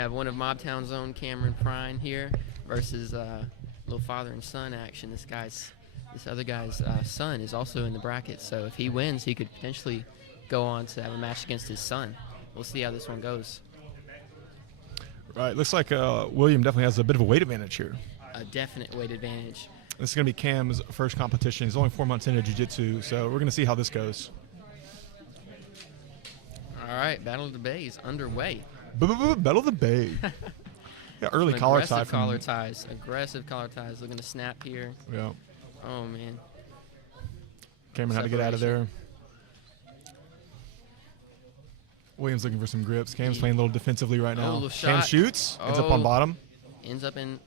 have one of Mobtown's own Cameron Prine here versus little father and son action. This other guy's son is also in the bracket, so if he wins, he could potentially go on to have a match against his son. We'll see how this one goes. Right, looks like William definitely has a bit of a weight advantage here. A definite weight advantage. This is going to be Cam's first competition. He's only 4 months into jiu-jitsu, so we're going to see how this goes. All right, Battle of the Bay is underway. Battle of the Bay. Yeah, early collar tie. Aggressive collar ties. Looking to snap here. Yeah. Oh, man. Cameron had to get out of there. Williams looking for some grips. Cam's playing a little defensively right now. Cam shoots. Ends up on bottom. Ends up in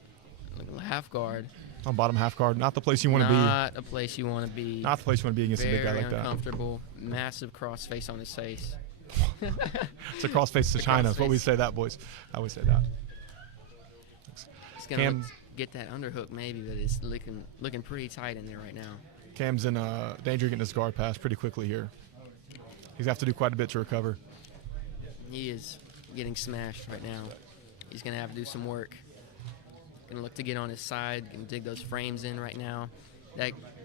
half guard. On bottom half guard. Not the place you want to be. Not a place you want to be. Not the place you want to be against a big guy like that. Very uncomfortable. Massive cross face on his face. It's a cross face to China. That's what we say that, boys. I would say that. He's going to get that underhook maybe, but it's looking pretty tight in there right now. Cam's in danger of getting his guard pass pretty quickly here. He's going to have to do quite a bit to recover. He is getting smashed right now. He's going to have to do some work. Going to look to get on his side, going to dig those frames in right now.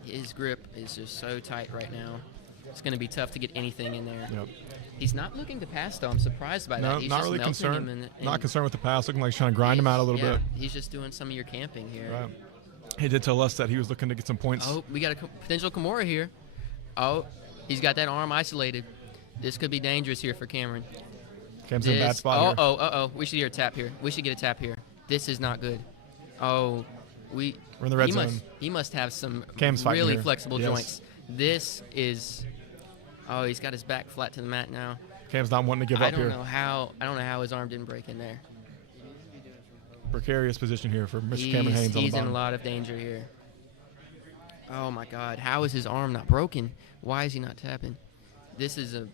His grip is just so tight right now. It's going to be tough to get anything in there. Yep. He's not looking to pass, though. I'm surprised by that. No, He's not just really concerned. Him not concerned with the pass. Looking like he's trying to grind him out a little bit. He's just doing some of your camping here. Right. He did tell us that he was looking to get some points. Oh, we got a potential Kimura here. Oh, he's got that arm isolated. This could be dangerous here for Cameron. Cam's in a bad spot here. We should get a tap here. We should get a tap here. This is not good. Oh, we're in the red zone. He must have some Cam's really here. flexible joints. This is. Oh, he's got his back flat to the mat now. Cam's not wanting to give up here. I don't know how his arm didn't break in there. Precarious position here for Mr. Cameron Haynes on the bottom. He's in a lot of danger here. Oh my God, how is his arm not broken? Why is he not tapping? This is a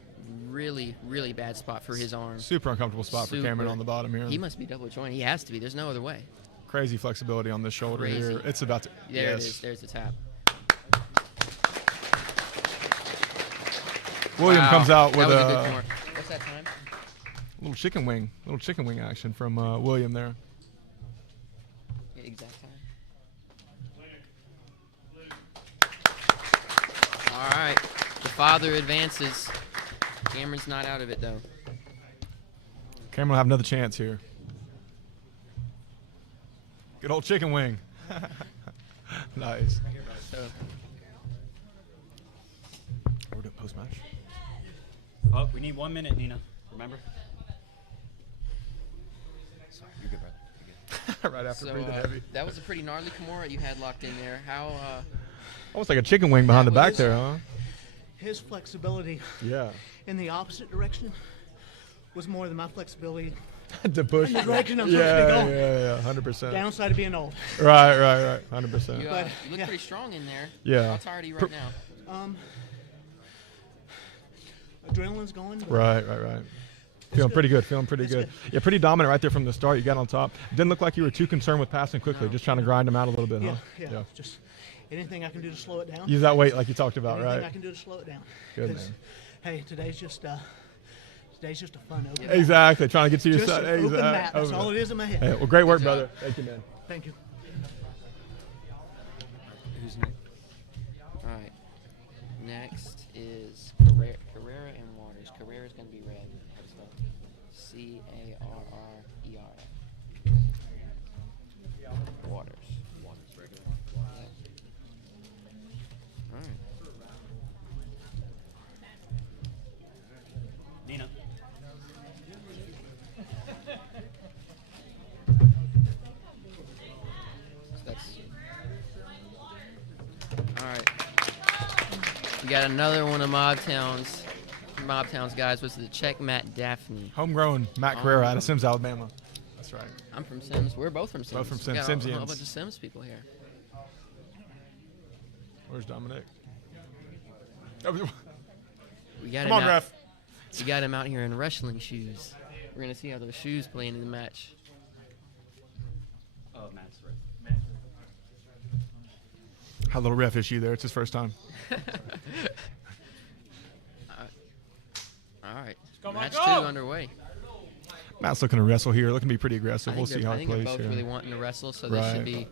really, really bad spot for his arm. Super uncomfortable spot for Cameron on the bottom here. He must be double jointed. He has to be. There's no other way. Crazy flexibility on this shoulder here. It's about to. There it is. There's the tap. William comes out with a good corner. What's that time? Little chicken wing action from William there. Yeah, exact time. All right, the father advances. Cameron's not out of it though. Cameron will have another chance here. Good old chicken wing. Nice. We're doing post match. Oh, we need 1 minute, Nina. Remember? Sorry, you're good, brother. You're good. Right after breathing heavy. That was a pretty gnarly Kimura you had locked in there. How? Almost like a chicken wing behind the back there, huh? His flexibility. Yeah. In the opposite direction was more than my flexibility. To push. In the direction I'm supposed to be going. Yeah, 100%. Downside of being old. Right, 100%. You look pretty strong in there. Yeah. How tired are you right now? Adrenaline's going. Right. Feeling pretty good. Yeah, pretty dominant right there from the start. You got on top. Didn't look like you were too concerned with passing quickly. Just trying to grind him out a little bit, huh? Yeah. Just anything I can do to slow it down. Use that weight like you talked about, anything right? I can do to slow it down. Good, man. Hey, today's just a fun open. Exactly. Trying to get to your just side. Open Exactly. mat. That's all it is in my head. Hey, well, great work, brother. Thank you, man. Thank you. Who's next? All right. Next is Carrera and Waters. Carrera's going to be red. Carrera. Waters. Regular. All right. Nina. All right. We got another one of Mobtown's guys. Was the Check Matt Daphne. Homegrown Matt Carrera out of Sims, Alabama. That's right. I'm from Sims. We're both from Sims. Both from Sims. We got a Simsians. whole bunch of Sims people here. Where's Dominic? We got Come on, ref. We got him out here in wrestling shoes. We're gonna see how those shoes play into the match. Oh, Matt's right. Had a little ref issue there. It's his first time. All right. Match 2 underway. Matt's looking to wrestle here, looking to be pretty I aggressive. think We'll see how I it think they're plays both here. really wanting to wrestle, so this Right. should be.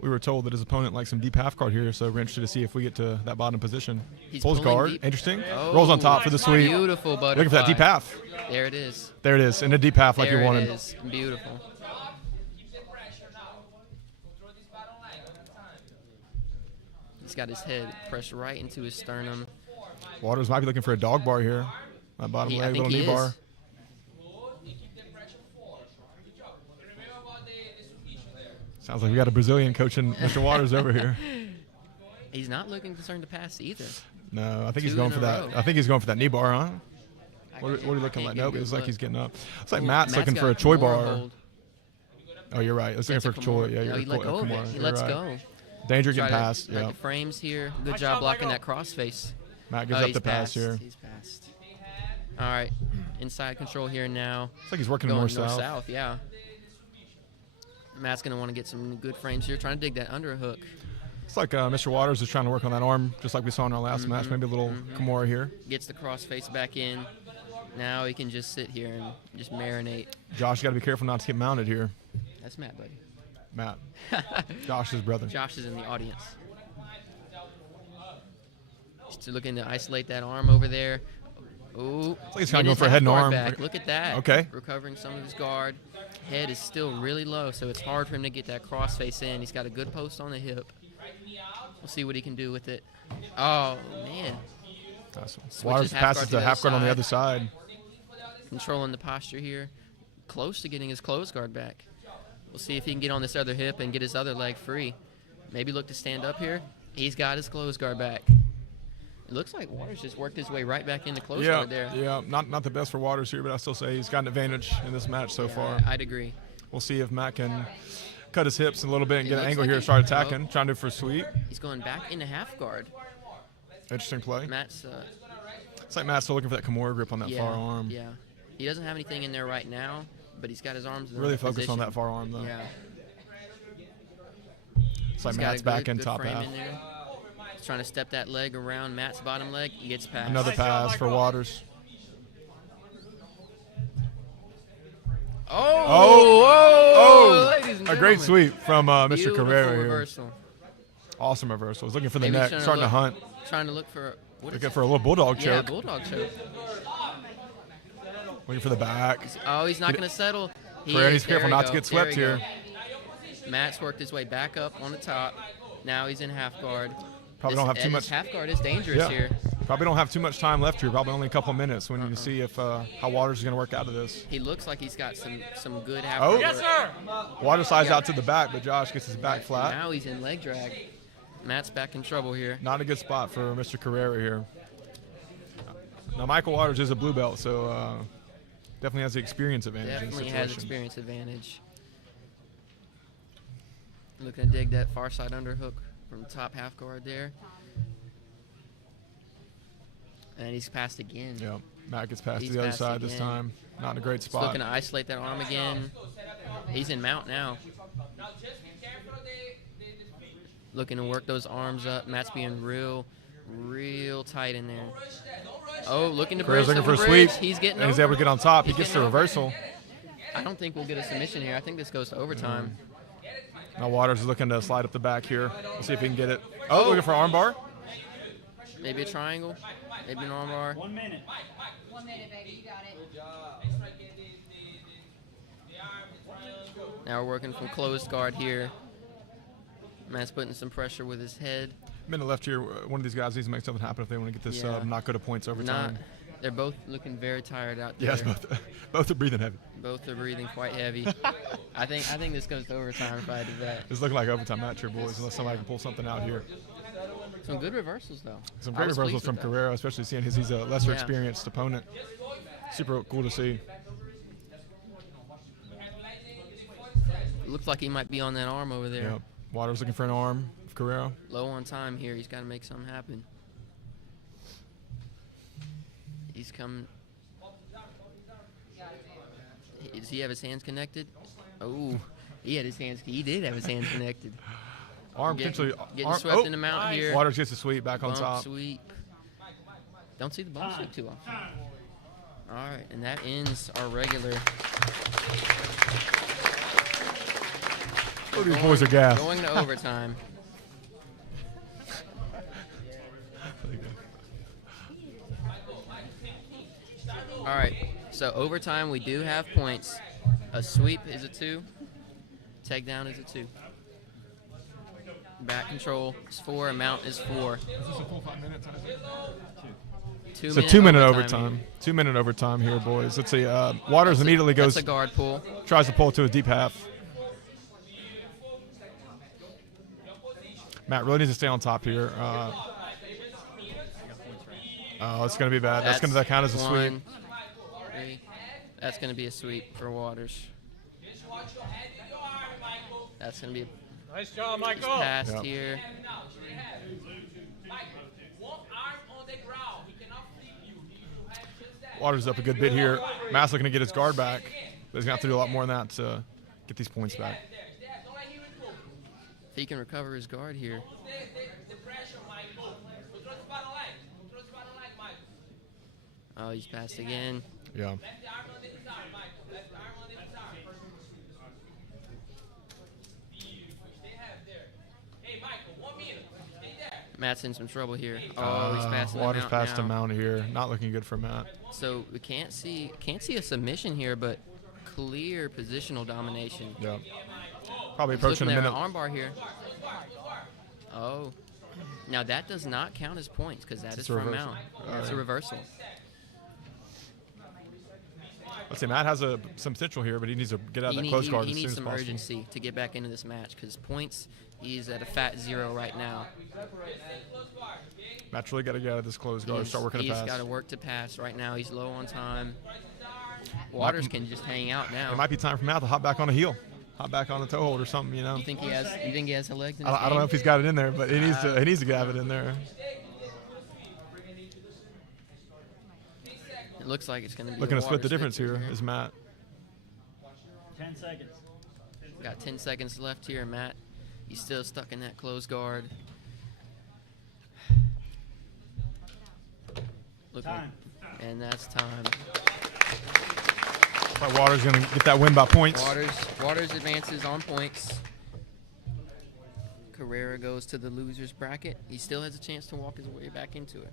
We were told that his opponent likes some deep half guard here, so we're interested to see if we get to that bottom position. He's Pulls pulling guard, deep. interesting. Oh, Rolls on top for the sweep. Beautiful butterfly. Looking for that deep half. There it is. There it is, in a deep half like there you wanted. it is. Beautiful. He's got his head pressed right into his sternum. Waters might be looking for a dog bar here. That bottom I leg, think little he knee is. bar. Sounds like we got a Brazilian coaching Mr. Waters over here. He's not looking concerned to pass either. No, I think he's Two going in for a that. row. I think he's going for that knee bar, huh? What are you Can't looking like? get a Nope, good it's like look. he's getting up. It's like Ooh, Matt's looking got for a Choi Kimura bar. hold. Oh, you're right. It's looking That's for a a Choi. Kimura. Yeah, No, you're he let go of it. Kimura. He You're lets right. go. Danger Try getting to- past. try Yeah. the frames here. Good job blocking that crossface. Matt gives Oh, up he's the pass passed. here. He's passed. All right, inside control here now. It's like he's working Going north-south. yeah. Matt's gonna want to get some good frames here, trying to dig that underhook. It's like Mr. Waters is trying to work on that arm, just like we saw in our last match. Maybe a little Kimura here. Gets the crossface back in. Now he can just sit here and just marinate. Josh, got to be careful not to get mounted here. That's Matt, buddy. Matt, Josh's brother. Josh is in the audience. Just looking to isolate that arm over there. Ooh. like he's kinda going for a head and arm. Back. Look at that. Okay. Recovering some of his guard. Head is still really low, so it's hard for him to get that crossface in. He's got a good post on the hip. We'll see what he can do with it. Oh, man. Waters half passes guard to the the half guard on the other other side. Controlling the posture here. Close to getting his close guard back. We'll see if he can get on this other hip and get his other leg free. Maybe look to stand up here. He's got his close guard back. It looks like Waters just worked his way right back into close guard there. Yeah, not the best for Waters here, but I still say he's got an advantage in this match so far. I'd agree. We'll see if Matt can cut his hips a little bit and It get an looks angle like here, he- start attacking, trying to do for a sweep. He's going back into half guard. Interesting play. Matt's, It's like Matt's still looking for that Kimura grip on that yeah, far arm. yeah. He doesn't have anything in there right now, but he's got his arms in the Really right focused on position. that far arm, though. Yeah. It's like He's got Matt's a back good- in good top frame half. in there. He's trying to step that leg around Matt's bottom leg. He gets past. Another pass for Waters. Oh, ladies and A great gentlemen. sweep from Mr. Beautiful Carrera here. reversal. Awesome reversal. He's looking for the Maybe neck, he's starting to hunt. Trying to look for what is Looking that? for a little bulldog Yeah, choke. bulldog choke. Looking for the back. Oh, he's not going to settle. Carrera needs to be There careful we not to go. get swept There we here. go. Matt's worked his way back up on the top. Now he's in half guard. Probably don't have too This much. half guard is dangerous Yeah. here. Probably don't have too much time left here. Probably only a couple minutes. We need to see if how Waters is going to work out of this. He looks like he's got some good half Oh. guard Yes, work. Waters slides out to the back, but Josh gets his back flat. Now he's in leg drag. Matt's back in trouble here. Not a good spot for Mr. Carrera here. Now, Michael Waters is a blue belt, so definitely has the experience advantage in Definitely this has situation. experience advantage. Looking to dig that far side underhook from the top half guard there. And he's passed again. Yeah, Matt gets past He's to the other passed side this again. time. Not in a great He's spot. looking to isolate that arm again. He's in mount now. Looking to work those arms up. Matt's being real tight in there. Oh, looking to bridge Carrera's looking the for a bridge. sweep. He's getting and he's over. able to get on top. He's He gets the getting over. reversal. I don't think we'll get a submission here. I think this goes to overtime. Now Waters is looking to slide up the back here. We'll see if he can get it. Oh, looking for armbar. Maybe a triangle. Maybe an armbar. 1 minute. 1 minute, baby. You got it. Now we're working from closed guard here. Matt's putting some pressure with his head. Minute left here. One of these guys needs to make something happen if they want to get this Yeah. not go to points overtime. They're both looking very tired out there. Yes, both are breathing heavy. Both are breathing quite heavy. I think this goes to overtime if I had to bet. It's looking like overtime match here, boys, unless somebody can pull something out here. Some good reversals though. Some I great was reversals pleased from with that. Carrera, especially seeing he's a lesser Yeah. experienced opponent. Super cool to see. It looks like he might be on that arm over there. Yep. Waters looking for an arm of Carrera. Low on time here. He's got to make something happen. He's coming. Does he have his hands connected? Oh, he had his hands. He did have his hands connected. Arm potentially. Getting arm, swept in the mount here. Waters gets the sweep back on Bump top. sweep. Don't see the bump sweep too often. All right, and that ends our regular. Oh, these boys are gassed. Going to overtime. All right, so overtime we do have points. A sweep is a 2. Takedown is a 2. Back control is 4. A mount is 4. Is this a full 5 minutes? It's a 2-minute overtime. 2-minute overtime here, boys. Let's see. Waters immediately goes. That's a guard pull. Tries to pull it to a deep half. Matt really needs to stay on top here. Oh, it's going to be bad. That's going to count as a sweep. 1, 3. That's going to be a sweep for Waters. That's going to be a Nice job, Michael. pass Yep. here. Waters up a good bit here. Matt's looking to get his guard back, but he's going to have to do a lot more than that to get these points back. If he can recover his guard here. Oh, he's passed again. Yeah. Matt's in some trouble here. Oh, he's passing the Waters mount passed now. a mount here. Not looking good for Matt. So we can't see a submission here, but clear positional domination. Yeah. Probably He's approaching looking a there, minute. armbar here. Oh. Now that does not count as points because that is It's a from reversal. mount. It's a reversal. Let's see. Matt has some potential here, but he needs to get out of that close guard he as soon needs as some possible. urgency to get back into this match because points, he's at a fat 0 right now. Matt's really got to get out of this close guard. Start working a He's pass. got to work to pass right now. He's low on time. Waters can just hang out now. It might be time for Matt to hop back on a heel, hop back on a toe hold or something. You know. You think he has the legs in his I don't know if he's got it in there, but he needs to have it in there. It looks like it's going to be Looking a to split the Waters difference victory here is Matt. 10 seconds. Got 10 seconds left here, Matt. He's still stuck in that close guard. Look Time. And that's time. But Waters going to get that win by points. Waters advances on points. Carrera goes to the loser's bracket. He still has a chance to walk his way back into it.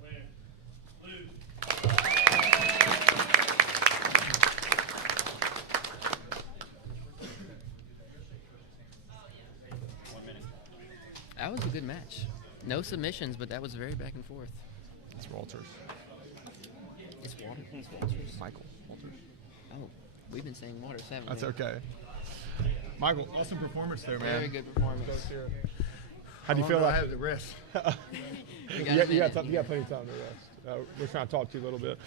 That was a good match. No submissions, but that was very back and forth. It's Walters. It's Walters. Michael Walters. Oh, we've been saying Waters, haven't That's we? okay. Michael, awesome performance there, man. Very good performance. How do you feel I about have the rest. You you got a got minute. plenty of time to rest. We're trying to talk to you a little bit.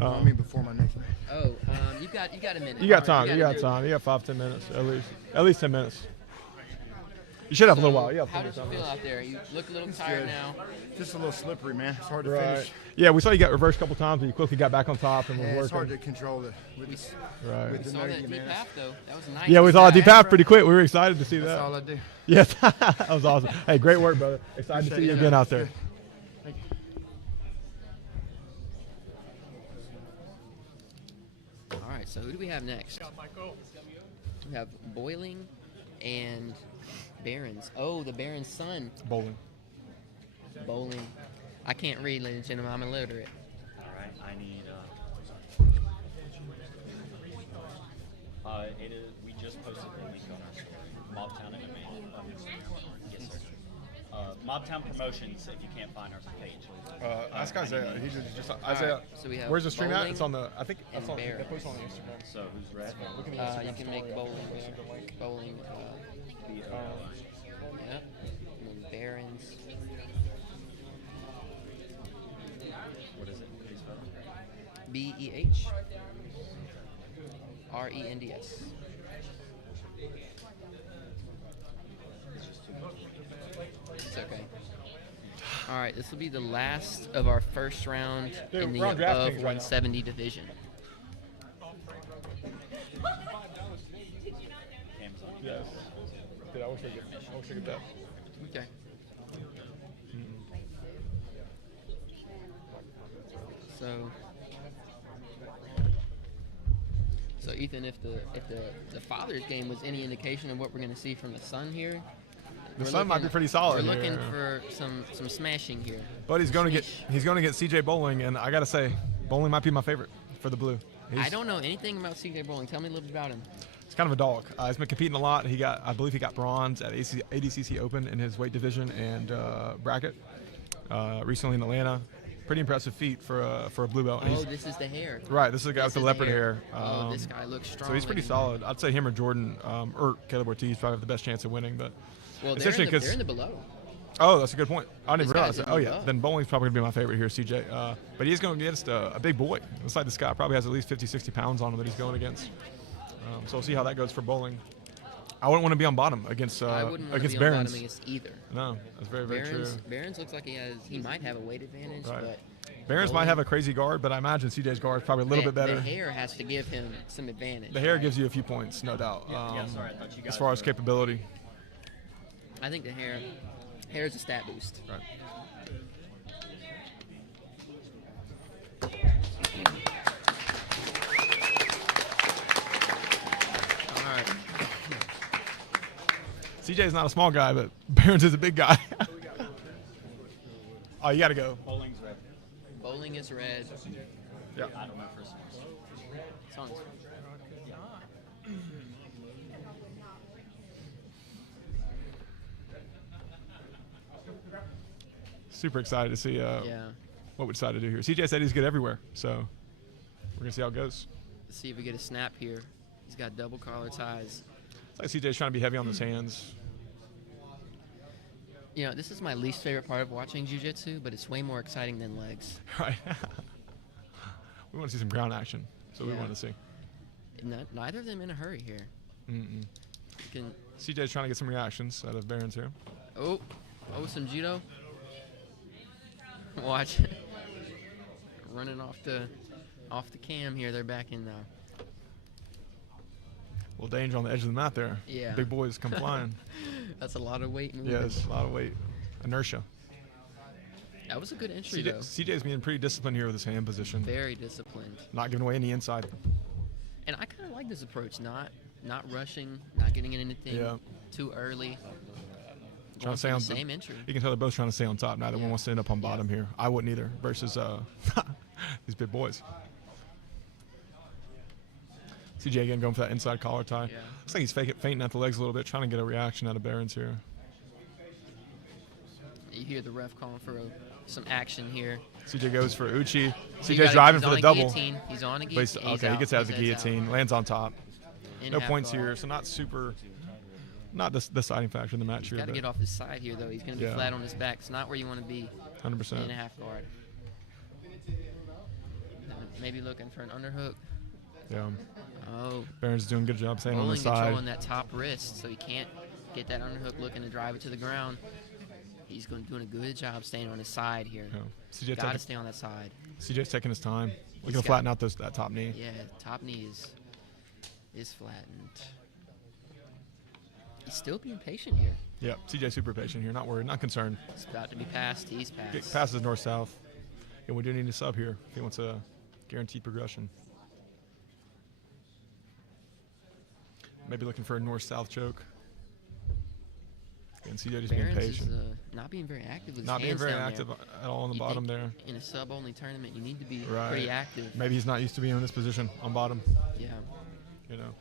I mean, before my next match. Oh, you got a minute. You got time. All You right, got time. You got 5-10 minutes at least. At least 10 minutes. You should have a little while. You have How plenty did of you time. feel out there? You look a little tired good. now. Just a little slippery, man. It's hard to Right. finish. Yeah, we saw you got reversed a couple times, but you quickly got back on top and was Yeah, working. it's hard to control the. Right. with the Saw that 90 deep minutes. half though. That was nice. Yeah, we saw a deep Yeah, half bro. pretty quick. We were excited to see That's that. all I do. Yes, that was awesome. Hey, great work, brother. Excited to see you Appreciate it. again out there. Thank you. All right, so who do we have next? We have Boiling and Barons. Oh, the Baron's son, Bowling. Bowling. I can't read, ladies and gentlemen. I'm illiterate. All right, I need. It is. We just posted the link on our story. Mobtown MMA. Yes, sir. Mobtown Promotions. If you can't find our page. Ask Isaiah. He just All Isaiah. right, so we have Where's the stream at? Bowling It's on the. I think that's and on. Barons. That post on the Instagram. So who's red? Look at the You Instagram can story. make Bowling. I'll Yeah. send the link. Bowling. Yep. And then Barons. What is it? Please spell it. BEHRENDS. It's okay. All right, this will be the last of our first round Dude, in the we're on DraftKings above right now. 170 division. Amazon. Yes. Dude, I wish I could that. Okay. So Ethan, if the Father's game was any indication of what we're going to see from the Sun here. The Sun might be pretty solid. We're looking here. for some smashing here. But he's going to get CJ Bowling, and I got to say, Bowling might be my favorite for the blue. I don't know anything about CJ Bowling. Tell me a little bit about him. He's kind of a dog. He's been competing a lot. I believe he got bronze at ADCC Open in his weight division and bracket recently in Atlanta. Pretty impressive feat for a blue belt. Oh, this is the hair. Right, this is the guy with the leopard hair. This guy looks strong. So he's pretty solid. I'd say him or Jordan or Caleb Ortiz probably have the best chance of winning. But well, it's they're interesting they're in the below. Oh, that's a good point. I didn't This realize guy's that. in Oh, the yeah. up. Then Bowling's probably going to be my favorite here, CJ. But he's going against a big boy. Looks like this guy probably has at least 50, 60 pounds on him that he's going against. So we'll see how that goes for Bowling. I wouldn't want to be on bottom against I wouldn't want to against be on Barons. bottom against either. No, that's very, very true. Barons looks like he might have a weight advantage, Right. but Barons might have a crazy guard, but I imagine CJ's guard is probably a little bit better. The hair has to give him some advantage. The hair gives you a few points, no doubt. Yeah, sorry, I thought you guys as far as were- capability. I think the hair is a stat boost. Right. All right. CJ's not a small guy, but Barons is a big guy. Oh, you got to go. Bowling's red. Bowling is red. Yeah. I don't know first. It's on his- Super excited to see Yeah. what we decide to do here. CJ said he's good everywhere, so we're going to see how it goes. Let's see if we get a snap here. He's got double collar ties. It's like CJ's trying to be heavy on his hands. You know, this is my least favorite part of watching jiu-jitsu, but it's way more exciting than legs. Right. We want to see some ground action. So we Yeah. want to see. Neither of them in a hurry here. Mm-mm. You can, CJ's trying to get some reactions out of Barons here. oh, some judo. Watch. Running off the cam here. They're back in now. A little danger on the edge of the mat there. Yeah. Big boys come flying. That's a lot of weight movement. Yes, a lot of weight. Inertia. That was a good entry, though. CJ's being pretty disciplined here with his hand position. Very disciplined. Not giving away any inside. And I kind of like this approach. Not rushing, not getting in anything Yeah. too early. Trying Going to stay for on the same entry. You can tell they're both trying to stay on top. Neither one Yeah. wants to end up on bottom here. I wouldn't either. Versus these big boys. CJ again going for that inside collar tie. Yeah. Looks like he's fainting at the legs a little bit, trying to get a reaction out of Barons here. You hear the ref calling for some action here. CJ goes for Uchi. He CJ's driving he's for on the a double. guillotine. He's on a But he's- guillotine. okay, he gets out as a guillotine, lands on top. No points here, so not the deciding factor in the match He's here. got to but get off his side here, though. He's going to be Yeah. flat on his back. It's not where you want to be 100%. in a half guard. Maybe looking for an underhook. Yeah. Oh, Barons is doing a good job staying on the Bowling side. controlling that top wrist, so he can't get that underhook looking to drive it to the ground. He's doing a good job staying on his side here. Yeah. CJ Got to taking, stay on that side. CJ's taking his time. Looking to got- flatten out that top knee. Yeah, top knee is flattened. He's still being patient here. Yeah, CJ super patient here, not worried, not concerned. It's about to be passed. He's passed. Get passes north-south. And we do need a sub here if he wants a guaranteed progression. Maybe looking for a north-south choke. And CJ just being Barons patient. is not being very active with his Not being hands very down active there. at all on the You bottom think there. In a sub-only tournament, you need to be Right. pretty active. Maybe he's not used to being in this position on bottom, Yeah. you know.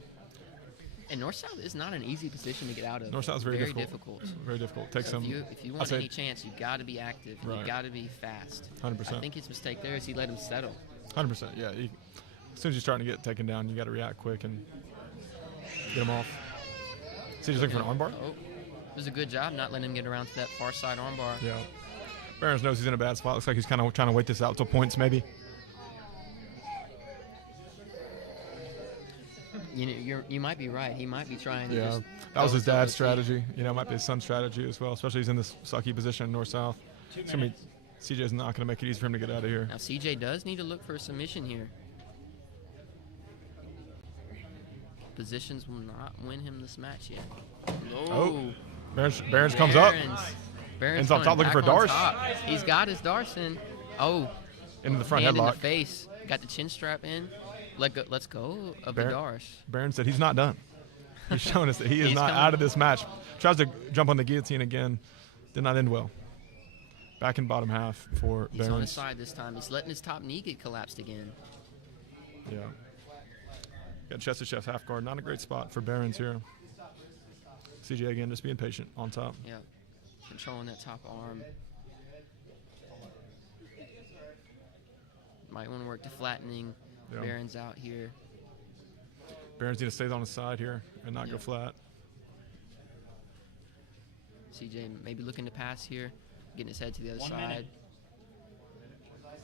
And north-south is not an easy position to get out of. North-south is very difficult. Very difficult. Takes So some. if you I'd want say any chance, you got to be active. Right. You got to be fast. 100%. I think his mistake there is he let him settle. 100%. Yeah. As soon as you're starting to get taken down, you got to react quick and get him off. CJ's looking for an armbar. Oh, it was a good job not letting him get around to that far side armbar. Yeah. Barons knows he's in a bad spot. Looks like he's kind of trying to wait this out till points, maybe. You know, you might be right. He might be trying to Yeah. just That was go his with dad's double team. strategy. You know, might be his son's strategy as well, especially he's in this sucky position north-south. It's gonna be, CJ's not going to make it easy for him to get out of here. Now CJ does need to look for a submission here. Positions will not win him this match yet. Oh. Barons comes up. Barons Ends up top coming looking for back on Darce. top. He's got his Darce in. Oh, Into the front hand in the headlock. face. Got the chin strap in. Let's go of Bar- Vidaris. Barron said he's not done. He's showing us that he is He's not coming. out of this match. Tries to jump on the guillotine again. Did not end well. Back in bottom half for He's on his Barron's. side this time. He's letting his top knee get collapsed again. Yeah. Got chest to chest half guard. Not a great spot for Barron's here. CJ again just being patient on top. Yep. Controlling that top arm. Might want to work to flattening. Yeah. Barron's out here. Barron's need to stay on his side here and not go Yeah. flat. CJ maybe looking to pass here. Getting his head to the other 1 side. minute.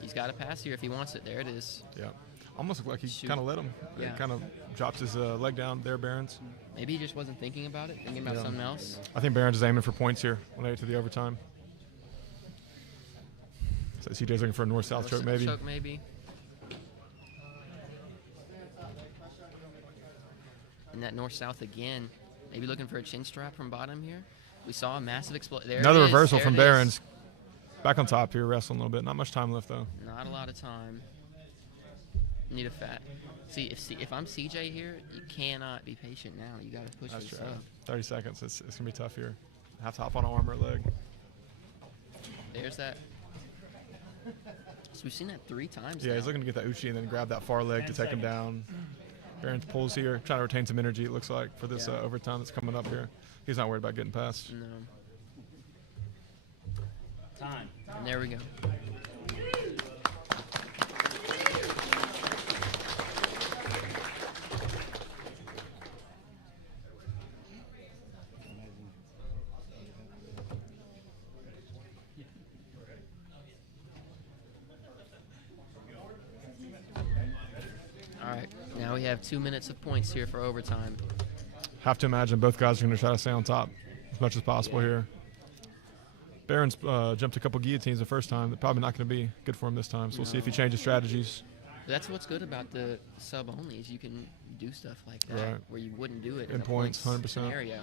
He's got to pass here if he wants it. There it is. Yeah. Almost looked like he Shoot. kind of let him. Yeah. Kind of drops his leg down there, Barron's. Maybe he just wasn't thinking about it, thinking about Yeah. something else. I think Barron's is aiming for points here when they get to the overtime. So CJ's looking for a north-south choke maybe. Choke maybe. And that north-south again. Maybe looking for a chin strap from bottom here. We saw a massive explosion. Another reversal from Barron's. Back on top here, wrestling a little bit. Not much time left though. Not a lot of time. Need a fat. See, if I'm CJ here, you cannot be patient now. You got to push That's this true. up. 30 seconds. It's going to be tough here. Have to hop on an arm or leg. There's that. So we've seen that 3 times Yeah, now. he's looking to get that Uchi and then grab that far leg 10 to take him down. Barron's pulls here, trying to retain some energy, it looks like, for this Yeah. overtime that's coming up here. He's not worried about getting past. No. Time. And there we go. All right, now we have 2 minutes of points here for overtime. Have to imagine both guys are going to try to stay on top as much as possible here. Barron's jumped a couple guillotines the first time. They're probably not going to be good for him this time, so we'll see if he changes strategies. That's what's good about the sub only is you can do stuff like that Right. where you wouldn't do it in In a points, 100%. scenario.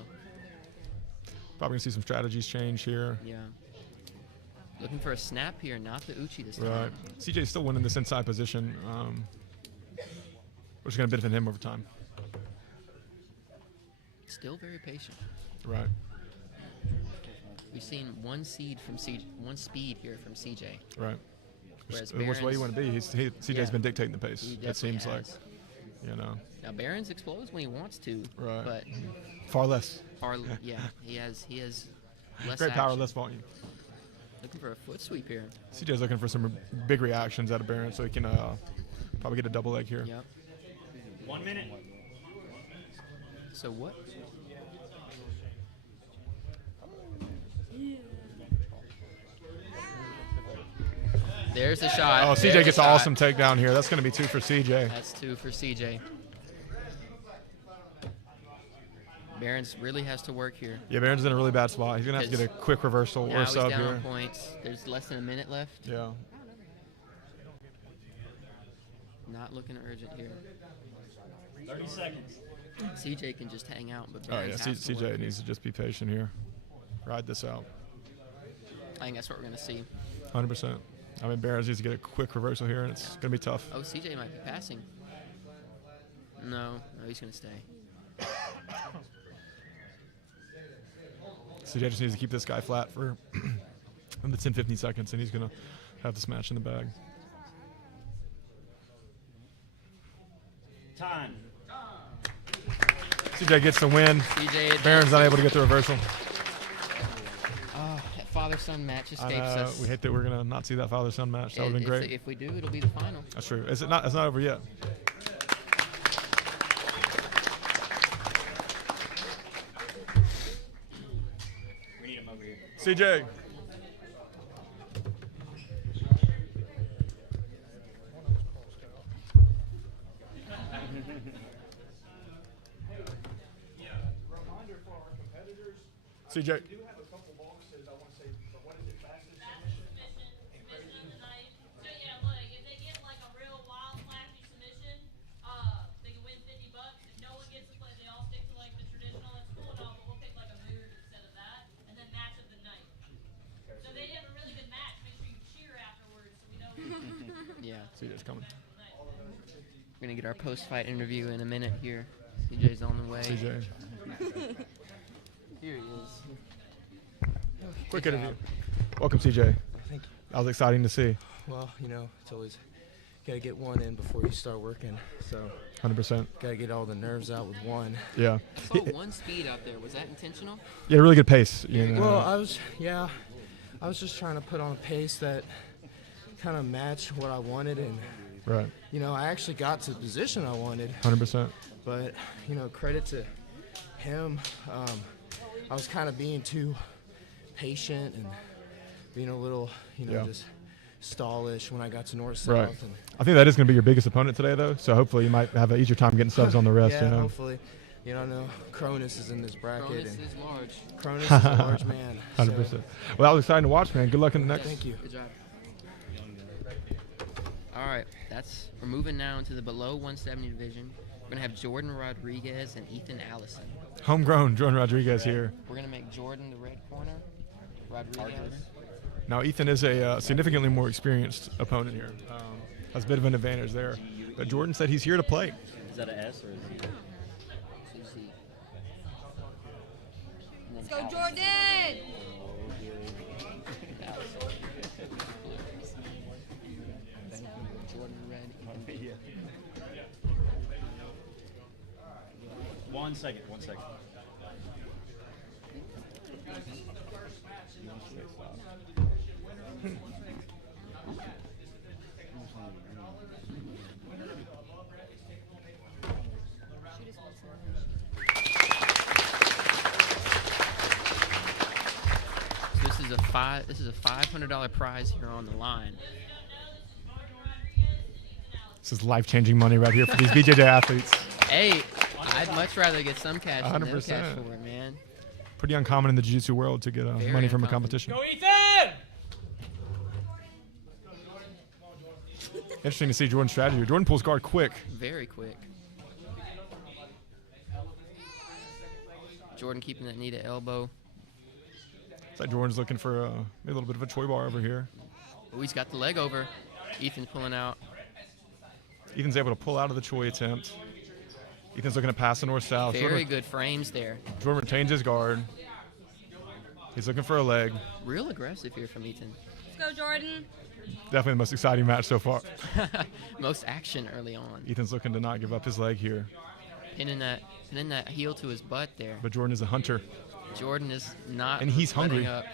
Probably going to see some strategies change here. Yeah. Looking for a snap here, not the Uchi this time. Right. CJ's still winning this inside position, which is going to benefit him over time. Still very patient. Right. We've seen one speed here from CJ. Right. Whereas Which way you want to be? CJ's Yeah. been dictating the pace. He It seems definitely like, has. you know, Now Barron's explodes when he wants to, Right. but far less. he has less Great power, action. less volume. Looking for a foot sweep here. CJ's looking for some big reactions out of Barron, so he can probably get a double leg here. Yep. 1 minute. So what? There's the shot. Oh, There's CJ the gets an shot. awesome takedown here. That's going to be 2 for CJ. That's 2 for CJ. Barron's really has to work here. Yeah, Barron's in a really bad spot. He's going to have to get a quick reversal Now or a he's sub down here. on points. There's less than a minute left. Yeah. Not looking urgent here. 30 seconds. CJ can just hang out, but Oh, yeah. Barron's has to work CJ here. needs to just be patient here. Ride this out. I think that's what we're going to see. 100%. I mean, Barron's needs to get a quick reversal here, and it's going to be tough. Oh, CJ might be passing. No, he's going to stay. CJ just needs to keep this guy flat for the 10-15 seconds, and he's going to have this match in the bag. Time. CJ gets the win. CJ Barron's not able to get the reversal. Oh, that father-son match I escapes know, us. we hate that we're going to not see that father-son match. That would have been great. If we do, it'll be the final. That's true. Is it not? It's not over yet. We need him over here. CJ. CJ. Yeah. CJ's coming. We're gonna get our post-fight interview in a minute here. CJ's on the way. CJ. Here he is. Quick Good interview. job. Welcome, CJ. Thank you. That was exciting to see. Well, you know, it's always got to get one in before you start working. So 100%. got to get all the nerves out with one. Yeah. I saw one speed out there. Was that intentional? Yeah, really good pace. You know. Well, I was just trying to put on a pace that kind of matched what I wanted, and Right. you know, I actually got to the position I wanted. 100%. But you know, credit to him. I was kind of being too patient and being a little, you know, Yeah. just stallish when I got to north south. Right. And I think that is going to be your biggest opponent today, though. So hopefully you might have an easier time getting subs on the rest. yeah, you know. hopefully. You know, I know Cronus is in this bracket. Cronus and is large. Cronus is a large man. 100%. So, Well, that was exciting to watch, man. Good luck in the next. thank you. Good job. All right, we're moving now into the below 170 division. We're gonna have Jordan Rodriguez and Ethan Allison. Homegrown Jordan Rodriguez here. We're gonna make Jordan the red corner. Rodriguez. Now, Ethan is a significantly more experienced opponent here. Has a bit of an advantage there. But Jordan said he's here to play. Is that an S or is it? Let's go, Jordan! Jordan red. 1 second. 1 second. So this is a $500 prize here on the line. This is life-changing money right here for these BJJ athletes. Hey, I'd much rather get some cash than no cash 100%. for it, man. Pretty uncommon in the jiu-jitsu world to get Very money from a uncommon. competition. Interesting to see Jordan's strategy here. Jordan pulls guard quick. Very quick. Jordan keeping that knee to elbow. It's like Jordan's looking for maybe a little bit of a Choi bar over here. Oh, he's got the leg over. Ethan's pulling out. Ethan's able to pull out of the Choi attempt. Ethan's looking to pass the north-south. Very good frames there. Jordan retains his guard. He's looking for a leg. Real aggressive here from Ethan. Let's go, Jordan! Definitely the most exciting match so far. Most action early on. Ethan's looking to not give up his leg here. Pinning that heel to his butt there. But Jordan is a hunter. Jordan is not And he's letting hungry. up.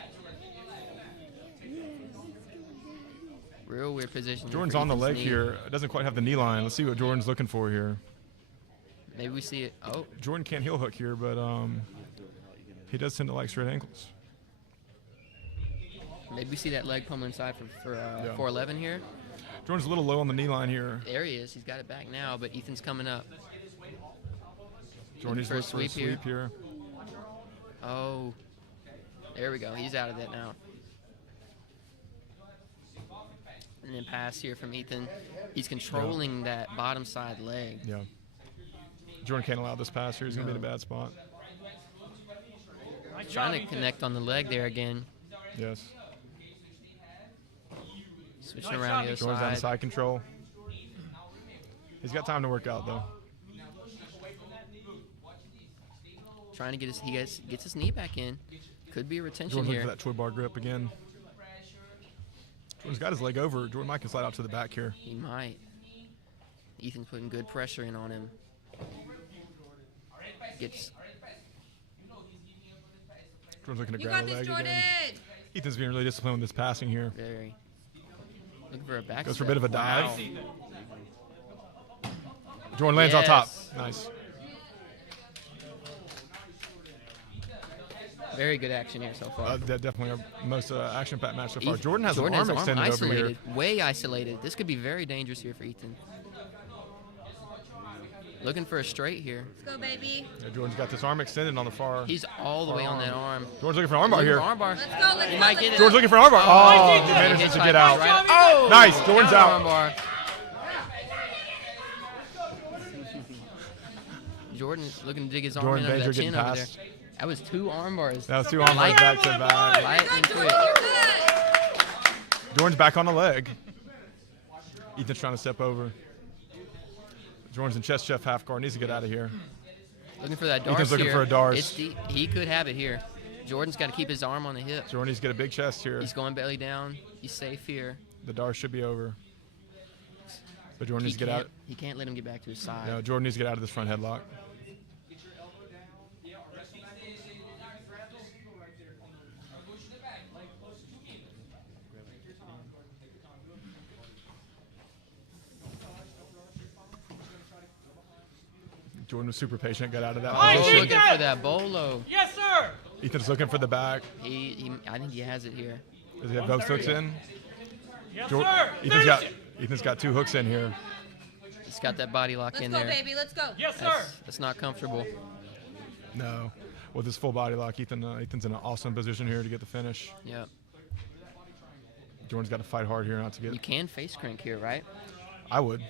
Real weird position. Jordan's for on the Ethan's leg knee. here. Doesn't quite have the knee line. Let's see what Jordan's looking for here. Maybe we see it. Oh, Jordan can't heel hook here, but he does tend to like straight ankles. maybe we see that leg pummel inside for Yeah. 411 here. Jordan's a little low on the knee line here. There he is. He's got it back now, but Ethan's coming up. Jordan's for a looking for a sweep here. sweep here. Oh, there we go. He's out of it now. And then pass here from Ethan. He's controlling that bottom side leg. Yeah. Jordan can't allow this pass here. He's going to be in a bad spot. Trying to connect on the leg there again. Yes. Switching around the other Jordan's on side. side control. He's got time to work out, though. Trying to get gets his knee back in. Could be a retention Jordan's looking here. for that Choi bar grip again. Jordan's got his leg over. Jordan might can slide out to the back here. He might. Ethan's putting good pressure in on him. Gets Jordan's looking to You grab got the this, leg Jordan! again. Ethan's being really disciplined with this passing here. very looking for a back. Goes for a step. bit of a dive. Wow. Jordan lands on top. Yes. Nice. Very good action here so far. Definitely our most action-packed match so far. Ethan- Jordan has Jordan an has arm extended isolated, over here. way isolated. This could be very dangerous here for Ethan. Looking for a straight here. Let's go, baby! Yeah, Jordan's got this arm extended on the far. He's all the way on that arm. Jordan's looking for an armbar Looking here. for armbar. Let's go, let's He go, might let's get go! it. Jordan's looking for an armbar. Oh, he He manages hits to my get out. right- Oh, Nice, Jordan's counter out. armbar. Jordan looking to dig his arm Jordan in under Banger that chin getting over there. passed. That was 2 arm bars. That was 2 armbars Light- back to back. Lightning Good, quick. Jordan, you're good! Jordan's back on the leg. Ethan's trying to step over. Jordan's in chest chef half guard. Needs to get out of here. Looking for that Darce Ethan's looking here. for a Darce. It's deep. He could have it here. Jordan's got to keep his arm on the hip. Jordan needs to get a big chest here. He's going belly down. He's safe here. The Darce should be over. But Jordan needs to get out. He can't let him get back to his side. No, Jordan needs to get out of this front headlock. Jordan was super patient, got out of that Oh, position. looking for that bolo. Yes, sir. Ethan's looking for the back. I think he has it here. Does he have those hooks in? Yes, Jor- sir. Ethan's got 2 hooks in here. He's got that body lock Let's in go, there. baby. Let's go. Yes, sir. That's not comfortable. No. With his full body lock, Ethan's in an awesome position here to get the finish. Yep. Jordan's got to fight hard here not to get. You can face crank here, right? I would.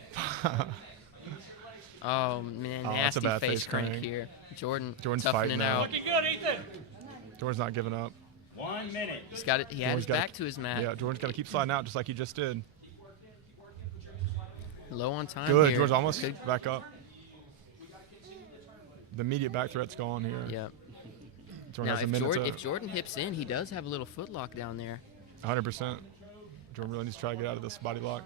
Oh man, Oh, that's a nasty bad face face crank crank. here. Jordan's fighting toughening it now. out. Looking good, Ethan. Jordan's not giving up. 1 minute. He's got it. He had Jordan's his gotta- back to his mat. Yeah, Jordan's got to keep sliding out just like he just did. Low on time Good. here. Jordan's almost Good. back up. The immediate back threat's gone here. Yep. Jordan Now, has a if minute Jordan, to if Jordan hips in, he does have a little foot lock down there. 100%. Jordan really needs to try to get out of this body lock.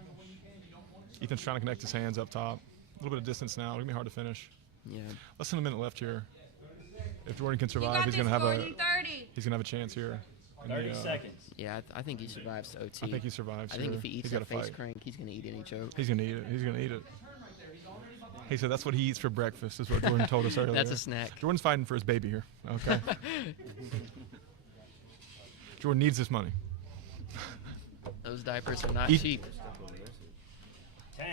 Ethan's trying to connect his hands up top. A little bit of distance now. It's going to be hard to finish. Yeah. Less than a minute left here. If Jordan can You survive, got he's this, going to have Jordan. a 30. he's going to have a chance here. in 30 the, seconds. Yeah, I think he survives to OT. I think he survives. I think here. if he eats He's that gotta face fight. crank, he's gonna eat any choke. He's going to eat it. He's going to eat it. He said that's what he eats for breakfast, is what Jordan told us earlier. That's a snack. Jordan's fighting for his baby here. Okay. Jordan needs this money. Those diapers are not Eat- cheap. 10.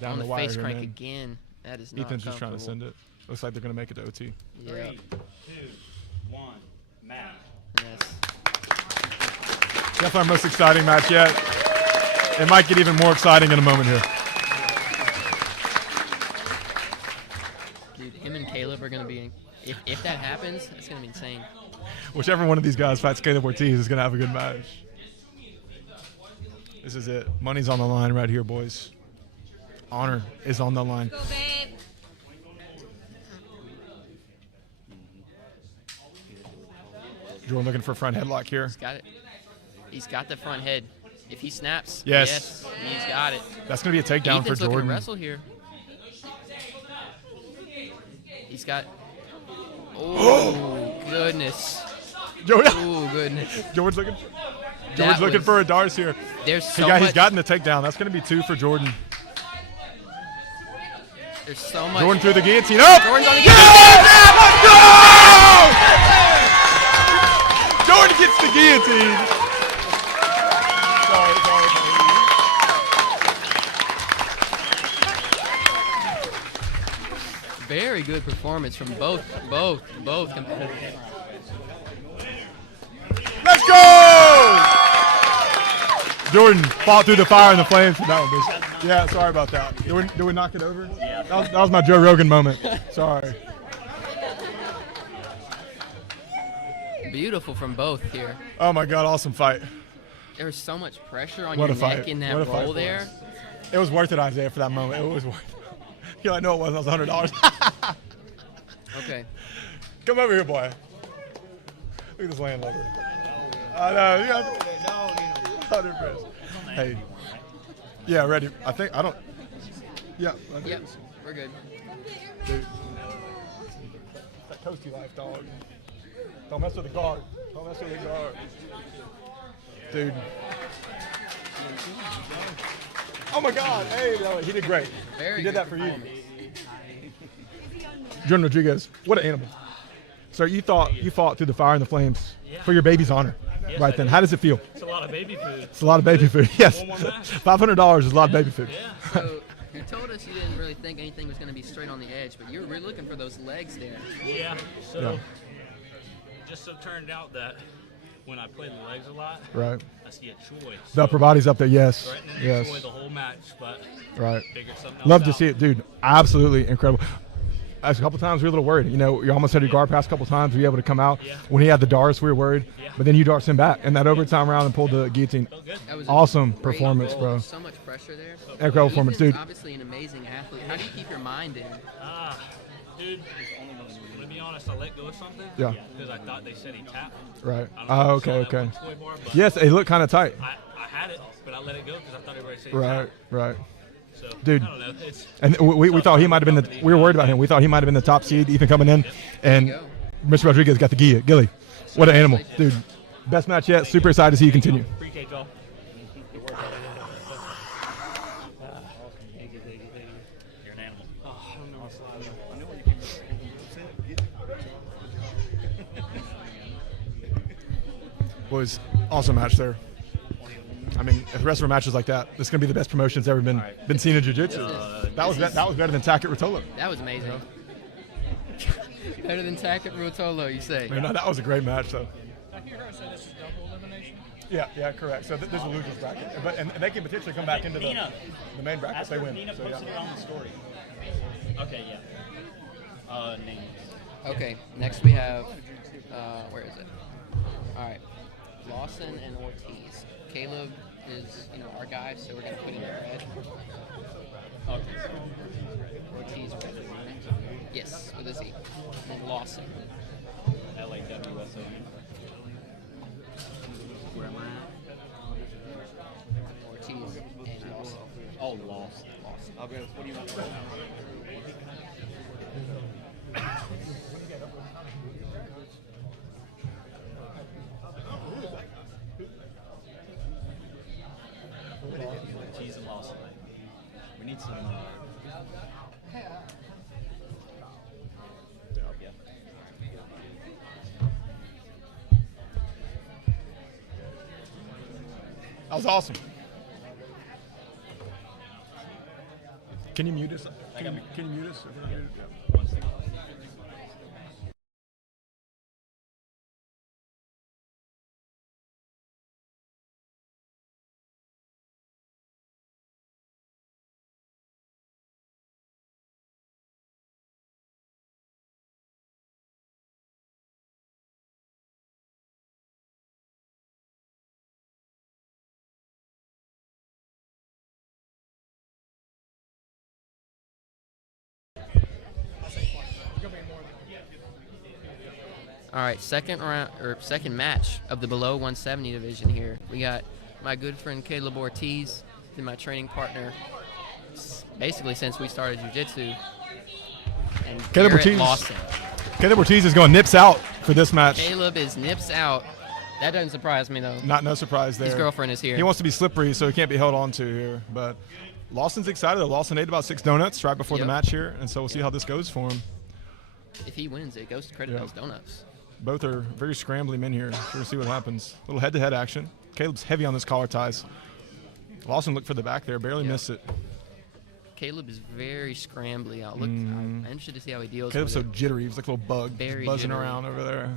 Down On the the wire face here, crank man. again. That is not Ethan's just trying to comfortable. send it. Looks like they're going to make it to OT. Yeah. 3, 2, 1. Match. Yes. Definitely our most exciting match yet. It might get even more exciting in a moment here. Dude, him and Caleb are gonna be. If that happens, that's gonna be insane. Whichever one of these guys fights Caleb Ortiz is going to have a good match. This is it. Money's on the line right here, boys. Honor is on the line. Go, babe. Jordan looking for a front headlock here. He's got it. He's got the front head. If he snaps, Yes. he's got it. That's going to be a takedown Ethan's for looking to Jordan. wrestle here. He's got. Oh goodness. Jordan, Oh goodness. Jordan's looking, That was- for a Darce here. There's He's so much. gotten the takedown. That's going to be 2 for Jordan. There's so much. Jordan through the guillotine. Oh! Jordan's on the Jordan gets the guillotine. Very good performance from both competitors. Let's go! Jordan fought through the fire and the flames for that one. Bitch. Yeah, sorry about that. Did we knock it over? Yeah. That was my Joe Rogan moment. Sorry. Beautiful from both here. Oh my God, awesome fight. There was so much pressure on What your a fight. neck in that What a fight roll for there. us. It was worth it, Isaiah, for that moment. It was worth it. You know, I know it was. That was $100. Okay. Come over here, boy. Look at this landlubber. I know. Yeah. 100%. Hey. Yeah, ready. I don't. Yeah. I think Yep. it's- We're good. Dude. That coasty life, dog. Don't mess with the guard. Don't mess with the guard. Dude. Oh my God. Hey, he did great. Very He did good that for you. performance. Jordan Rodriguez, what an animal. Sir, you fought through the fire and the flames for your baby's honor. Yes, Right I then. did. How does it feel? It's a lot of baby food. It's a lot of baby food. Yes. One more match. $500 is a lot of baby food. Yeah. So you told us you didn't really think anything was going to be straight on the edge, but you were really looking for those legs there. Yeah. So Yeah. just so turned out that when I played the legs a lot, Right. I see a choice. The upper body's up there. Yes. Threatening to Yes. destroy the whole match, but Right. figured something else Love to out. see it, dude. Absolutely incredible. a couple times we were a little worried. You know, you almost had your guard pass a couple times. Were you able to come out? Yeah. When he had the darts, we were worried. Yeah. But then you darts him back in that overtime round and pulled the guillotine. Felt good. That was a Awesome great performance, goal. bro. So much pressure there. Incredible performance, Ethan's dude. obviously an amazing athlete. How do you keep your mind in? Dude, I'm gonna be honest. I let go of something. Yeah. Because I thought they said he tapped. Right. I don't know Oh, if you okay, saw that okay. one toy bar, but Yes, it looked kind of tight. I had it, but I let it go because I thought everybody said he Right, tapped. right. So, Dude. I don't know. It's And we thought he might have been we were worried about him. We thought he might have been the top seed, Ethan coming in. And go. Mr. Rodriguez got the Gilly. What an animal. Dude, best match yet. Super excited to see you continue. appreciate y'all. You're an animal. Was awesome match there. I mean, if the rest of our matches like that, this is gonna be the best promotion that's ever been seen in jiu-jitsu. That was better than Tackett Rotolo. That was amazing. Better than Tackett Rotolo, you say? Man, that was a great match though. I hear her say this is double elimination. Yeah, correct. So this is a losers bracket, and they can potentially come back into the main bracket if Ask they her if win. Nina So posted yeah. it on the story. Okay, yeah. Name. Okay, next we have, where is it? All right, Lawson and Ortiz. Caleb is, our guy, so we're going to put him in red. Okay. Ortiz red. Yes, with a Z. And then Lawson. LAWSON. Where am I at? Ortiz and Lawson. Oh, lost. Okay, what do you want? Cheese and Lawson. We need some. Yeah. That was awesome. Can you mute us? Can you mute us? Yeah. One second. All right, second match of the below 170 division here. We got my good friend Caleb Ortiz, been my training partner basically since we started jiu-jitsu. And Caleb Garrett Ortiz. Lawson. Caleb Ortiz is going nips out for this match. Caleb is nips out. That doesn't surprise me though. No surprise there. His girlfriend is here. He wants to be slippery, so he can't be held on to here. But Lawson's excited. Lawson ate about 6 donuts right before the Yep. match here, and so we'll see how this goes for him. If he wins, it goes to credit Yeah. those donuts. Both are very scrambly men here. Sure, see what happens. A little head-to-head action. Caleb's heavy on those collar ties. Lawson looked for the back there, barely Yep. missed it. Caleb is very scrambly. I'm interested to see how he deals Caleb's so with it. jittery. He's like a little bug Very buzzing jittery. around over there.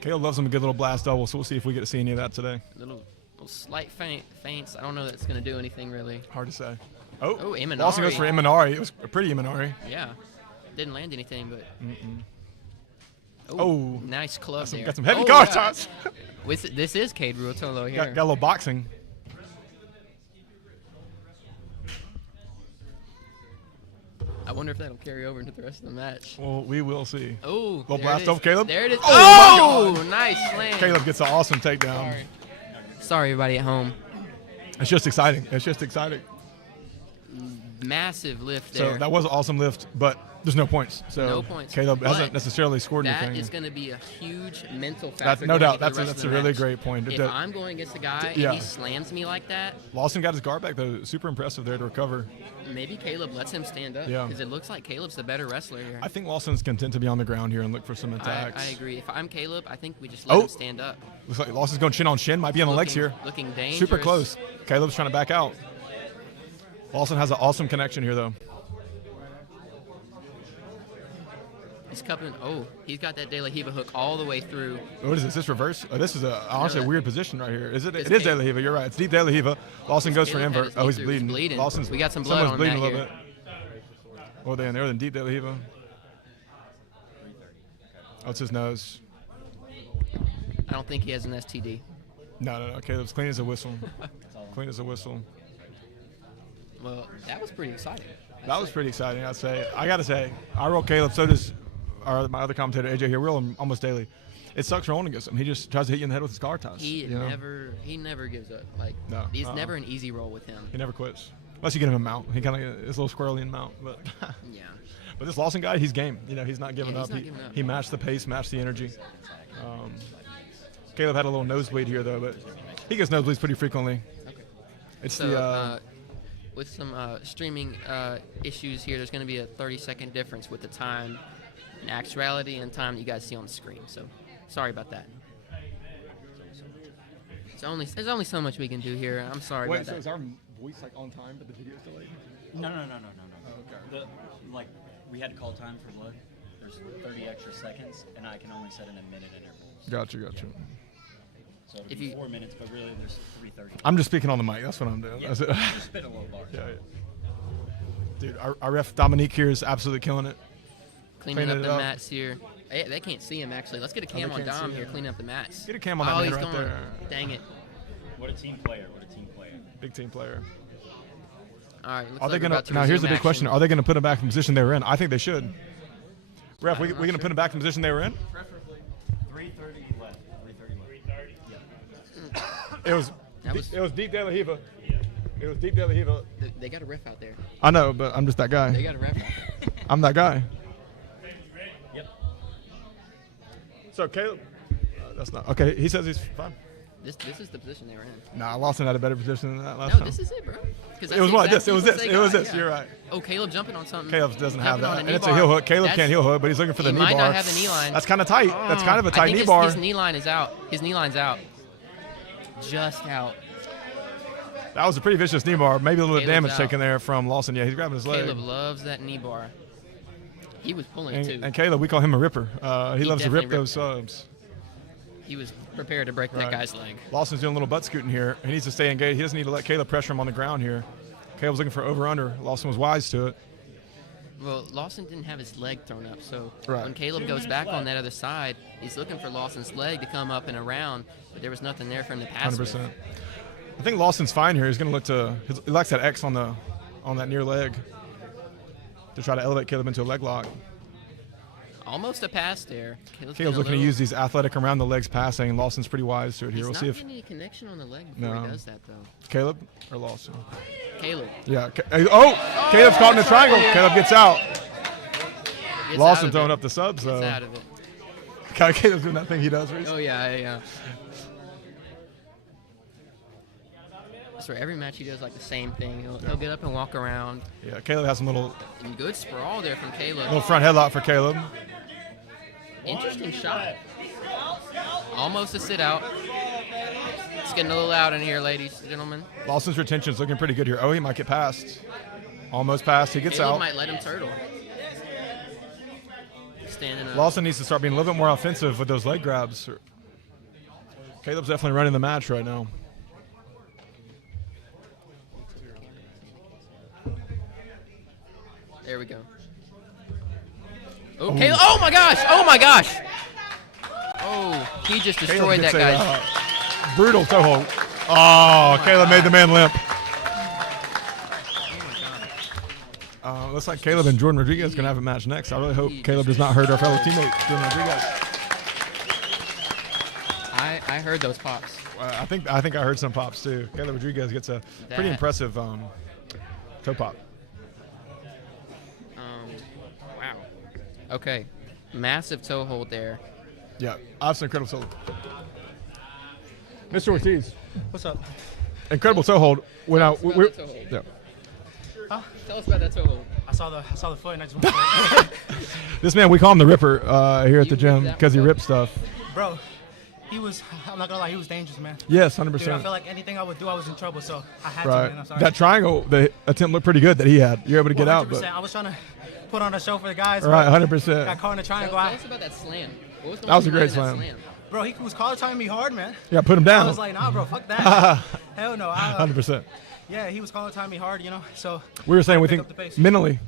Caleb loves him a good little blast double, so we'll see if we get to see any of that today. Little slight feints. I don't know that's going to do anything really. Hard to say. Oh, Imanari. Lawson goes for Imanari. It was a pretty Imanari. Yeah. Didn't land anything, but. Oh. Nice club there. Got some heavy Oh, collar yeah. ties. This is Cade Ruotolo here. Got a little boxing. I wonder if that'll carry over into the rest of the match. Well, we will see. Oh, Little there blast it is. off Caleb. There it is. Oh, my Oh, nice slam. Caleb gets an awesome takedown. Sorry, everybody at home. It's just exciting. It's just exciting. Massive lift there. So that was an awesome lift, but there's no points. So No points. Caleb hasn't But necessarily scored That anything. is going to be a huge mental factor. That's no going doubt. into the rest That's of a the really match. great point. If I'm going against a guy yeah. and he slams me like that, Lawson got his guard back though. Super impressive there to recover. maybe Caleb lets him stand up. Yeah. Because it looks like Caleb's the better wrestler here. I think Lawson's content to be on the ground here and look for some attacks. I agree. If I'm Caleb, I think we just let him stand up. Looks like Lawson's going chin on shin. Might be on the legs here. Looking dangerous. Super close. Caleb's trying to back out. Lawson has an awesome connection here though. He's cupping. Oh, he's got that De La Riva hook all the way through. What is this? This reverse? Oh, this is honestly a weird position right here. Is it? It's It is Caleb. De La Riva. You're right. It's deep De La Riva. Lawson goes for Caleb had invert. his Oh, knee he's through. bleeding. He's bleeding. Lawson's. We got some blood someone's on bleeding that a little here. bit. Or they in there than Deep De La Riva. Oh, it's his nose. I don't think he has an STD. No. Caleb's clean as a whistle. Clean as a whistle. Well, that was pretty exciting. That was pretty exciting, I'd say. I got to say, I roll Caleb. So does my other commentator, AJ here. We roll him almost daily. It sucks rolling against him. He just tries to hit you in the head with his collar ties. He never gives up. Like, No, it's never an easy roll with him. He never quits. Unless you get him a mount. He kind of is a little squirrely in mount. But Yeah. but this Lawson guy, he's game. He's not giving Yeah, up. he's not giving up. He matched the pace, matched the energy. Caleb had a little nosebleed here, though, but he gets nosebleeds pretty frequently. Okay. It's So, with some streaming issues here, there's going to be a 30-second difference with the time in actuality and time that you guys see on the screen. So, sorry about that. There's only so much we can do here. I'm sorry about that. our voice like on time, but the video's delayed? No. Okay. We had call time for blood. There's 30 extra seconds, and I can only set in a minute intervals. Gotcha. So it'll If be you- 4 minutes, but really there's 3:30. I'm just speaking on the mic. That's what I'm doing. Yeah, That's it. just spit a little bar. Yeah. Dude, our ref Dominique here is absolutely killing it. Cleaning Cleaning up it the up. mats here. They can't see him, actually. Let's get a cam they on can't Dom see here him. cleaning up the mats. Get a cam on that oh, man he's right gone. there. Dang it. What a team player. Big team player. All right. Looks Are they like we're gonna? about to Now here's the resume big question: action. Are they gonna put them back in the position they were in? I think they should. Ref, we I'm not gonna sure. put them back in the position they were in? 3:30 left. 3:30 left. It was. That was- It was Deep De La Riva. It was Deep De La Riva. They got a ref out there. I know, but I'm just that They guy. got a ref out there. I'm that guy. Yep. So Caleb, that's not okay. He says he's fine. This is the position they were in. Nah, Lawson had a better position than that last No, time. this is it, bro. 'Cause It was that's what? This. exactly It was what this. they It was got, this. yeah. You're right. Oh, Caleb jumping on something. Caleb doesn't have Jumping on that, a and knee it's a bar. heel hook. Caleb That's- can't heel hook, but he's looking for the He knee might bar. not have the knee line. That's kind of tight. That's kind of a I tight think knee his, bar. His knee line is out. His knee line's out. Just out. That was a pretty vicious knee bar. Maybe a little bit of Caleb's damage out. taken there from Lawson. Yeah, he's grabbing his leg. Caleb loves that knee bar. He was pulling it too. And Caleb, we call him a ripper. He loves to definitely rip those ripped subs. He was prepared to break that Right. guy's leg. Lawson's doing a little butt scooting here. He needs to stay engaged. He doesn't need to let Caleb pressure him on the ground here. Caleb's looking for over-under. Lawson was wise to it. Well, Lawson didn't have his leg thrown up, so Right. when Caleb goes back on that other side, he's looking for Lawson's leg to come up and around, but there was nothing there for him to pass 100%. with. I think Lawson's fine here. He's going to look to – he likes that X on that near leg to try to elevate Caleb into a leg lock. Almost a pass there. Caleb's been a looking to little- use these athletic around the legs passing, and Lawson's pretty wise to it here. He's We'll not see if getting any connection on the leg before No. he does that, though. Caleb or Lawson. Caleb Yeah. Caleb's caught in the triangle. Caleb gets out. gets Lawson out of throwing it. up the subs, Gets though. out of it. Caleb's doing that thing he does. Reese. Oh, yeah. That's right. Every match he does like the same thing. He'll get up and walk around. Yeah, Caleb has some little And good sprawl there from Caleb. front headlock for Caleb. Interesting shot. Almost a sit out. It's getting a little loud in here, ladies and gentlemen. Lawson's retention's looking pretty good here. Oh, he might get passed. Almost passed. He gets Caleb out. might let him turtle. Standing up. Lawson needs to start being a little bit more offensive with those leg grabs. Caleb's definitely running the match right now. There we go. Oh, Caleb. Oh, my gosh. Oh, he just destroyed that Caleb guy. gets a brutal toe hold. Oh, Caleb made the man limp. Looks like Caleb and Jordan Rodriguez are going to have a match next. I really hope Caleb does not hurt our fellow teammate, Jordan Rodriguez. I heard those pops. I think I heard some pops too. Caleb Rodriguez gets a pretty That- impressive toe pop. Wow. Okay. Massive toe hold there. Yeah, obviously incredible toe hold. Mr. Ortiz, What's up? incredible toe hold. When Tell us about that toe hold. yeah. Tell us about that toe hold. I saw the foot and I just went for it. This man, we call him the Ripper here at You the gym ripped that because he one up? rips stuff. Bro, I'm not gonna lie, he was dangerous, man. Yes, Dude, I 100%. feel like anything I would do, I was in trouble, so I had to, Right. man. I'm sorry. That triangle, the attempt looked pretty good that he had. You're able to get out, 100%. but I was trying to put on a show for the guys. right, but 100%. Got caught in a Tell, triangle. tell us about that slam. What was That was a going great on in that slam. Bro, he was collar tying me hard, man. Yeah, put him I down. was like, nah, bro, fuck that. Hell no. 100%. Yeah, he was collar tying me hard, so. We were saying we Pick think up the pace. mentally,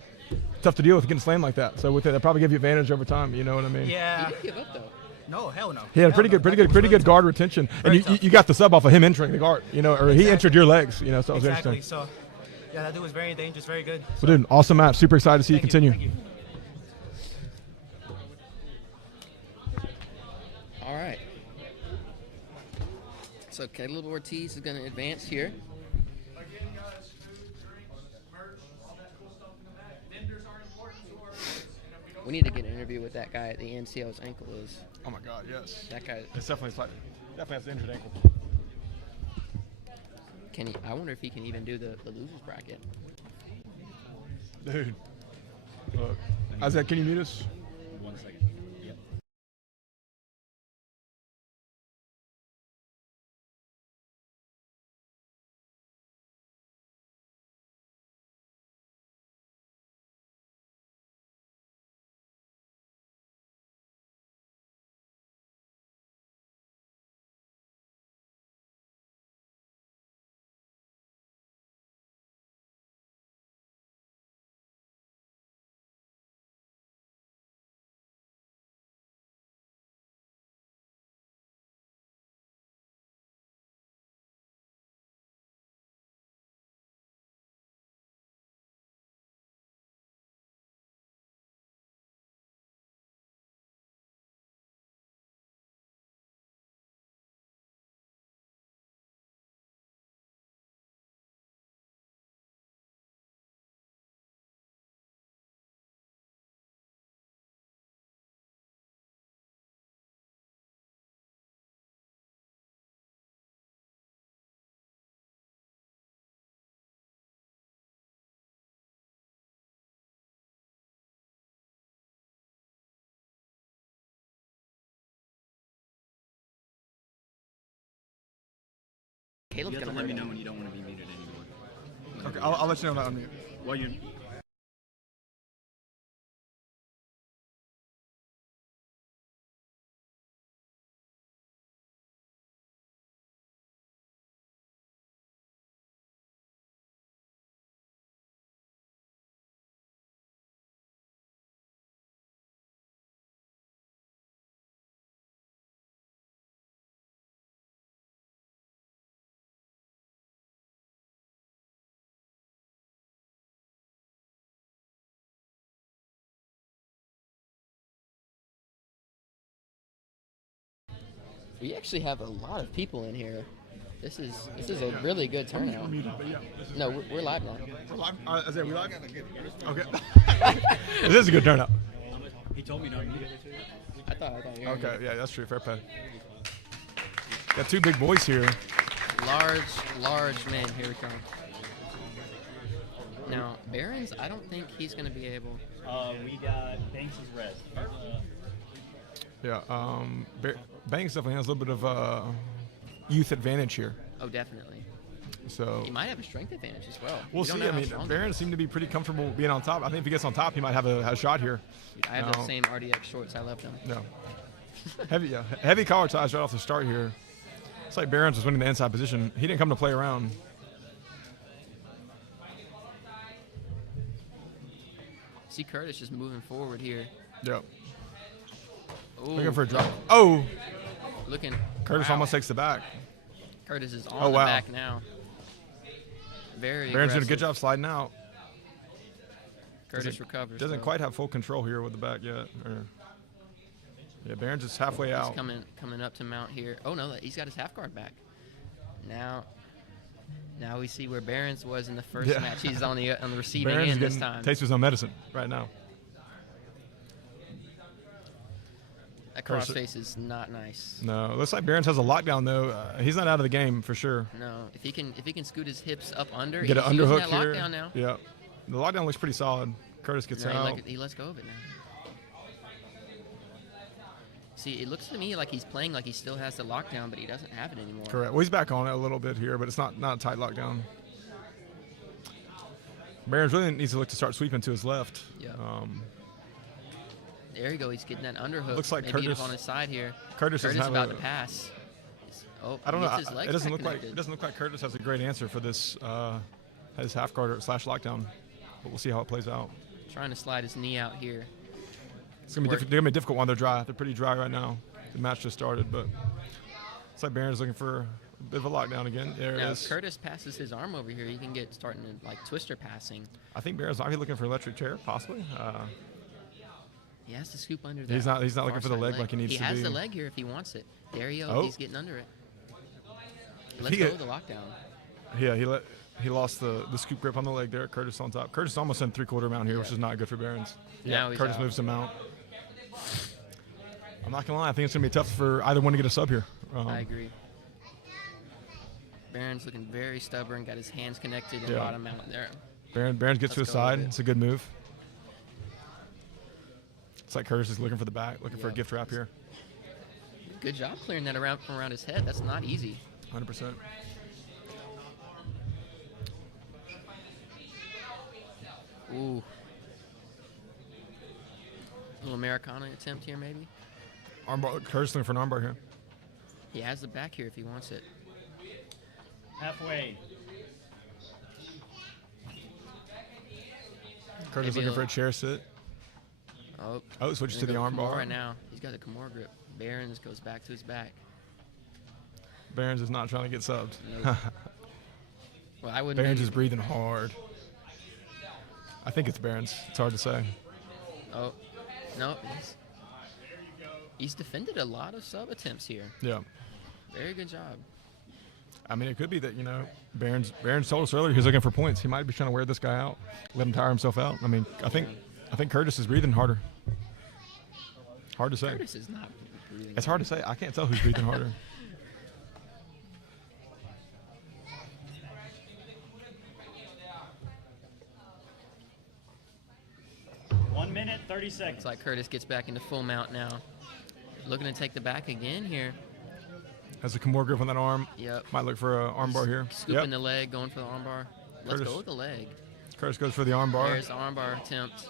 tough to deal with getting slammed like that. So with it, that probably give you advantage over time. You know what I mean? Yeah. He didn't give up though. No, hell no. He had a Hell no. That was pretty good really guard tough. retention, and Very you tough. got the sub off of him entering the guard. You know, or he entered your legs. You know, so it was Exactly. interesting. So, yeah, that dude was very dangerous, very good. Well, dude, awesome match. Super excited to see you Thank continue. Thank you. All right. So Caleb Ortiz is going to advance here. We need to get an interview with that guy at the end, see how his ankle is. Oh my God, yes. That guy, It's definitely has an injured ankle. can he? I wonder if he can even do the losers bracket. Dude. Look. Isaac, can you mute us? 1 second. Yep. Caleb's You have going to to let hurt me know him. when you don't want to be muted anymore. Okay, I'll let you know that on mute. Well, you. We actually have a lot of people in here. This is a really good turnout. No, we're live now. We're live. Isaiah, we live? Okay. This is a good turnout. He told me not to mute it. I thought you were Okay, yeah, that's true. Fair play. Got two big boys here. large men. Here we come. Now, Barons, I don't think he's going to be able. We got Banks' res. Yeah, Banks definitely has a little bit of youth advantage here. Oh, definitely. So He might have a strength advantage as well. we'll We don't see. know I how mean, strong he Barons is. seem to be pretty comfortable being on top. I think if he gets on top, he might have a shot here. I have No. those same RDX shorts. I left them. No. Heavy collar ties right off the start here. It's like Barons was winning the inside position. He didn't come to play around. See Curtis just moving forward here. Yep. Ooh, Looking for a drop. Oh, Looking. Curtis wow. almost takes the back. Curtis is on Oh, the wow. back now. Very Barons doing a good aggressive. job sliding out. Curtis recovers. Doesn't though. quite have full control here with the back yet. Yeah, Barons is halfway He's out. coming up to mount here. Oh no, he's got his half guard back. Now we see where Barons was in the first Yeah. match. He's on the receiving Barons is end this getting time. taste his own medicine right now. That Curtis- crossface is not nice. No, looks like Barons has a lockdown though. He's not out of the game for sure. No, if he can scoot his hips up under, Get an he's using underhook that here. lockdown now. Yeah, the lockdown looks pretty solid. Curtis gets No, out. he lets go of it now. See, it looks to me like he's playing like he still has the lockdown, but he doesn't have it anymore. Correct. Well, he's back on it a little bit here, but it's not a tight lockdown. Barons really needs to look to start sweeping to his left. Yeah. There you go. He's getting that underhook. Looks like Maybe Curtis- on his side here. Curtis doesn't have about a- to pass. Oh, I don't he know. gets his legs It doesn't back look like connected. Curtis has a great answer for this his half guard / lockdown, but we'll see how it plays out. trying to slide his knee out here. It's gonna be they're gonna be difficult while they're dry. They're pretty dry right now. The match just started, but it's like Barron's looking for a bit of a lockdown again. There Now, it if is. Curtis passes his arm over here, he can get starting to like twister passing. I think Barron's might be looking for electric chair, possibly. He has to scoop under that. He's not far looking for the side leg like he needs He to has be. the leg here if he wants it. There he goes. Oh. He's getting under it. Let's he go get- with the lockdown. Yeah, he lost the scoop grip on the leg there. Curtis on top. Curtis almost in 3/4 mount here, which is not good for Barron's. Now he's Curtis out. moves him out. I'm not gonna lie. I think it's gonna be tough for either one to get a sub here. I agree. Barron's looking very stubborn. Got his hands connected and Yeah. bottom mount there. Barron's gets to Let's his go with side. it. It's a good move. It's like Curtis is looking for the back, looking for a Yeah. gift wrap here. Good job clearing that around from around his head. That's not easy. 100%. Ooh. Little Americana attempt here, maybe. Armbar. Curtis looking for an armbar here. He has the back here if he wants it. Halfway. Curtis Maybe looking for a chair sit. Oh, Switches gonna to the go Kimura armbar. now. He's got a Kimura grip. Barron's goes back to his back. Barron's is not trying to get subbed. Nope. Well, I wouldn't. Barron's maybe- is breathing hard. I think it's Barron's. It's hard to say. Oh, no. He's defended a lot of sub attempts here. Yeah. Very good job. I mean, it could be that, Barron's told us earlier he's looking for points. He might be trying to wear this guy out, let him tire himself out. I mean, I think Curtis is breathing harder. Hard to say. Curtis is not breathing. It's hard to say. I can't tell who's breathing harder. One minute, 30 seconds. Looks like Curtis gets back into full mount now. Looking to take the back again here. Has a Kimura grip on that arm. Yep. Might look for an armbar here. Scooping the leg, going for the armbar. Let's Curtis. go with the leg. Curtis goes for the armbar. There's the armbar attempt.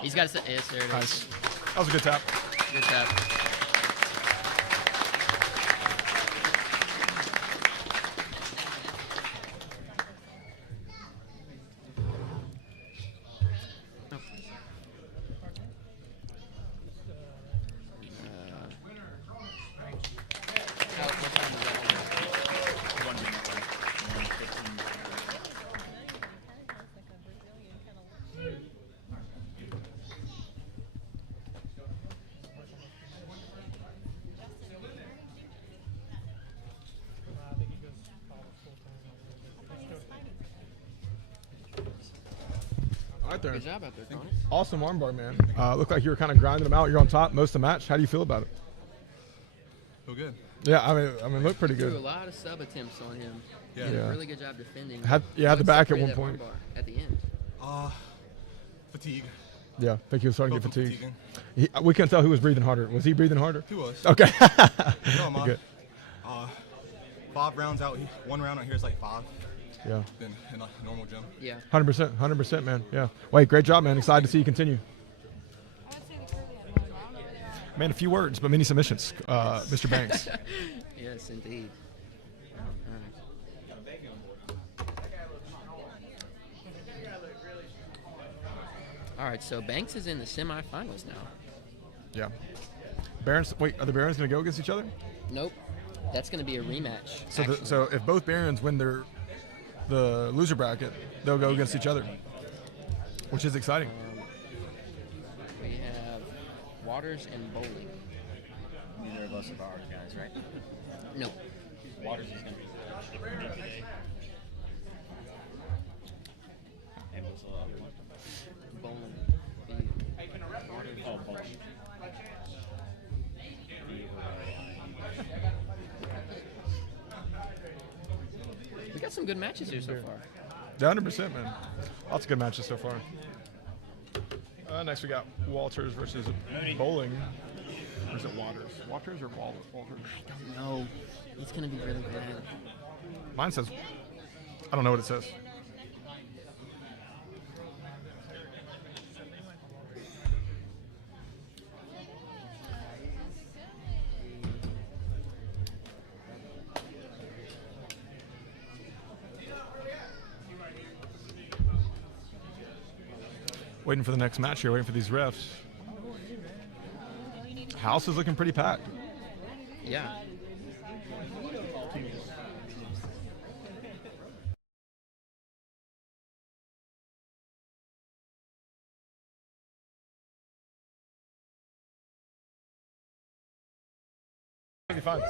He's got to say, yes, there it is. Nice. That was a good tap. Good tap. One minute left. 1:15. Right there. Good job out there, Connor. Awesome armbar, man. Looked like you were kind of grinding them out. You're on top most of the match. How do you feel about it? Feel good. Yeah, I mean, look pretty Threw a good. lot of sub attempts on him. Yeah. He did Yeah. a really good job defending. Had the What back at separated one that point. armbar at the end. Fatigue. Yeah, I think he was starting to Both get were fatigued. fatiguing. We couldn't tell who was breathing harder. Was he breathing harder? He was. Okay. No, man. Good. 5 rounds out. 1 round out here is like 5. Yeah. Then in a normal gym. Yeah. 100%, man. Yeah. Wait, great job, man. Excited to see you continue. Man, a few words, but many submissions, Mr. Banks. Yes, indeed. All right, so Banks is in the semifinals now. Yeah. Barons. Wait, are the Barons going to go against each other? Nope. That's going to be a rematch. So, actually. so if both Barons win the loser bracket, they'll go against each other, which is exciting. We have Waters and Bowling. Neither of us are ours, guys, right? No. Waters is going to be today. And what's the other one? Bowling. Waters. Oh, Bowling. We got some good matches here so far. 100%, man. Lots of good matches so far. Next we got Walters versus Bowling. Or is it Waters? Waters or Walters? No. He's going to be really bad. Mine says, I don't know what it says. waiting for the next match here, waiting for these refs. House is looking pretty packed. Yeah. Fine.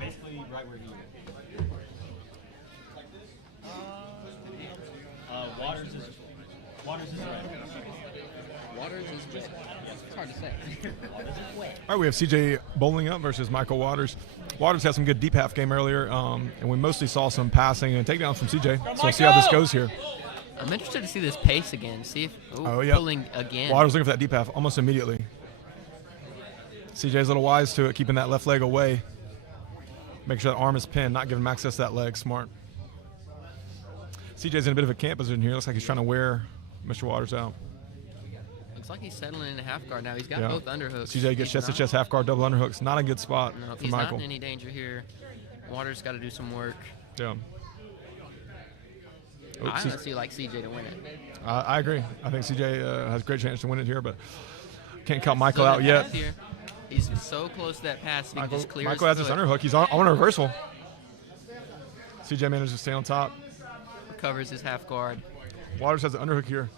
Basically, right where he Waters is red. Waters is just, it's hard to say. All right, we have CJ bowling up versus Michael Waters. Waters had some good deep half game earlier, and we mostly saw some passing and takedowns from CJ. So we'll see how this goes here. I'm interested to see this pace again. See if Yeah. pulling again. Waters looking for that deep half almost immediately. CJ's a little wise to it, keeping that left leg away. Make sure that arm is pinned, not giving him access to that leg. Smart. CJ's in a bit of a camp position here. Looks like he's trying to wear Mr. Waters out. Looks like he's settling in a half guard now. He's got Yeah. both underhooks. CJ gets He's chest to not- chest half guard, double underhooks. Not a good spot No, for he's Michael. not in any danger here. Waters got to do some work. Yeah. I honestly like CJ to win it. I agree. I think CJ has a great chance to win it here, but can't count Michael So out the yet. pass here, he's so close to that pass. If he can Michael, just clear Michael has his this foot, underhook. He's on a reversal. CJ manages to stay on top. recovers his half guard. Waters has the underhook here.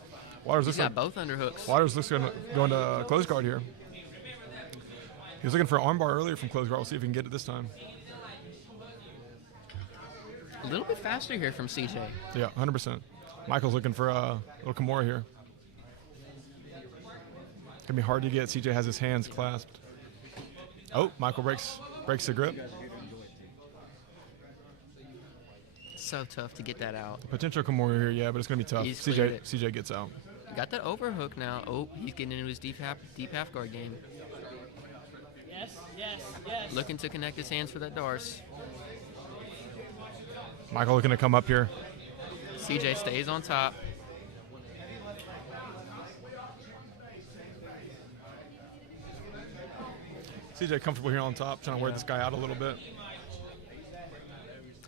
Waters He's looks got like both underhooks. Waters looks going to go into close guard here. He was looking for an armbar earlier from close guard. We'll see if he can get it this time. A little bit faster here from CJ. Yeah, 100%. Michael's looking for a little Kimura here. It's gonna be hard to get. CJ has his hands clasped. Oh, Michael breaks the grip. So tough to get that out. Potential Kimura here, yeah, but it's gonna be tough. He's cleared it. CJ gets out. Got that overhook now. Oh, he's getting into his deep half guard game. Yes. Looking to connect his hands for that Darce. Michael looking to come up here. CJ stays on top. CJ comfortable here on top, trying to wear this guy out a little bit.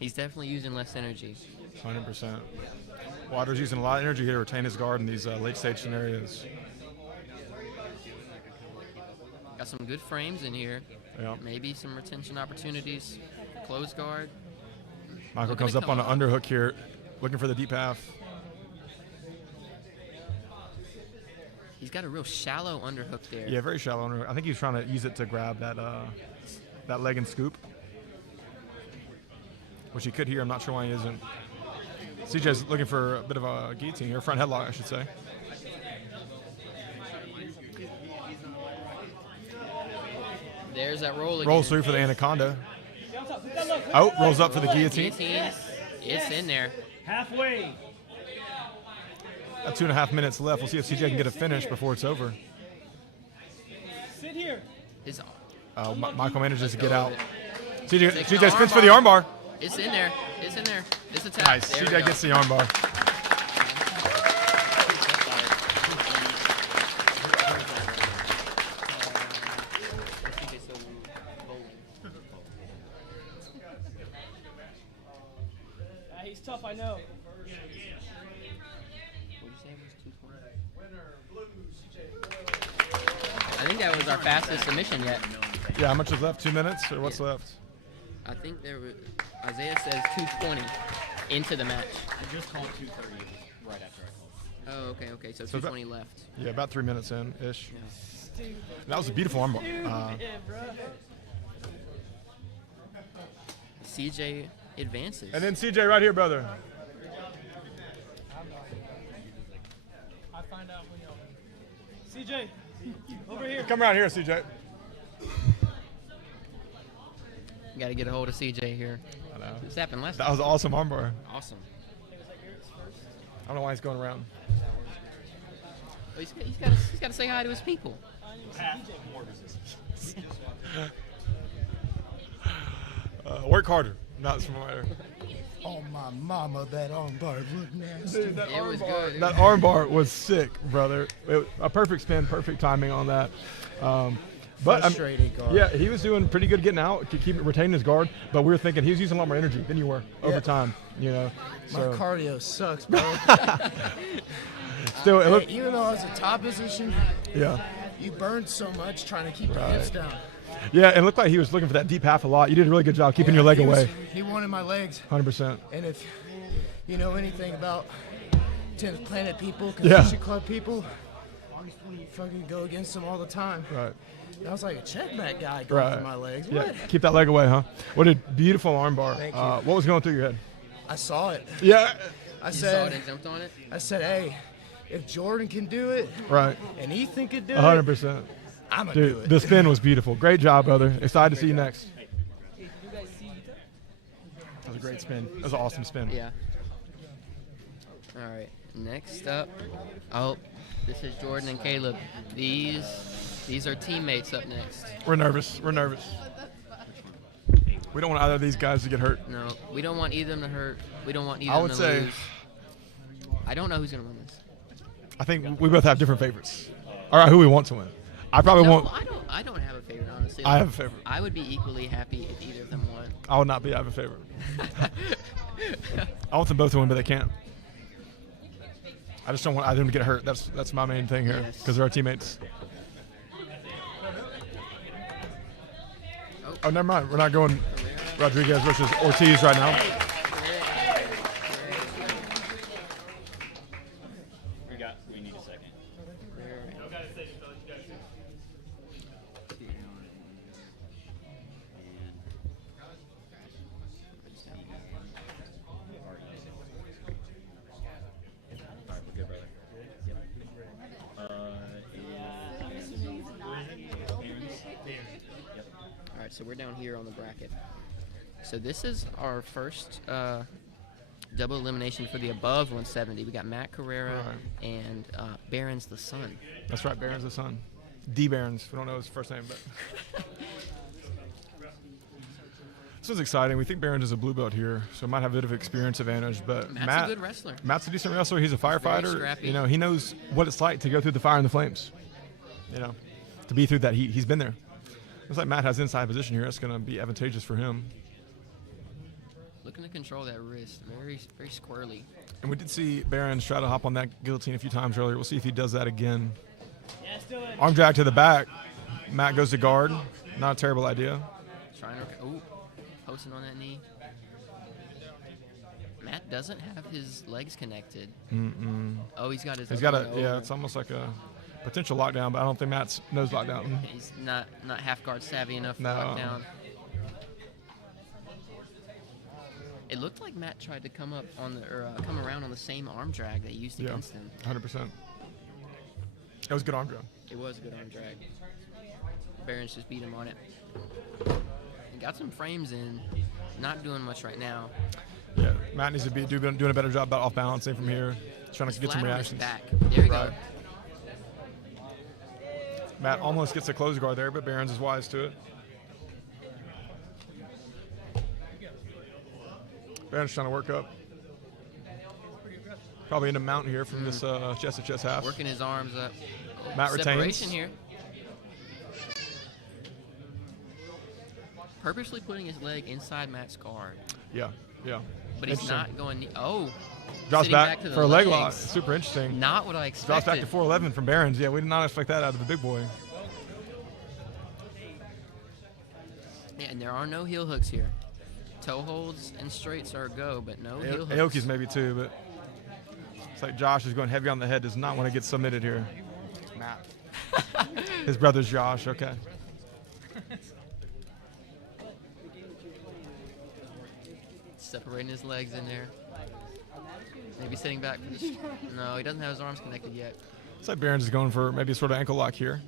He's definitely using less energy. 100%. Waters using a lot of energy here to retain his guard in these late stage scenarios. Got some good frames in here. Yeah. Maybe some retention opportunities. Close guard. Michael Looking comes to up come on an underhook here, looking for the deep half. He's got a real shallow underhook there. Yeah, very shallow underhook. I think he's trying to use it to grab that leg and scoop, which he could here. I'm not sure why he isn't. CJ's looking for a bit of a guillotine here, front headlock, I should say. There's that roll again. Rolls through for the anaconda. Oh, rolls up for the guillotine. Guillotine. It's in there. Halfway. 2.5 minutes left. We'll see if CJ can get a finish before it's over. Sit here. His, Michael manages to get out. Taking CJ the spins for the armbar. It's in there. It's in there. It's a tap. Nice. There we CJ go. gets the armbar. He's tough, I know. I think that was our fastest submission yet. Yeah, how much is left? 2 minutes, or what's left? I think there was, Isaiah says 2:20 into the match. I just called 2:30 right after I called. Oh, okay. So So 2:20 left. Yeah, about 3 minutes in ish. Yeah. That was a beautiful armbar. CJ advances. And then CJ right here, brother. I find out when CJ, over here. Come around here, CJ. You got to get a hold of CJ here. I know. This happened last That time. was an awesome armbar. Awesome. I don't know why he's going around. Well, he's got to say hi to his people. Work harder, not smarter. Oh, my mama, that armbar looked nasty. Dude, that It was good. That armbar was sick, brother. A perfect spin, perfect timing on that. But frustrated guard. yeah, he was doing pretty good getting out, retaining his guard. But we were thinking he was using a lot more energy than you were over time. You know, My so cardio sucks, bro. still, it looked, Even though I was in top position, yeah. you burned so much trying to keep your hips down. Yeah, it looked like he was looking for that deep half a lot. You did a really good job keeping your leg away. He wanted my legs. 100%. And if you know anything about 10th Planet people, Yeah. Concession Club people, fucking go against them all the time. Right. I was like a check back guy going Right. for my legs. Yeah, What? keep that leg away, huh? What a beautiful armbar. Thank you. What was going through your head? I saw it. Yeah. I You saw it said, and jumped on it? hey, if Jordan can do it Right. and Ethan can do 100%. it, I'm going to do Dude, it. the spin was beautiful. Great job, brother. Excited to see you next. That was a great spin. That was an awesome spin. Yeah. All right. Next up, oh, this is Jordan and Caleb. These are teammates up next. We're nervous. We're nervous. We don't want either of these guys to get hurt. No, we don't want either of them to hurt. We don't want either I of would them to say- lose. I don't know who's gonna win this. I think we both have different favorites. All right, who we want to win. I probably No, won't. I don't have a favorite, honestly. I have a favorite. I would be equally happy if either of them won. I would not be. I have a favorite. I want them both to win, but they can't. I just don't want either of them to get hurt. That's my main thing here Yes. because they're our teammates. Oh, never mind. We're not going Rodriguez versus Ortiz right now. We need a second. Alright, we're good, brother. All right, so we're down here on the bracket. So this is our first double elimination for the above 170. We got Matt Carrera Right. and Barons the Sun. That's right. Barron's the son. D. Barron's. We don't know his first name, but this was exciting. We think Barron's is a blue belt here, so might have a bit of experience advantage. But Matt's a good wrestler. Matt's a decent wrestler. He's a firefighter. scrappy. You know, he knows what it's like to go through the fire and the flames. You know, to be through that heat. He's been there. Looks like Matt has inside position here. It's going to be advantageous for him. Looking to control that wrist, very squirrely. And we did see Barron's try to hop on that guillotine a few times earlier. We'll see if he does that again. Arm drag to the back. Matt goes to guard. Not a terrible idea. Trying to, ooh, posting on that knee. Matt doesn't have his legs connected. Oh, he's got his. He's other got a, one yeah, over. it's almost like a potential lockdown, but I don't think Matt's knows lockdown. He's not half guard savvy enough for No. lockdown. It looked like Matt tried to come up on the come around on the same arm drag that he used Yeah, against him. 100%. That was a good arm drag. It was a good arm drag. Barons just beat him on it. He got some frames in. Not doing much right now. Yeah, Matt needs to be doing a better job about off balancing from here, trying to get some Flat on his reactions. back. There we Right. go. Matt almost gets a close guard there, but Barons is wise to it. Barons trying to work up. Probably in a mount here from this chest-to-chest half. Working his arms up. Matt retains. Separation here. Purposely putting his leg inside Matt's guard. Yeah, yeah. But he's Interesting. not going. Oh. Drops sitting back to the for a leg lock. legs. Super interesting. Not what I expected. Drops back to 411 from Barons. Yeah, we did not expect that out of the big boy. Yeah, and there are no heel hooks here. Toe holds and straights are a go, but no heel hooks. Aoki's maybe too, but it's like Josh is going heavy on the head. Does not want to get submitted here. Matt. His brother's Josh. Okay. Separating his legs in there. Maybe sitting back for the. No, he doesn't have his arms connected yet. Looks like Barons is going for maybe a sort of ankle lock here.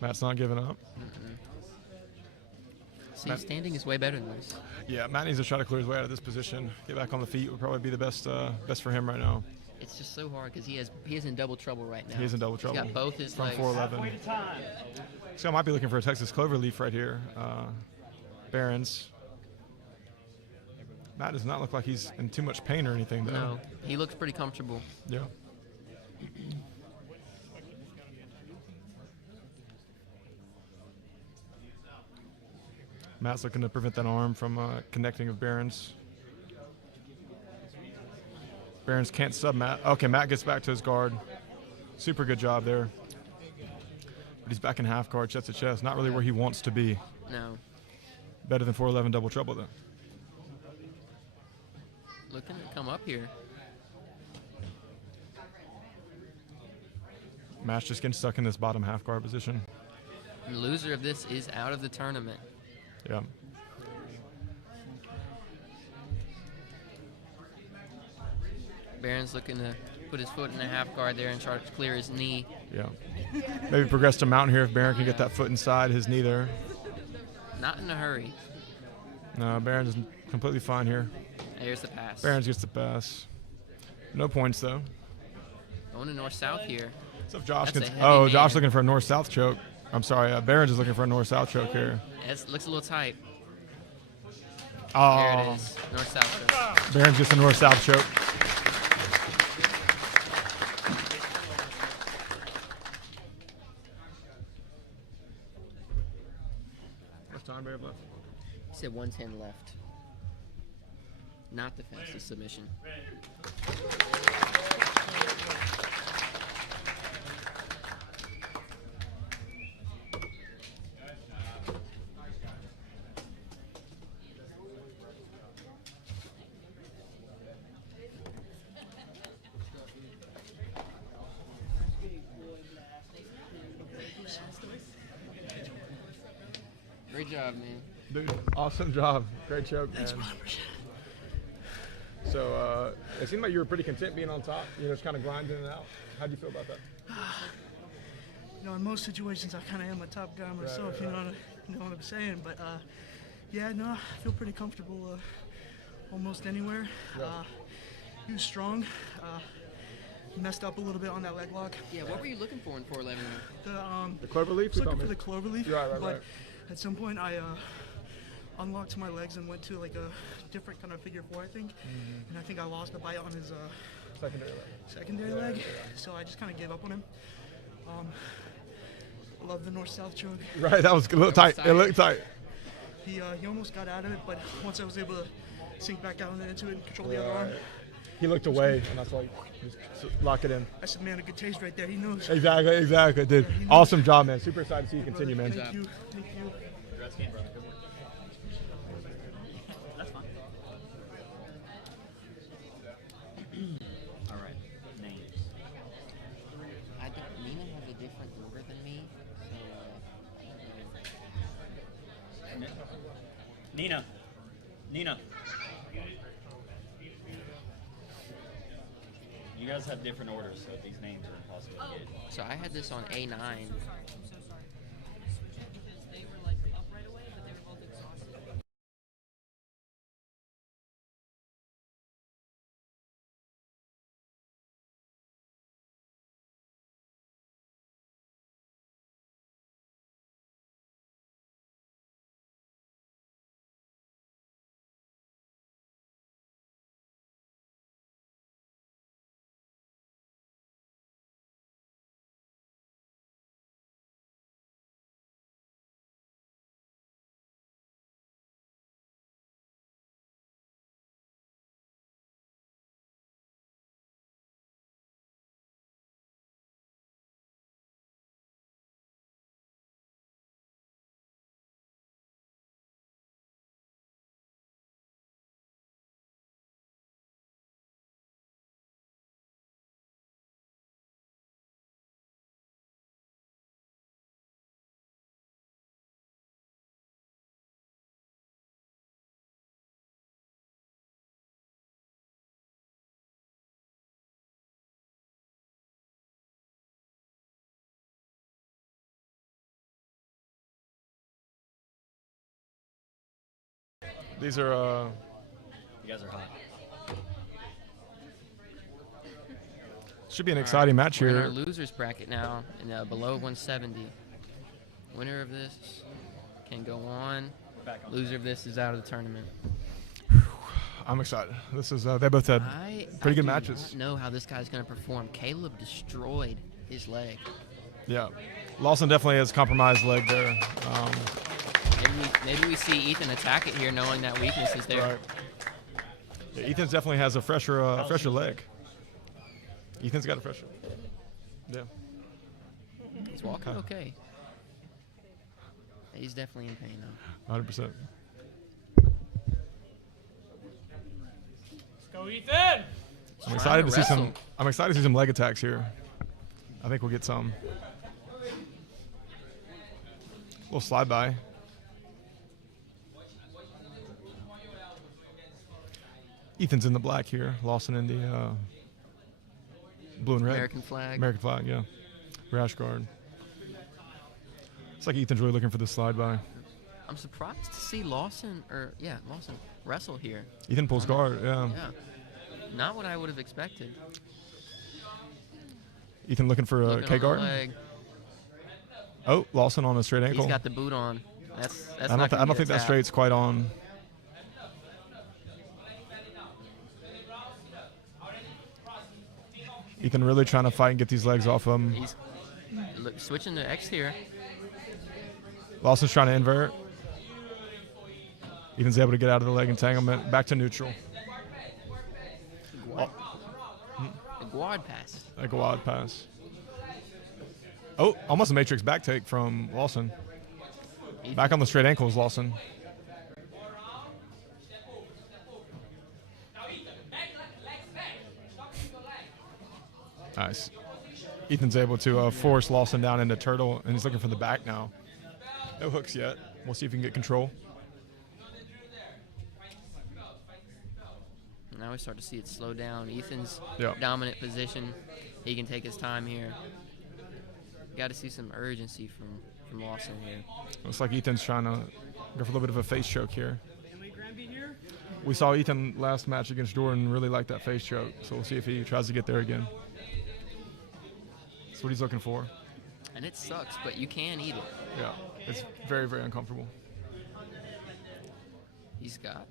Matt's not giving up. See, Matt- standing is way better than this. Yeah, Matt needs to try to clear his way out of this position. Get back on the feet would probably be the best for him right now. It's just so hard because he is in double trouble right now. He's in double trouble. He's got both his From legs. 411. So I might be looking for a Texas Cloverleaf right here. Barons. Matt does not look like he's in too much pain or anything, though. No, he looks pretty comfortable. Yeah. Matt's looking to prevent that arm from connecting with Behrens. Behrens can't sub Matt. Okay, Matt gets back to his guard. Super good job there. But he's back in half guard, chest to chest. Not really where he wants to be. No. Better than 411 double trouble, though. Looking to come up here. Matt's just getting stuck in this bottom half guard position. And the loser of this is out of the tournament. Yeah. Behrens looking to put his foot in the half guard there and try to clear his knee. Yeah. Maybe progress to mountain here if Behrens can get that foot inside his knee there. Not in a hurry. No, Behrens is completely fine here. There's the pass. Behrens gets the pass. No points, though. Going to north-south here. So if Josh That's gets, a heavy Josh man. looking for a north-south choke. I'm sorry, Behrens is looking for a north-south choke here. It looks a little tight. Oh, There it is. North-south choke. Behrens gets a north-south choke. What's time we have left? He said 110 left. Not the fastest submission. Great job, man. Dude, awesome job. Great choke, man. So it seemed like you were pretty content being on top. You know, just kind of grinding it out. How do you feel about that? You know, in most situations, I kind of am a top guy myself. right. You know what I'm saying? But yeah, no, I feel pretty comfortable almost anywhere. He was strong. Messed up a little bit on that leg lock. Yeah, what were you looking for in 411? The clover leaf? I was looking for the clover leaf. Right. But at some point, I unlocked my legs and went to like a different kind of figure four, I think. And I think I lost the bite on his secondary leg. So I just kind of gave up on him. I love the north-south choke. Right, that was a little tight. It looked tight. He almost got out of it, but once I was able to sink back down into it and control the other arm, He looked away, and that's why just lock it in. that's a man of good taste right there. He knows. Exactly, dude. he knows. Awesome job, man. Super excited to see you Brother, continue, man. Thank you. Congrats again, brother. Good work. That's fine. All right. Names. I don't. Nina has a different order than me, so Nina. You guys have different orders, so these names are impossible to get. So I had this on A9. These are You guys are hot. should be an exciting match We're in here. our losers bracket now, and below 170. Winner of this can go on. Back on Loser of this is out of the tournament. I'm excited. This is they both had pretty good I matches. do not know how this guy's going to perform. Caleb destroyed his leg. Yeah, Lawson definitely has compromised leg there. Maybe we see Ethan attack it here, knowing that weakness is there. Right. Yeah, Ethan's definitely has a fresher leg. Ethan's got a fresher. Yeah. He's walking okay. He's definitely in pain though. 100%. Let's go, Ethan! I'm excited to see some. I'm excited to see some leg attacks here. I think we'll get some. A little slide by. Ethan's in the black here. Lawson in the blue and red. American flag. American flag, yeah. Rash guard. It's like Ethan's really looking for the slide by. I'm surprised to see Lawson wrestle here. Ethan pulls guard, yeah. Yeah. Not what I would have expected. Ethan looking for a K guard. Oh, Lawson on a straight ankle. He's got the boot on. That's I don't think that straight's quite on. Ethan really trying to fight and get these legs off him. He's switching to X here. Lawson's trying to invert. Ethan's able to get out of the leg entanglement. Back to neutral. A quad pass. A quad pass. Oh, almost a matrix back take from Lawson. Back on the straight ankle is Lawson. Nice. Ethan's able to force Lawson down into turtle, and he's looking for the back now. No hooks yet. We'll see if he can get control. Now we start to see it slow down. Ethan's Yep. dominant position. He can take his time here. Got to see some urgency from Lawson here. Looks like Ethan's trying to go for a little bit of a face choke here. We saw Ethan last match against Jordan really like that face choke, so we'll see if he tries to get there again. That's what he's looking for. And it sucks, but you can eat it. Yeah, it's very, very uncomfortable. He's got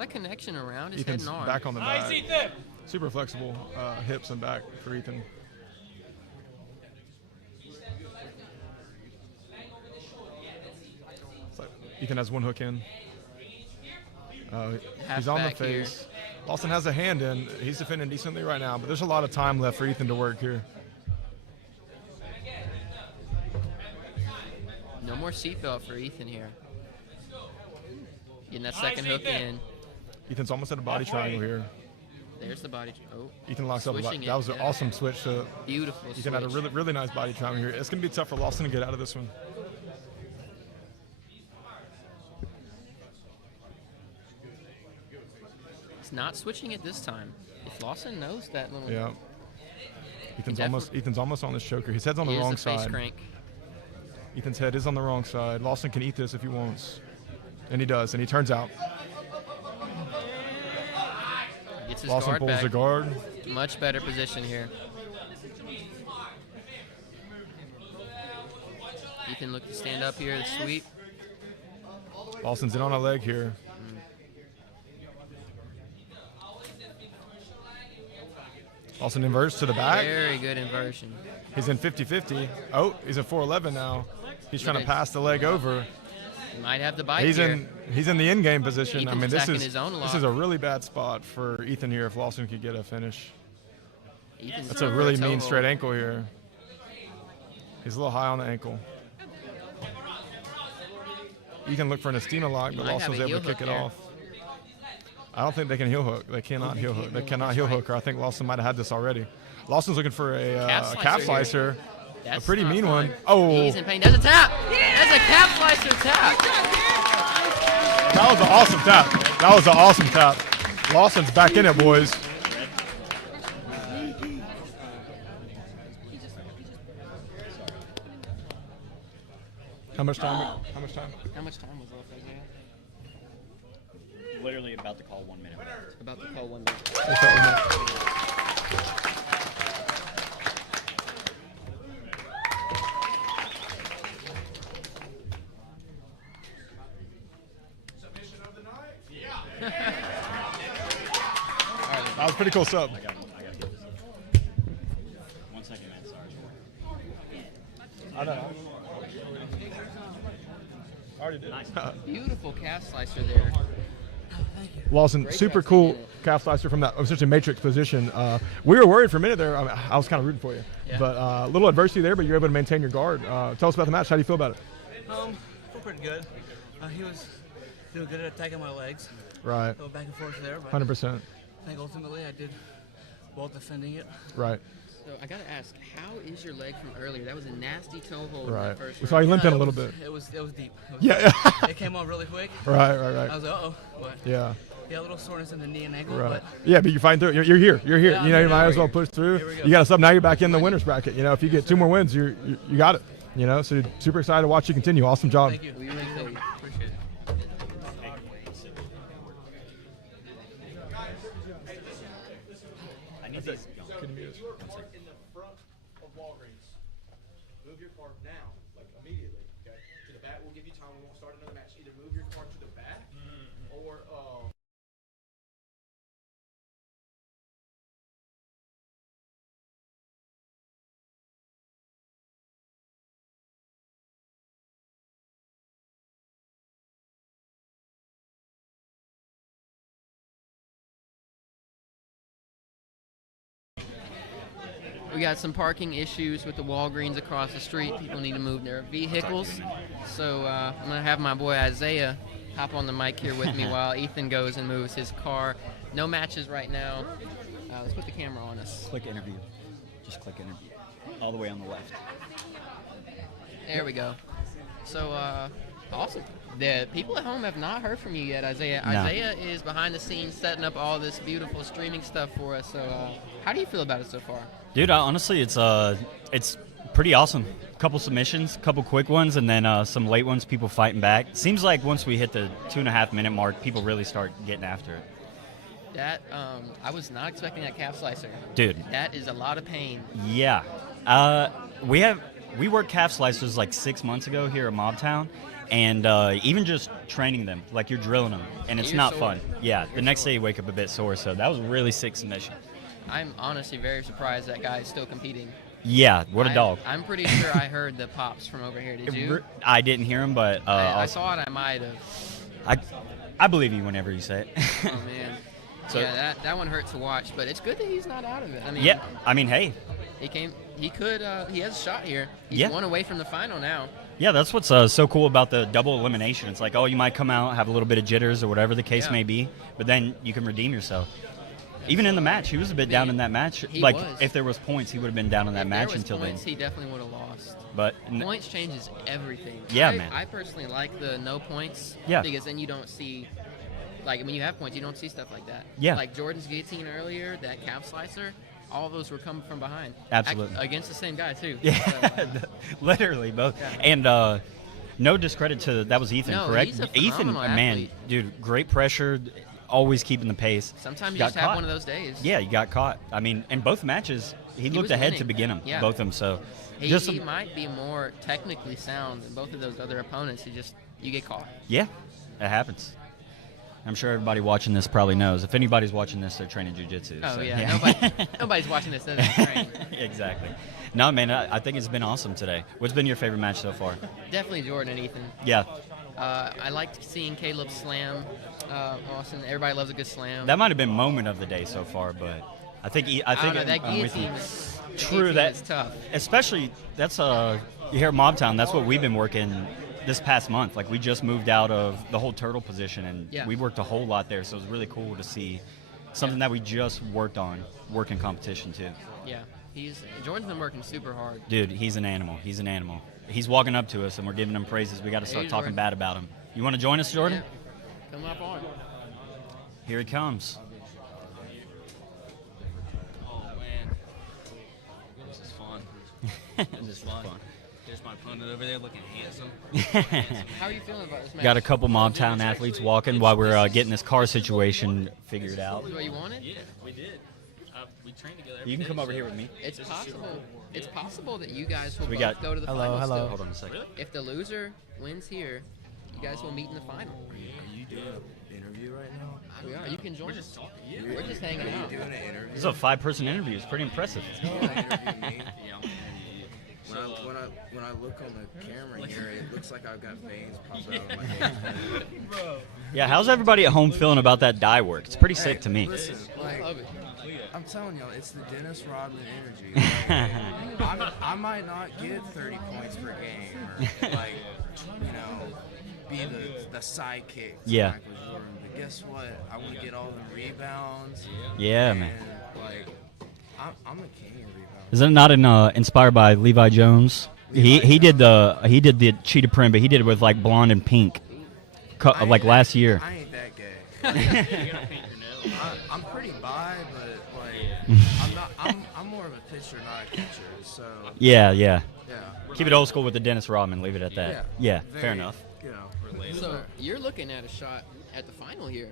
a connection around his Ethan's head and arm. back on the back. Nice, Ethan! Super flexible hips and back for Ethan. It's like Ethan has one hook in. He's on the back here. face. Lawson has a hand in. He's defending decently right now, but there's a lot of time left for Ethan to work here. No more seatbelt for Ethan here. Getting that second hook in. Ethan's almost at a body triangle here. There's the body. Oh. Ethan locks up. Switching That was an yeah. awesome switch. Beautiful Ethan had a really, really nice body triangle here. It's going to be tough for Lawson to get out of this one. He's not switching it this time. If Lawson knows that little. Yeah. Ethan's almost on this choker. His head's on the Here's wrong the face side. crank. Ethan's head is on the wrong side. Lawson can eat this if he wants. And he does, and he turns out. Gets his Lawson guard pulls back. the guard. Much better position here. Ethan look to stand up here, the sweep. Lawson's in on a leg here. Lawson inverts to the back. Very good inversion. He's in 50-50. Oh, he's in 411 now. He's trying to pass the leg over. He might have the bite He's here. in the in-game position. Ethan's I mean, this attacking is his own a lot. this is a really bad spot for Ethan here if Lawson could get a finish. Ethan's That's a looking for really toe mean hold. straight ankle here. He's a little high on the ankle. Ethan looked for an Estina lock, but might Lawson have was a able to heel kick it hook there. off. I don't think they can heel hook. They cannot heel hook. They cannot heel hook, or I think Lawson might have had this already. Lawson's looking for a calf slicer. A That's pretty not mean fun. one. Oh. He's in pain. There's a tap. That's a calf slicer tap. That was an awesome tap. That was an awesome tap. Lawson's back in it, boys. How much time? How much time? How much time was left right there? Literally about to call 1 minute. About to call 1 minute. What's that one? That was a pretty cool sub. I gotta get this. 1 second, man. Sorry. I know. Already did. Nice. Beautiful calf slicer there. Lawson, Great super job cool taking it. calf slicer from that essentially matrix position. We were worried for a minute there. I mean, I was kind of rooting for you. Yeah. But a little adversity there, but you're able to maintain your guard. Tell us about the match. How do you feel about it? Feel pretty good. He was doing good at attacking my legs. Right. Go back and forth there, but 100%. I think ultimately I did well defending it. Right. So I gotta ask, how is your leg from earlier? That was a nasty toe hold in Right. that first We saw you round. limping a it little was, bit. It was deep. It was Yeah. It came on really quick. Right. I was like, uh-oh. But Yeah. yeah, a little soreness in the knee and ankle, Right. but Yeah, but you're fine through it. You're here. You're here. Yeah, You know, you yeah, might we're as well here. push through. Here we go. You got a sub. Now you're back in the winners bracket. You know, if you get 2 more wins, you got it. You know, so super excited to watch you continue. Awesome job. thank you. We really feel you. Appreciate it. I need these. In the front of Walgreens, move your card now, like immediately, okay? To the back, we'll give you time. We won't start another match. Either move your card to the back or. We got some parking issues with the Walgreens across the street. People need to move their vehicles. So I'm going to have my boy Isaiah hop on the mic here with me while Ethan goes and moves his car. No matches right now. Let's put the camera on us. Click interview. Just click interview. All the way on the left. There we go. So, awesome. The people at home have not heard from you yet, Isaiah. No. Isaiah is behind the scenes setting up all this beautiful streaming stuff for us. So, how do you feel about it so far? Dude, honestly, it's pretty awesome. Couple submissions, couple quick ones, and then some late ones. People fighting back. Seems like once we hit the 2.5 minute mark, people really start getting after it. That I was not expecting that calf slicer. Dude. That is a lot of pain. Yeah. We worked calf slicers like 6 months ago here at Mobtown, and even just training them, like you're drilling them, and it's You're not sore. fun. Yeah. You're The next sore. day you wake up a bit sore, so that was a really sick submission. I'm honestly very surprised that guy is still competing. Yeah. What a dog. I'm pretty sure I heard the pops from over here. Did you? I didn't hear him, but I saw it. I might have. I believe you whenever you say it. Oh man. So- yeah, that one hurt to watch, but it's good that he's not out of it. I mean, Yeah. I mean, hey. He could. He has a shot here. He's Yeah. one away from the final now. Yeah, that's what's so cool about the double elimination. It's like, oh, you might come out, have a little bit of jitters or whatever the case Yeah. may be, but then you can redeem yourself. Even in the match, he was a bit down in that match. He Like, was. if there was points, he would have been down in that If match there was until points, then. he definitely would have lost. But Points changes everything. Yeah, I, man. I personally like the no points. Yeah. Because then you don't see, like when you have points, you don't see stuff like that. Yeah. Like Jordan's guillotine earlier, that calf slicer, all of those were coming from behind. Absolutely. Against the same guy too. yeah, So, literally both. Yeah. And no discredit to that was Ethan, No, correct? he's a Ethan, phenomenal man, athlete. dude, great pressure, always keeping the pace. sometimes you Got just have caught. one of those days. Yeah, he got caught. I mean, in both matches, he looked was ahead winning. to begin them, Yeah. both of them. So, He just might be more technically sound than both of those other opponents. You get caught. yeah, it happens. I'm sure everybody watching this probably knows. If anybody's watching this, they're training jujitsu. Oh so, yeah, nobody's watching this doesn't train. Exactly. No, man, I think it's been awesome today. What's been your favorite match so far? Definitely Jordan and Ethan. Yeah, I liked seeing Caleb slam Austin. Everybody loves a good slam. that might have been moment of the day so far, but I think I don't know, that I'm with you. guillotine is True, guillotine that- is tough. Especially that's here at Mobtown. That's what we've been working this past month. Like we just moved out of the whole turtle position, and Yeah. we worked a whole lot there. So it was really cool to see something that we just worked on work in competition too. Yeah, Jordan's been working super hard. Dude, he's an animal. He's an animal. He's walking up to us, and we're giving him praises. We got to start Hey, talking Jordan. bad about him. You want to join us, Jordan? Yeah. Come up on. Here he comes. Oh man, this is fun. This is fun. There's my opponent over there looking handsome. How are you feeling about this match? Got a couple Mobtown athletes walking while we're getting this car situation figured out. This is what you wanted? Yeah, we did. We trained together. You can come over here with me. It's possible. It's possible that you guys will We both got- go to the Hello, final. hello. still. Hold on a second. If the loser wins here, you guys will meet in the final. Are you doing an interview right now? We are. You can join us. We're just hanging out. Doing an interview? This is a 5-person interview. It's pretty impressive. You want to interview me? Yeah. When I look on the camera here, it looks like I've got veins popping out of my head. Yeah, how's everybody at home feeling about that dye work? It's pretty sick to me. Listen, like, I'm telling y'all, it's the Dennis Rodman energy. Like, I might not get 30 points per game, or like, be the sidekick to Yeah. Michael Jordan. But guess what? I want to get all the rebounds. Yeah, and, man. Like, I'm the king of rebounds. Is that not inspired by Levi Jones? He did the cheetah print, but he did it with like blonde and pink, like last year. I ain't that gay. I'm pretty bi, but like I'm more of a pitcher, not a catcher. So Yeah. Keep it old school with the Dennis Rodman. Leave it at that. Yeah, fair very, enough. So you're looking at a shot at the final here.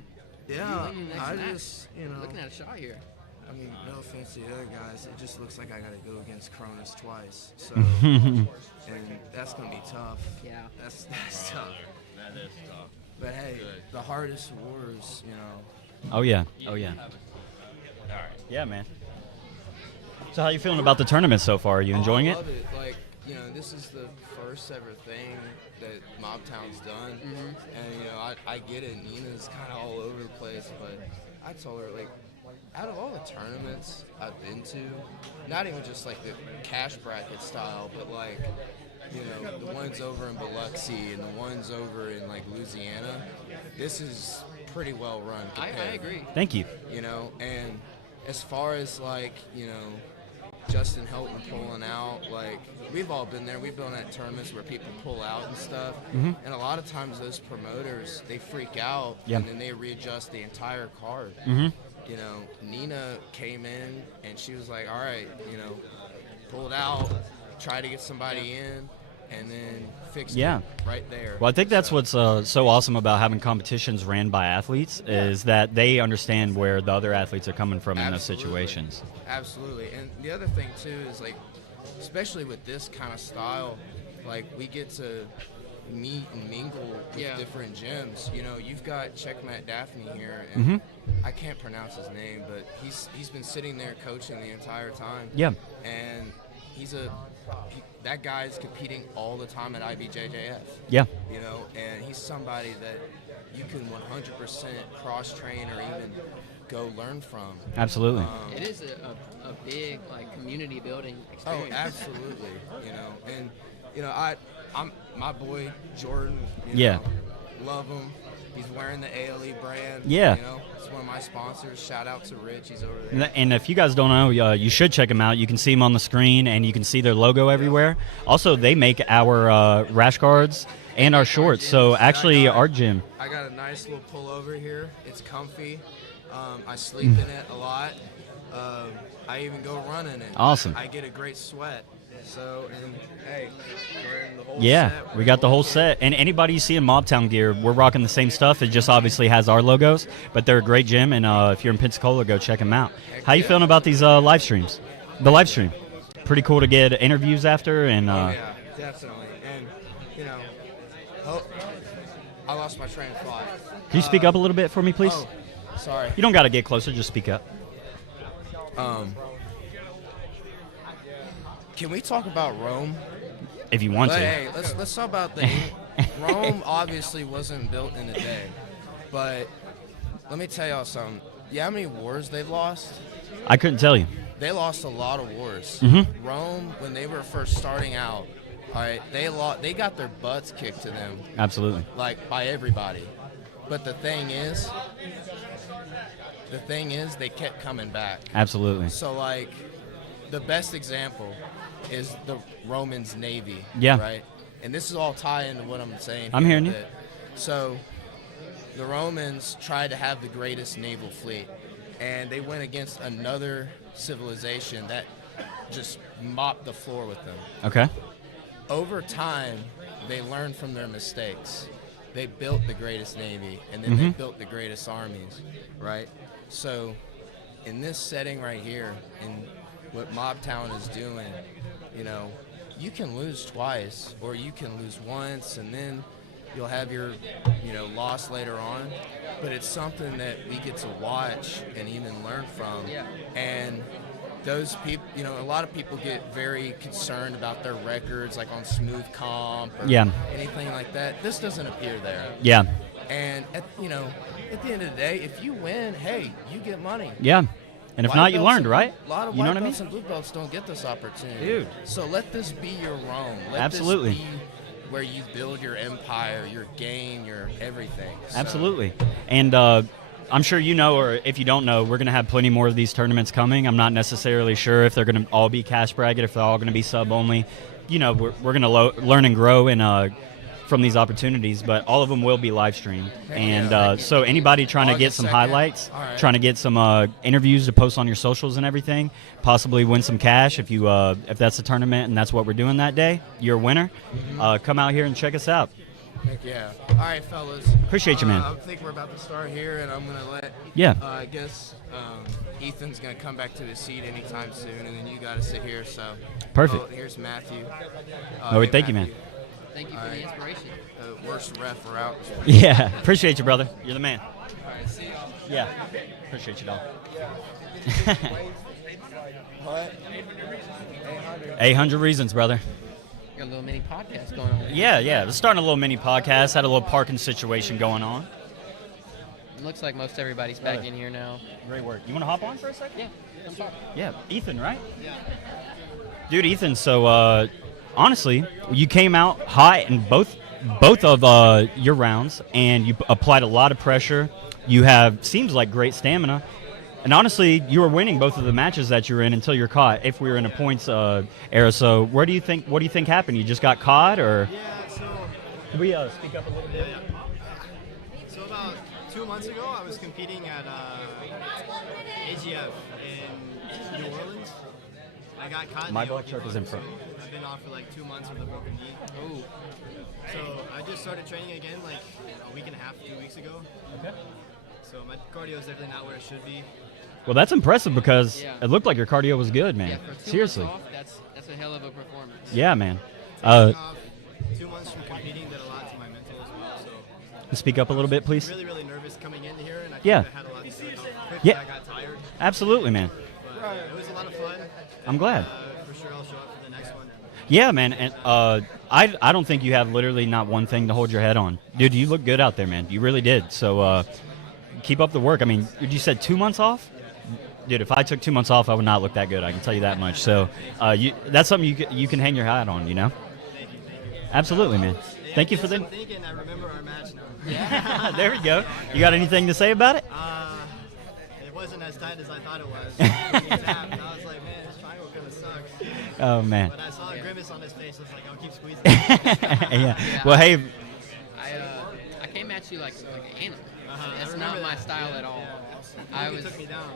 Yeah, You're next I match. just looking at a shot here. I mean, no offense to the other guys, it just looks like I got to go against Cronus twice. So, and that's gonna be tough. Yeah, that's tough. That is tough. But hey, the hardest wars, Oh yeah. Yeah, man. So how you feeling about the tournament so far? Are you enjoying I it? love it. Like, this is the first ever thing that Mobtown's done, and I get it. Nina's kind of all over the place, but I told her, like, out of all the tournaments I've been to, not even just like the cash bracket style, but like, the ones over in Biloxi and the ones over in like Louisiana, this is pretty well run. I agree. Thank you. And as far as like, Justin Helton pulling out, like, we've all been there. We've been at tournaments where people pull out and stuff. Mhm. And a lot of times those promoters, they freak out Yeah. and then they readjust the entire card. Mhm. Nina came in and she was like, all right, pulled out, try to get somebody in, and then fixed Yeah. it right there. Well, I think that's what's so awesome about having competitions ran by athletes is that they understand where the other athletes are coming from in those situations. Absolutely. And the other thing, too, is, like, especially with this kind of style, like, we get to meet and mingle with different gyms. You've got Checkmate Daphne here, and I can't pronounce his name, but he's been sitting there coaching the entire time. Yeah. And that guy's competing all the time at IBJJF. Yeah. And he's somebody that you can 100% cross-train or even go learn from. Absolutely. It is a big like community building experience. Oh, absolutely. And I'm my boy Jordan. Love him. He's wearing the ALE brand. Yeah. It's one of my sponsors. Shout out to Rich. He's over there. And if you guys don't know, you should check them out. You can see them on the screen, and you can see their logo everywhere. Also, they make our rash guards and our shorts. So actually, our gym. I got a nice little pullover here. It's comfy. I sleep in it a lot. I even go running in it. Awesome. I get a great sweat. So, and hey, we're in the whole Yeah, set. we got the whole set. And anybody you see in Mobtown gear, we're rocking the same stuff. It just obviously has our logos, but they're a great gym. And if you're in Pensacola, go check them out. How you feeling about these live streams? The live stream. Pretty cool to get interviews after. And yeah, definitely. And, I lost my train of thought. Can you speak up a little bit for me, please? Oh, sorry. You don't got to get closer. Just speak up. Can we talk about Rome? If you want to. Hey, let's talk about Rome. Obviously wasn't built in a day, but let me tell y'all something. You know how many wars they've lost? I couldn't tell you. They lost a lot of wars. Mm-hmm. Rome, when they were first starting out, all right, they got their butts kicked to them. Absolutely. Like by everybody. But the thing is, they kept coming back. Absolutely. So like, the best example is the Romans' navy. Yeah. Right. And this is all tie into what I'm saying. I'm here hearing a you. bit. So, the Romans tried to have the greatest naval fleet, and they went against another civilization that just mopped the floor with them. Okay. Over time, they learned from their mistakes. They built the greatest navy, and then they built the greatest armies, right? So, in this setting right here, in what Mobtown is doing, you can lose twice, or you can lose once, and then you'll have your, loss later on. But it's something that we get to watch and even learn from. Yeah. And those people, you know, a lot of people get very concerned about their records, like on Smooth Comp or Yeah. anything like that. This doesn't appear there. Yeah. And at the end of the day, if you win, hey, you get money. Yeah. And if White not, you belts learned, and right? A lot of You know white what I mean? belts and blue belts don't get this opportunity. Dude. So let this be your Rome. Let Absolutely. this be where you build your empire, your game, your everything. So, Absolutely. And I'm sure you know, or if you don't know, we're going to have plenty more of these tournaments coming. I'm not necessarily sure if they're going to all be cash bracket, if they're all going to be sub only. You know, we're going to learn and grow and from these opportunities, but all of them will be live streamed. And so anybody trying to get August some 2nd. highlights, All right. trying to get some interviews to post on your socials and everything, possibly win some cash if that's the tournament and that's what we're doing that day, you're a winner. Come out here and check us out. Heck yeah. All right, fellas. Appreciate you, man. I think we're about to start here, and I'm going to let, Yeah. I guess Ethan's going to come back to his seat anytime soon, and then you got to sit here. So Perfect. Oh, here's Matthew. Oh, Hey, thank you, man. Matthew. Thank you for the inspiration. Worst ref are out. Yeah. Appreciate you, brother. You're the man. All right, see y'all. Yeah. Appreciate you, dog. What? 800 reasons, brother. Got a little mini podcast going on. Yeah. We're starting a little mini podcast. Had a little parking situation going on. It looks like most everybody's back in here now. Great work. You want to hop on for a second? Yeah. Come talk. Yeah. Ethan, right? Yeah. Dude, Ethan, so honestly, you came out hot in both of your rounds, and you applied a lot of pressure. You have, seems like, great stamina. And honestly, you were winning both of the matches that you were in until you're caught. If we were in a points era, so what do you think happened? You just got caught, or? Yeah. So. Can we speak up a little bit? So about 2 months ago, I was competing at AGF in New Orleans. I got caught. My black shirt is in front. I've been off for like 2 months with a broken knee. Oh. So I just started training again like a week and a half, 2 weeks ago. Okay. So my cardio is definitely not where it should be. Well, that's impressive because Yeah. it looked like your cardio was good, man. Yeah, for 2 Seriously. months off, that's a hell of a performance. Yeah, man. Taking off 2 months from competing did a lot to my mental as well. So Speak up a little bit, please. really, really nervous coming into here, and I Yeah. think I had a lot to say. Quickly, Yeah. I got tired, Absolutely, man. but it was a lot of fun. I'm glad. For sure, I'll show up for the next one. Yeah, man. And I don't think you have literally not one thing to hold your head on. Dude, you look good out there, man. You really did. So keep up the work. I mean, you said 2 months off? Dude, if I took 2 months off, I would not look that good. I can tell you that much. So that's something you can hang your hat on, you know? Absolutely, man. Thank you for the... I'm thinking I remember our match now. There we go. You got anything to say about it? It wasn't as tight as I thought it was. When he tapped, I was like, man, this triangle kind of sucks. Oh, man. But I saw a grimace on his face. I was like, I'll keep squeezing. Yeah. Well, hey, I came at you like an animal. I That's remember not my that. style at all. He took me down.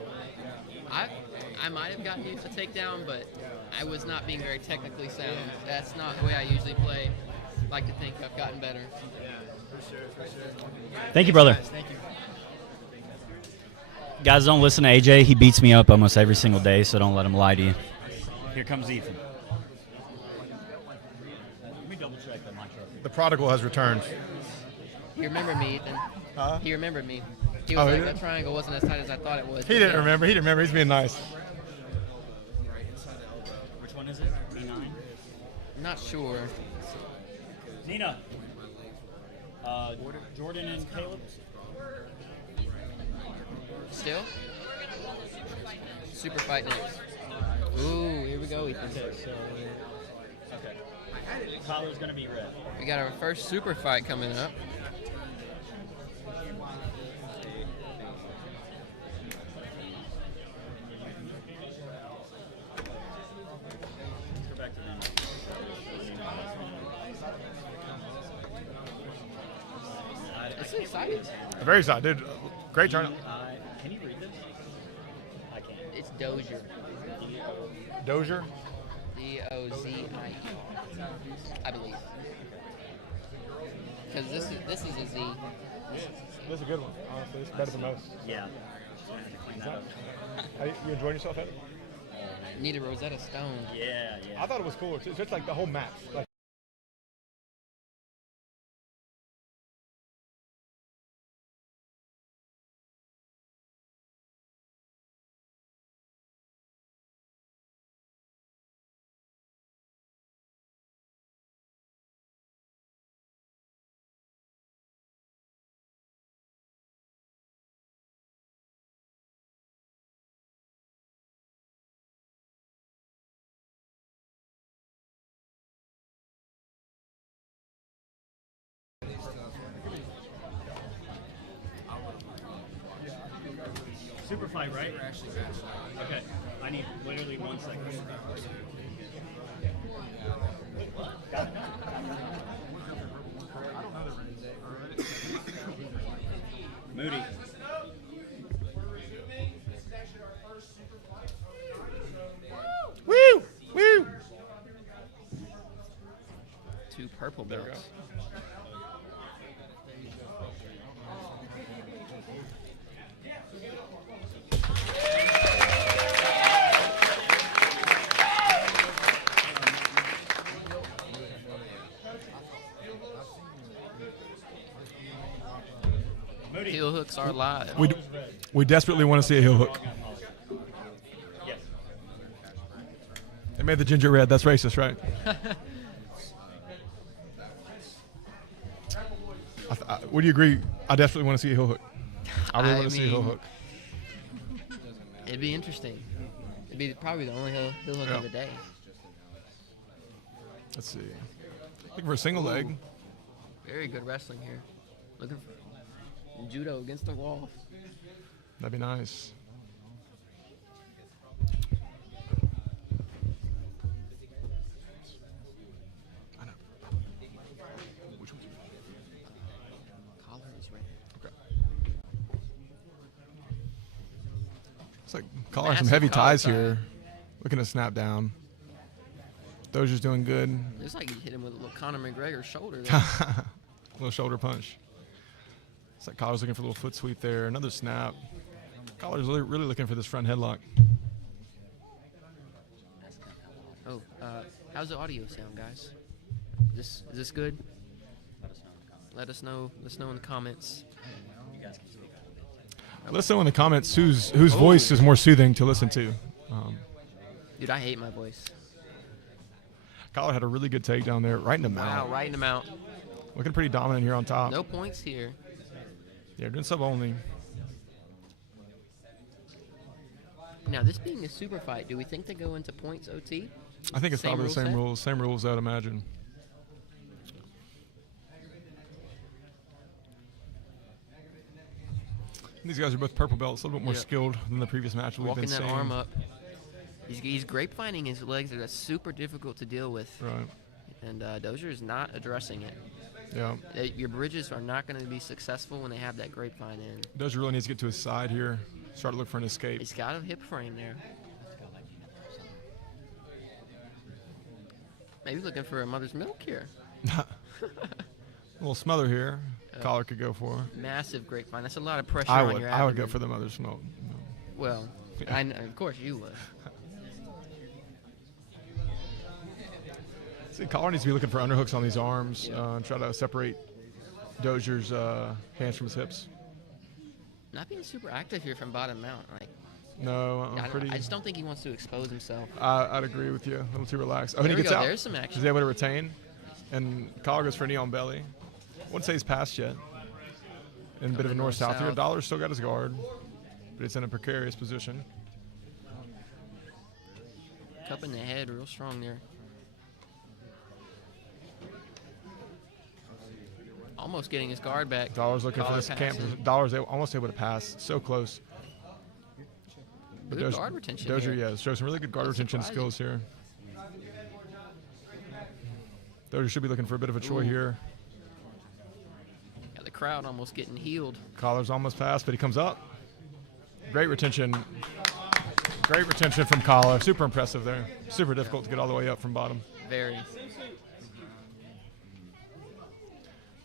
I might have gotten you to take down, but I was not being very technically sound. That's not the way I usually play. Like to think I've gotten better. Yeah, for sure. thank you, brother. Guys, thank you. Guys, don't listen to AJ. He beats me up almost every single day, so don't let him lie to you. Here comes Ethan. Let me double check that mic. The prodigal has returned. He remembered me, Ethan. Huh? He remembered me. He was Oh, he like, did? that triangle wasn't as tight as I thought it was. He didn't remember. He didn't remember. He's being nice. Which one is it? E9? I'm not sure. Nina. Jordan and Caleb? Still? Super fight next. Ooh, here we go, Ethan. Okay. Collar's going to be red. We got our first super fight coming up. It's exciting. Very excited, dude. Great turnout. Can you read this? I can't. It's Dozier. Dozier. Dozie, I believe. Because this is a Z. This is a good one. Honestly, it's better than most. Yeah. You enjoying yourself, Eddie? Need a Rosetta Stone. Yeah. I thought it was cool. It's just like the whole match. Like, Super fight, right? Okay. I need literally 1 second. Moody. Woo! Woo! 2 purple belts. Heel hooks are live. We desperately want to see a heel hook. Yes. They made the ginger red. That's racist, right? Would you agree? I desperately want to see a heel hook. I really want to see a heel hook. It'd be interesting. It'd be probably the only heel hook of the day. Let's see. Looking for a single leg. Very good wrestling here. Looking for judo against the wall. That'd be nice. I know. Which one's Collar is red. okay? It's like collar some Massive heavy collar ties tie. here. Looking to snap down. Dozier's doing good. It's like you hit him with a little Conor McGregor shoulder there. Little shoulder punch. It's like Collar's looking for a little foot sweep there. Another snap. Collar's really looking for this front headlock. Oh, how's the audio sound, guys? Is this good? Let us know. Let us know in the comments. Let us know in the comments whose voice is more soothing to listen to. Dude, I hate my voice. Collar had a really good takedown there, right in the mouth. Wow, right in the mouth. Looking pretty dominant here on top. No points here. Yeah, doing sub only. Now, this being a super fight, do we think they go into points OT? I think it's probably the rule same set? rules. Same rules, I'd imagine. These guys are both purple belts, a little bit more Yep. skilled than the previous match we've Walking been that seeing. arm up. He's grapevine his legs. That's super difficult to deal with. Right. And Dozier is not addressing it. Yeah. Your bridges are not going to be successful when they have that grapevine in. Dozier really needs to get to his side here. Start to look for an escape. He's got a hip frame there. Maybe looking for a mother's milk here. A little smother here. Collar could go for. Massive grapevine. That's a lot of pressure I on would. your I would go abdomen. for the mother's milk. No. Well, Yeah. of course you would. See, Collar needs to be looking for underhooks on these arms and try to separate Dozier's hands from his hips. Not being super active here from bottom mount. Like, No, I just don't think he wants to expose himself. I'd agree with you. A little too relaxed. Oh, There and he we gets go. out. There's some action. He's able to retain. And Collar goes for a knee on belly. Wouldn't say he's passed yet. In a bit of a north-south here. north-south. Dollar's still got his guard. But it's in a precarious position. Cup in the head, real strong there. Almost getting his guard back. Dollar's looking for Collar this camp. passing. Dollar's almost able to pass. So close. But Good guard retention Dozier, here. yeah, shows some really good guard That's retention surprising. skills here. Dozier should be looking for a bit of a Choi Ooh. here. Got the crowd almost getting healed. Collar's almost passed, but he comes up. Great retention. Great retention from Collar. Super impressive there. Super difficult to get all the way up from bottom. Very.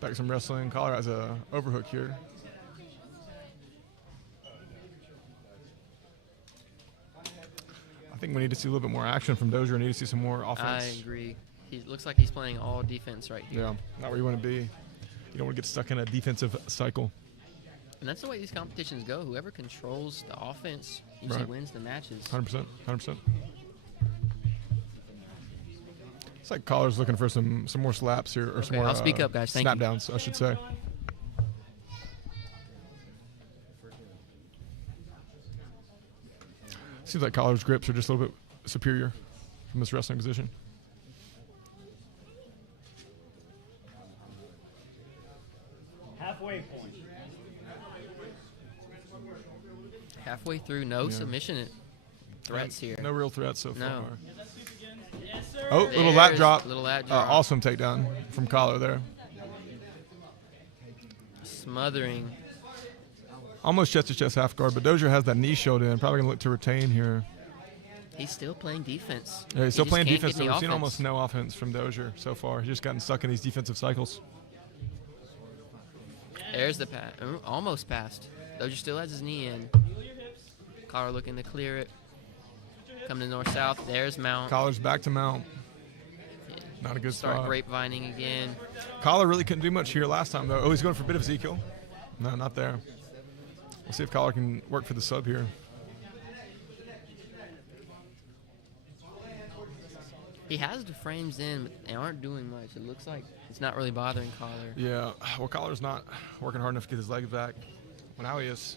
Back to some wrestling. Collar has a overhook here. I think we need to see a little bit more action from Dozier. We need to see some more I offense. agree. He looks like he's playing all defense right here. Yeah, not where you want to be. You don't want to get stuck in a defensive cycle. And that's the way these competitions go. Whoever controls the offense usually Right. wins the matches. 100%. 100%. It's like Collar's looking for some more slaps here, or some Okay, more I'll speak up, guys. Thank snap you. downs, I should say. Seems like Collar's grips are just a little bit superior from this wrestling position. Halfway point. Halfway through, no Yeah. submission threats here. No real threats so No. far. Oh, little lat There's drop. little lat drop. Awesome takedown from Collar there. Smothering. Almost chest-to-chest half guard, but Dozier has that knee showed in. Probably going to look to retain here. He's still playing defense. Yeah, he's He still just playing can't defense, get so any we've seen offense. almost no offense from Dozier so far. He's just gotten stuck in these defensive cycles. There's the pass. Almost passed. Dozier still has his knee in. Collar looking to clear it. Coming to north-south. There's Mount. Collar's back to mount. Not a good Start spot. grapevining again. Collar really couldn't do much here last time, though. Oh, he's going for a bit of Ezekiel. No, not there. We'll see if Collar can work for the sub here. He has the frames in, but they aren't doing much. It looks like it's not really bothering Collar. Yeah, well, Collar's not working hard enough to get his legs back. Well, now he is.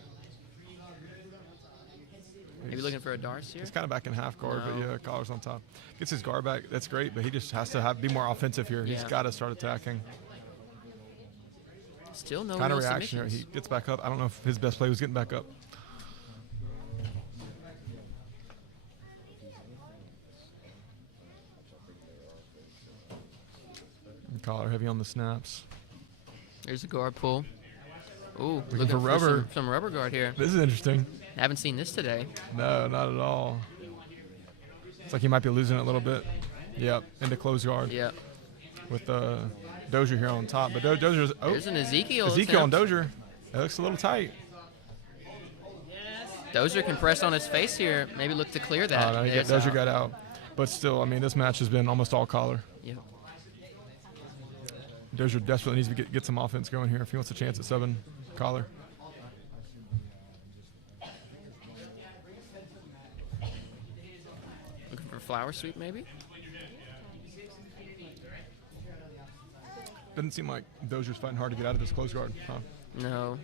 Maybe looking for a Darce here? He's kind of back in half guard, but No. yeah, Collar's on top. Gets his guard back. That's great, but he just has to be more offensive here. He's Yeah. got to start attacking. Still no Kind of real reaction here. He submissions. gets back up. I don't know if his best play was getting back up. Collar heavy on the snaps. There's a guard pull. Ooh, Looking looking for for rubber. some rubber guard here. This is interesting. Haven't seen this today. No, not at all. It's like he might be losing it a little bit. Yep, into close guard. Yep. With Dozier here on top. But Dozier's... Oh, There's an Ezekiel Ezekiel on attempt. Dozier. It looks a little tight. Dozier can press on his face here. Maybe look to clear that. No, There's Dozier out. got out. But still, I mean, this match has been almost all Collar. Yep. Dozier desperately needs to get some offense going here if he wants a chance at subbing Collar. Looking for a flower sweep, maybe? Doesn't seem like Dozier's fighting hard to get out of this close guard, huh? No.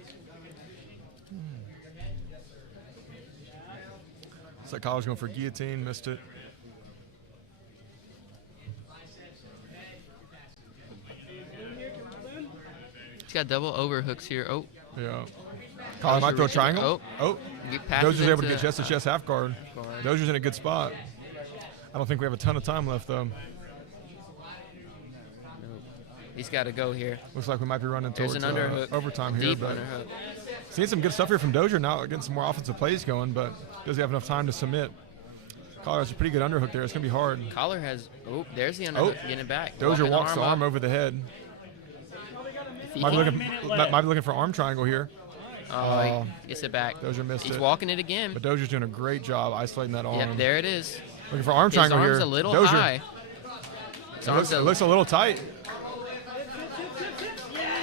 Looks like Collar's going for guillotine, missed it. He's got double overhooks here. Oh. Yeah. Collar might throw a triangle. Oh. Passes Dozier's able to into get chest-to-chest half guard. Dozier's in a good spot. I don't think we have a ton of time left, though. Nope. He's got to go here. Looks like we might be running There's towards an underhook. overtime here. Deep But underhook. seeing some good stuff here from Dozier now, getting some more offensive plays going, but does he have enough time to submit? Collar has a pretty good underhook there. It's going to be hard. Collar has. Oh, there's the underhook. Getting it back. Dozier Walking walks the arm up. over the head. If he Might be, can- looking for arm triangle here. Oh, he gets it back. Dozier missed He's it. walking it again. But Dozier's doing a great job isolating that arm. Yep, there it is. Looking for arm His triangle arm's here. a little Dozier. high. It looks a little tight.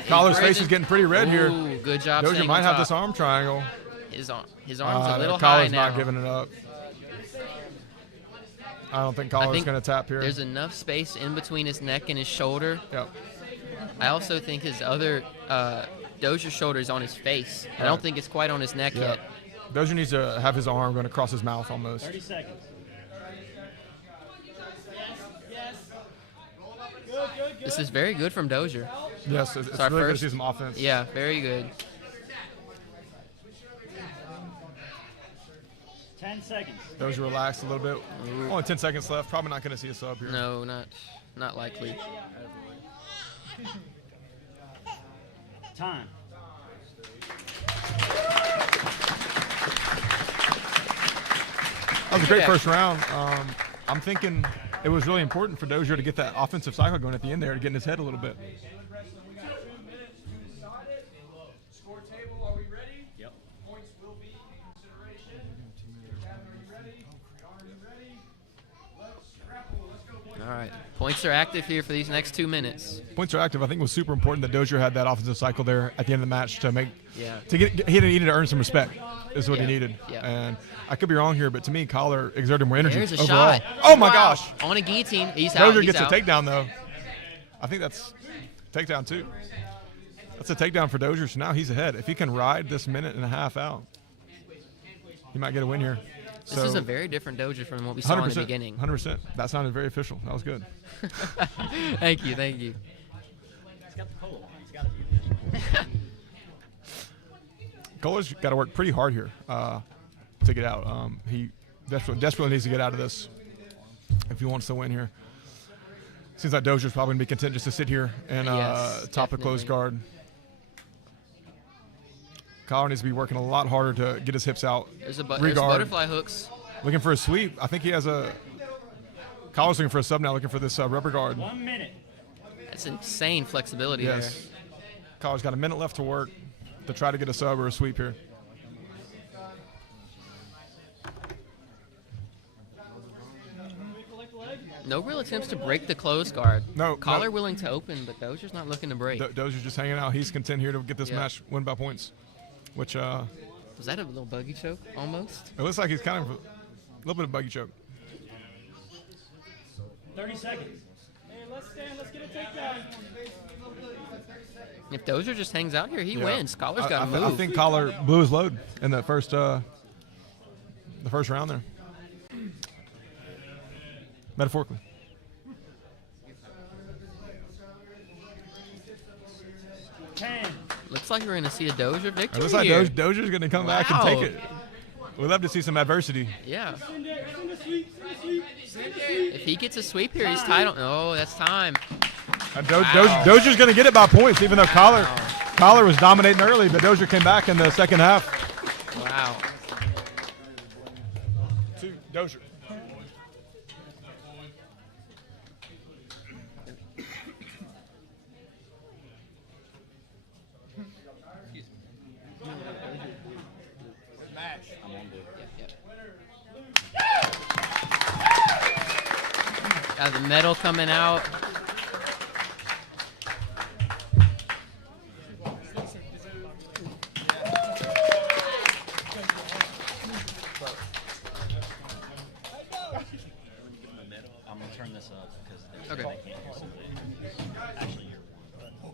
Collar's face is getting pretty red here. Ooh, good job. Dozier staying might on have top. this arm triangle. His arm's a little high Collar's now. not giving it up. I don't think I Collar's think going to tap here. There's enough space in between his neck and his shoulder. Yep. I also think his other Dozier's shoulder is on his face. I Right. don't think it's quite on his neck Yeah. yet. Dozier needs to have his arm going across his mouth almost. 30 seconds. This is very good from Dozier. Yes, it's our really good to first- see some offense. Yeah, very good. 10 seconds. Dozier relaxed a little bit. Only 10 seconds left. Probably not going to see a sub here. No, not likely. Time. That was a great Yeah. first round. I'm thinking it was really important for Dozier to get that offensive cycle going at the end there to get in his head a little bit. Score table, are we ready? Yep. Points will be in consideration. Captain, are you ready? Are you ready? Let's grapple. Let's go, boys. All right. Points are active here for these next 2 minutes. Points are active. I think it was super important that Dozier had that offensive cycle there at the end of the match to make Yeah. he needed to earn some respect is what Yeah. he needed. Yeah. And I could be wrong here, but to me, Collar exerted more energy There's a overall. shot. Oh my Wow. gosh! On a guillotine. He's out. Dozier He's gets out. a takedown though. I think that's takedown too. That's a takedown for Dozier. So now he's ahead. If he can ride this minute and a half out, he might get a win here. This is a very different Dozier from what we saw in the beginning. 100%. That sounded very official. That was good. Thank you. Thank you. He's got the polo on. He's got to be. Collar's got to work pretty hard here. to get out. He desperately needs to get out of this if he wants to win here. Seems like Dozier's probably going to be content just to sit here and Yes, top the closed guard. Collar needs to be working a lot harder to get his hips out. There's Regard. butterfly hooks. Looking for a sweep. I think he has a. Collar's looking for a sub now, looking for this rubber guard. 1 minute. That's insane flexibility Yes. Collar's got a minute left to work to try to get a sub or a sweep here. there. No real attempts to break the close guard. No. Collar willing to open, but Dozier's not looking to break. Dozier's just hanging out. He's content here to get this Yeah. match win by points, which Was that a little buggy choke almost? it looks like he's kind of a little bit of buggy choke. 30 seconds. Hey, let's stand. Let's get a takedown. If Dozier just hangs out here, he Yeah. wins. Collar's got to I move. think Collar blew his load in the first round there. Metaphorically. Looks like we're going to see a Dozier victory It looks like here. Dozier's going to come back and take it. We'd love to see some adversity. Yeah. If he gets a sweep here, he's tied on. Oh, that's time. Dozier's going to get it by points, even though Collar was dominating early, but Dozier came back in the second half. Wow. To Dozier. The medal coming out. I'm going to turn this up because Okay. they can't hear something. Actually, you're one.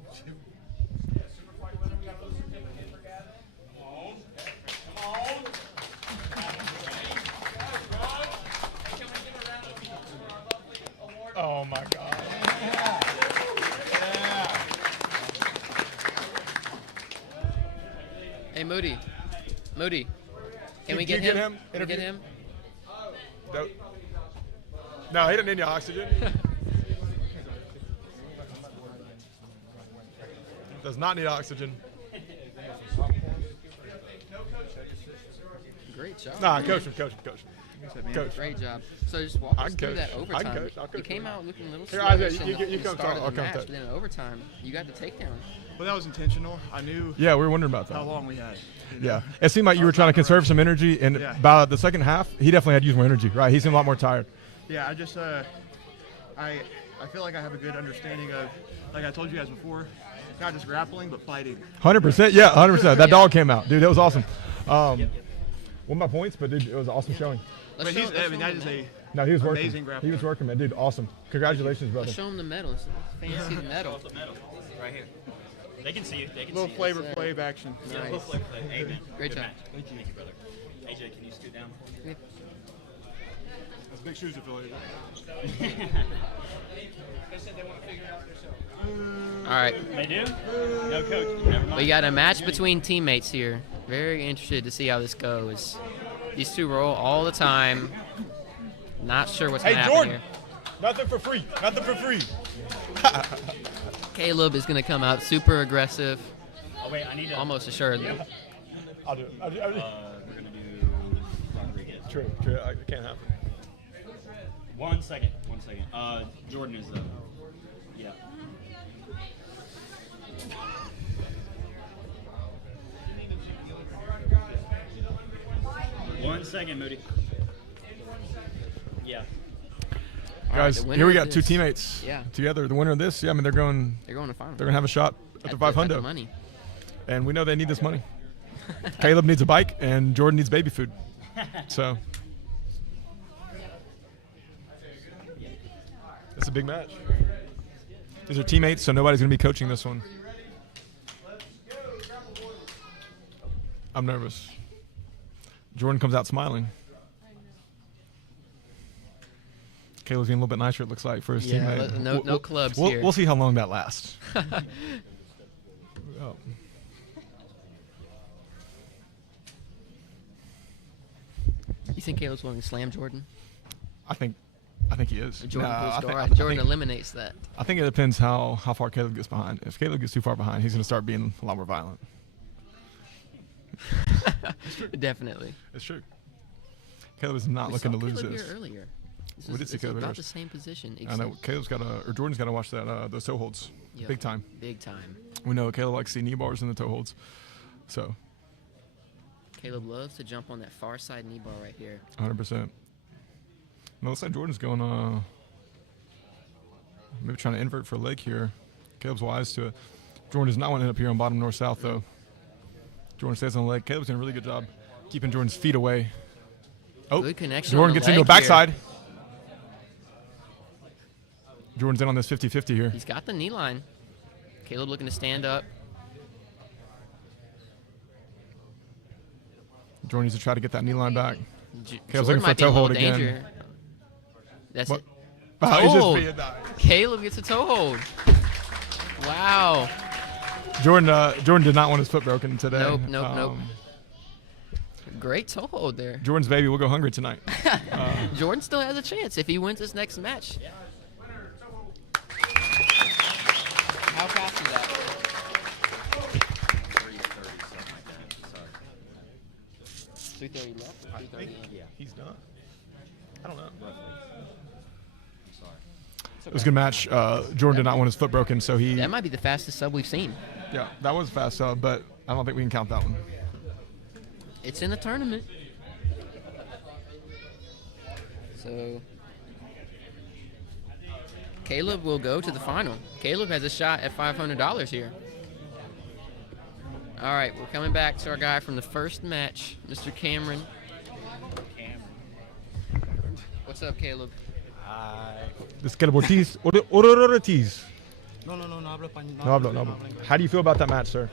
Oh my God. Hey, Moody. Moody. Can we Can get you him? get him? Can we get Interview? him? No, he didn't need any oxygen. Does not need oxygen. Great job. Nah, coach him. Coach. Great job. So just walk I us can through coach. that I can overtime. coach. I'll You coach came you. out looking a little Here, sluggish Isaiah, in you the come start talk. of the I'll match, come but then in overtime, you got the takedown. Well, that was intentional. I knew Yeah, we were wondering about that. how long we had. Yeah, it seemed like you were trying to conserve some energy, and Yeah. by the second half, he definitely had to use more energy. Right, he seemed a lot more tired. Yeah, I just I feel like I have a good understanding of, like I told you guys before, not just grappling but fighting. 100%. Yeah, 100%. That dog came out, dude. That was awesome. One of my points, but dude, it was an awesome showing. But he's, I mean, that is a No, he was working. amazing grappler. He was working, man. Dude, awesome. Congratulations, brother. Let's show him the medal. It's fancy the medal. Right here. They can see you. They can little see flavor Yes, sir. flav action. you. Yeah, a little flavor play. Amen. Great Good job. match. Thank you, brother. AJ, can you scoot down? That's big shoes to fill. All right. They do? No, coach. Never mind. We got a match between teammates here. Very interested to see how this goes. These two roll all the time. Not sure what's Hey, going to happen Jordan. here. Nothing for free. Nothing for free. Caleb is going to come out super aggressive, Oh, wait, I need to. almost assuredly. I'll do it. We're going to do Rodriguez. True. It can't happen. 1 second. Jordan is yeah. One second, Moody. Yeah. Guys, the winner here we of got two this- teammates Yeah. together. The winner of this, yeah, I mean, they're going They're going to final. to have a shot at the 500. money. And we know they need this money. Caleb needs a bike, and Jordan needs baby food. So it's a big match. These are teammates, so nobody's going to be coaching this one. I'm nervous. Jordan comes out smiling. Caleb's being a little bit nicer, it looks like, for his Yeah, teammate. no clubs we'll, here. We'll see how long that lasts. Oh. You think Caleb's willing to slam Jordan? I think he is. Jordan pulls I score. think- I Jordan think- eliminates that. I think it depends how far Caleb gets behind. If Caleb gets too far behind, he's going to start being a lot more violent. Definitely. It's true. Caleb is not We looking saw to lose Caleb this. here earlier. This We is- did see it's Caleb about earlier. the same position. I know. except- Caleb's got or Jordan's got to watch that those toe holds. Yep, Big time. Big time. We know Caleb likes to see knee bars in the toe holds. So, Caleb loves to jump on that far side knee bar right here. 100%. No, looks like Jordan's going maybe trying to invert for a leg here. Caleb's wise to it. Jordan does not want to end up here on bottom north-south, though. Jordan stays on the leg. Caleb's doing a really good job keeping Jordan's feet away. Oh, Good connection Jordan on the gets into a leg here. backside. Jordan's in on this 50-50 here. He's got the knee line. Caleb looking to stand up. Jordan needs to try to get that knee line back. Caleb's Jordan looking for a might be in toe hold little again. danger. That's What? it. Wow, Toe he's just hold. being nice. Caleb gets a toe hold. Wow. Jordan did not want his foot broken today. Nope. Great toe hold there. Jordan's baby will go hungry tonight. Jordan still has a chance if he wins his next match. How fast is that? 3:30 left. 3:30 in. Yeah, he's done. I don't know. It's It was a good match. Jordan did not want his foot broken, so he. That might be the fastest sub we've seen. Yeah, that was a fast sub, but I don't think we can count that one. It's in the tournament. So Caleb will go to the final. Caleb has a shot at $500 here. All right, we're coming back to our guy from the first match, Mr. Cameron. What's up, Caleb? This Caleb Ortiz. Ortiz. No hablo español. No hablo, no hablo. How do you feel about that match, sir?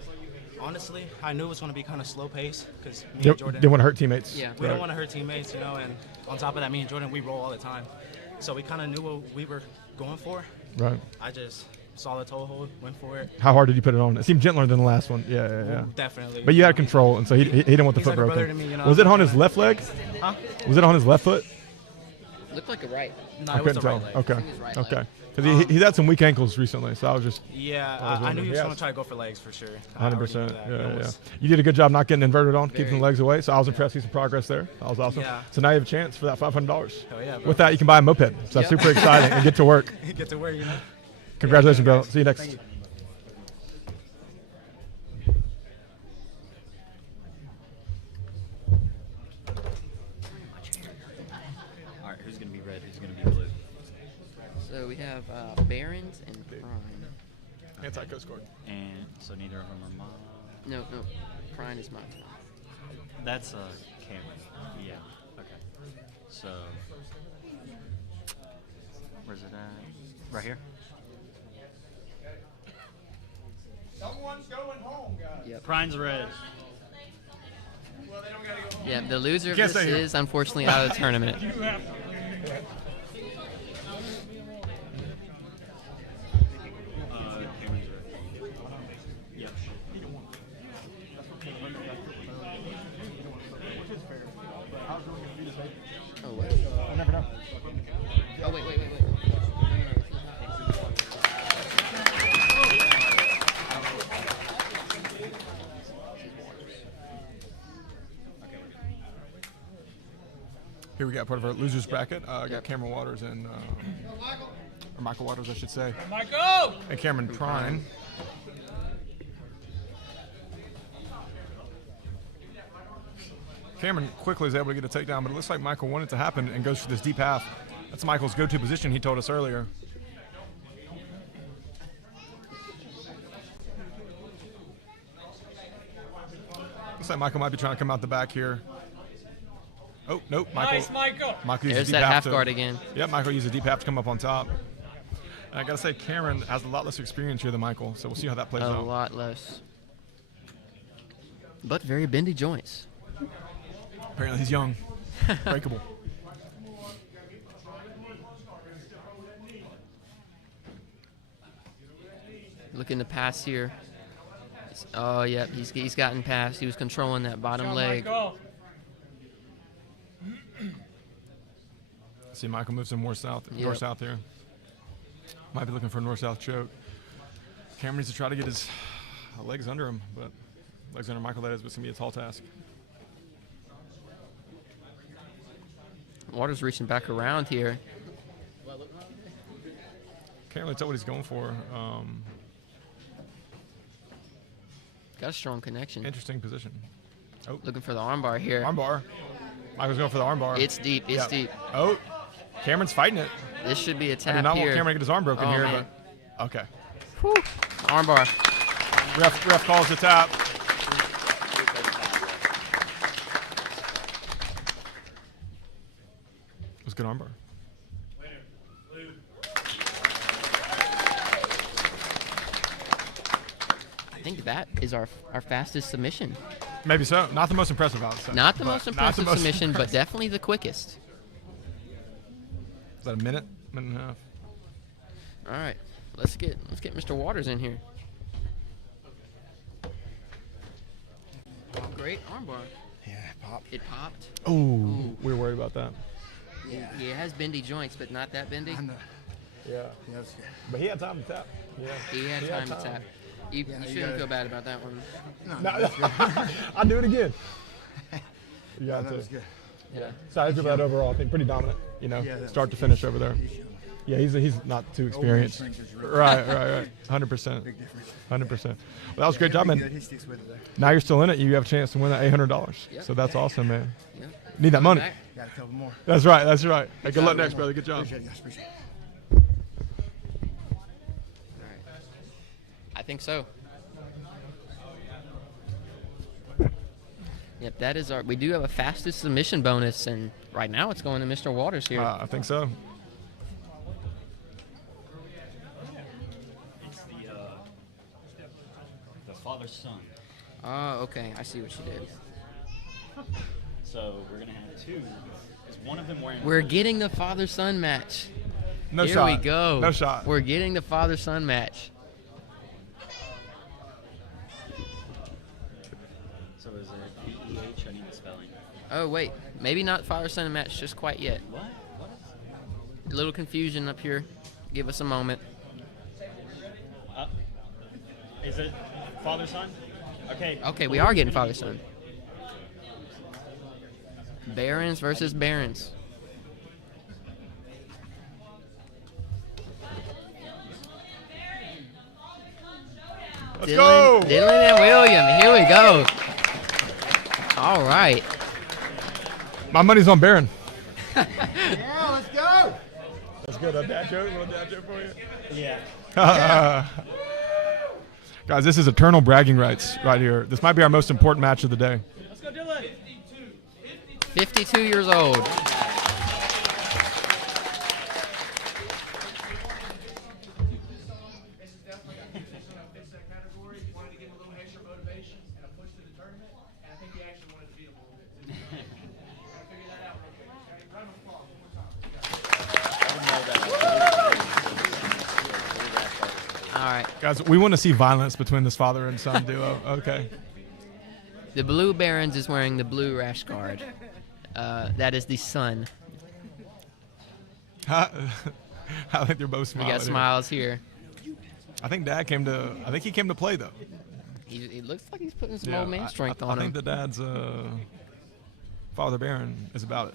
Honestly, I knew it was going to be kind of slow pace because me They and Jordan. didn't want to hurt teammates. Yeah, we Right. don't want to hurt teammates, you know. And on top of that, me and Jordan, we roll all the time, so we kind of knew what we were going for. Right. I just saw the toe hold, went for it. How hard did you put it on? It seemed gentler than the last one. Yeah. Ooh, definitely. But you had control, and so he didn't want the He's foot like a broken. brother to me, you know, Was it I'm on his trying to- left leg? Huh? Was it on his left foot? Looked like a right. No, I it was couldn't the tell. right leg. Okay. I think it's right leg. Okay. Because he's had some weak ankles recently, so I was just. Yeah, was I knew wondering. he was Yes. going to try to go for legs for sure. 100%. I already knew that. It Yeah. was- You did a good job not getting inverted on, keeping the Very. legs away. So I was impressed. See some progress there. That was awesome. Yeah. So now you have a chance for that $500. Hell yeah, bro. With that, you can buy a moped. So that's Yep. super exciting and get to work. Get to work, you know. Congratulations, Yeah, Bill. See you next. Thank you. All right, who's going to be red? Who's going to be blue? So we have Barons and Prime. Anti-co scored. And so neither of them are mine. No. Prime is mine. That's Cameron. Yeah. Okay. So where's it at? Right here. Someone's going home, guys. Yep. Prime's red. Well, they don't gotta go. Yeah, the loser of Can't this stay here. is unfortunately out of the tournament. Cameron's red. Yep. Oh, what? I never know. Oh, wait. Here we got part of our losers bracket. Got Cameron Waters and or Michael Waters, I should say. Michael! And Cameron Prine. Cameron quickly is able to get a takedown, but it looks like Michael wanted it to happen and goes for this deep half. That's Michael's go-to position, he told us earlier. Looks like Michael might be trying to come out the back here. Oh, nope. Nice, Michael. Michael used There's a deep that half to- guard again. Yep, Michael used a deep half to come up on top. And I got to say, Cameron has a lot less experience here than Michael, so we'll see how that plays A out. lot less. But very bendy joints. Apparently he's young. Breakable. Looking to pass here. Oh, yeah, he's gotten past. He was controlling that bottom leg. Michael. See, Michael moves him more south, Yep. north-south here. Might be looking for a north-south choke. Cameron needs to try to get his legs under him, but legs under Michael, that is, but it's going to be a tall task. Waters reaching back around here. Can't really tell what he's going for. Got a strong connection. Interesting position. Oh, Looking for the armbar here. armbar. Michael's going for the armbar. It's deep. It's Yeah. deep. Oh, Cameron's fighting it. This should be a I tap did not here. want Cameron to get his arm broken Oh, here, man. but okay. Whew. Armbar. Ref calls the tap. It was a good armbar. I think that is our fastest submission. Maybe so. Not the most impressive, I would say. Not the but most not impressive the most submission, but impressive. definitely the quickest. Is that a minute? Minute and a half. All right, let's get Mr. Waters in here. Great armbar. Yeah, pop. It popped. Oh, we were worried about that. Yeah, it has bendy joints, but not that bendy. Yeah. But he had time to tap. Yeah. He had time to tap. You shouldn't feel bad about that one. No, I'll do it again. You got that to. was good. Yeah. So I feel that overall. I think pretty dominant. You know, start to finish over there. Yeah, he's not too experienced. Right. 100%. Big difference. 100%. Well, that was a great job, He man. sticks with it there. Now you're still in it. You have a chance to win that $800. Yep. So that's awesome, man. Yep. Need that money. Back. Got a couple more. That's right. Hey, good luck job, next, man. brother. Good job. Appreciate it, guys. Appreciate it. All right. I think so. Yep, that is our. We do have a fastest submission bonus, and right now it's going to Mr. Waters here. I think so. It's the father-son. Oh, okay. I see what you did. So we're gonna have two. Is one of them wearing? We're getting the father-son match. No Here shot. we go. No shot. We're getting the father-son match. So is it B-E-H? I need the spelling. Oh wait, maybe not father-son match just quite yet. What? A little confusion up here. Give us a moment. Is it father-son? Okay. Okay, we are getting father-son. Barons versus Barons. Let's go. Dylan and William. Here we go. All right. My money's on Barron. Yeah, let's go. That's good. A dad joke? A little dad joke for you? Yeah. Guys, this is eternal bragging rights right here. This might be our most important match of the day. Let's go, Dylan. 52 years old. All right. Guys, we want to see violence between this father and son duo. Okay. The blue Barons is wearing the blue rash guard. That is the son. I think they're both We smiling. got here. smiles here. I think he came to play though. He looks like he's putting some old man strength I on him. think the dad's father Baron is about it.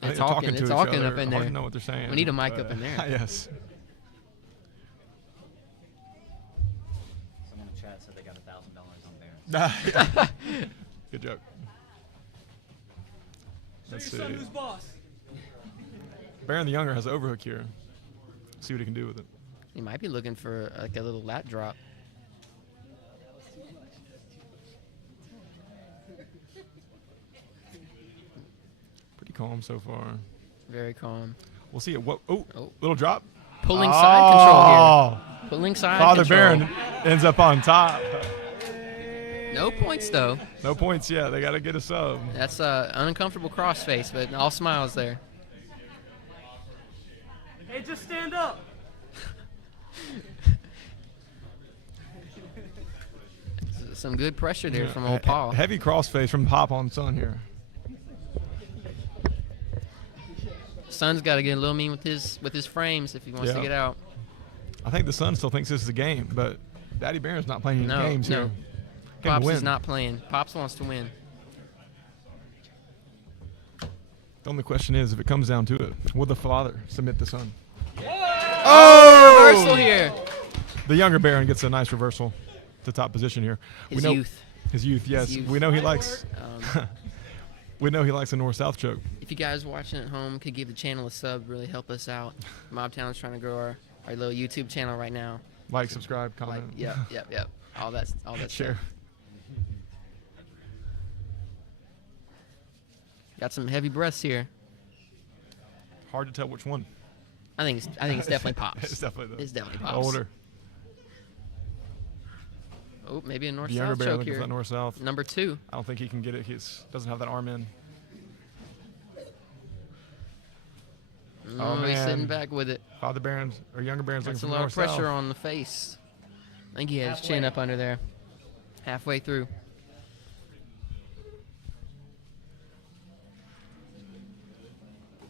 I think It's they're talking. to It's each talking other. up in Hard there. to know what they're saying. We need a mic but, up in there. Yes. Someone in chat said they got $1,000 on Barron. Good joke. Let's see. Son, who's boss? Baron the Younger has an overhook here. See what he can do with it. He might be looking for like a little lat drop. Pretty calm so far. Very calm. We'll see it. What? Oh, little drop. Pulling side control Oh. here. Pulling side Father control. Baron ends up on top. No points though. No points yet. They got to get a sub. That's an uncomfortable crossface, but all smiles there. Hey, just stand up. Some good pressure there Yeah, from old Paul. Heavy crossface from Pop on Sun here. Son's got to get a little mean with his frames if he wants to Yeah. get out. I think the Sun still thinks this is a game, but Daddy Barron's not playing any games here. Came to Pops is win. not playing. Pops wants to win. The only question is, if it comes down to it, will the father submit the son? Oh! Reversal here. The younger Barron gets a nice reversal to top position here. His we know, youth. His youth, yes. youth. We know he likes. Um, we know he likes a north-south choke. If you guys watching at home could give the channel a sub, really help us out. Mobtown's trying to grow our little YouTube channel right now. Like, subscribe, comment. Yep. All that Share. stuff. Got some heavy breaths here. Hard to tell which one. I think it's definitely Pops. It's definitely Pops. Older. Oh, maybe a The younger north-south Barron choke looking for here. that north-south. Number 2. I don't think he can get it. He doesn't have that arm in. Oh, He's man. sitting back with it. Father Barron's, or younger Barron's That's a looking for lot of north-south. pressure on the face. I think he has his chin up under there. Halfway through.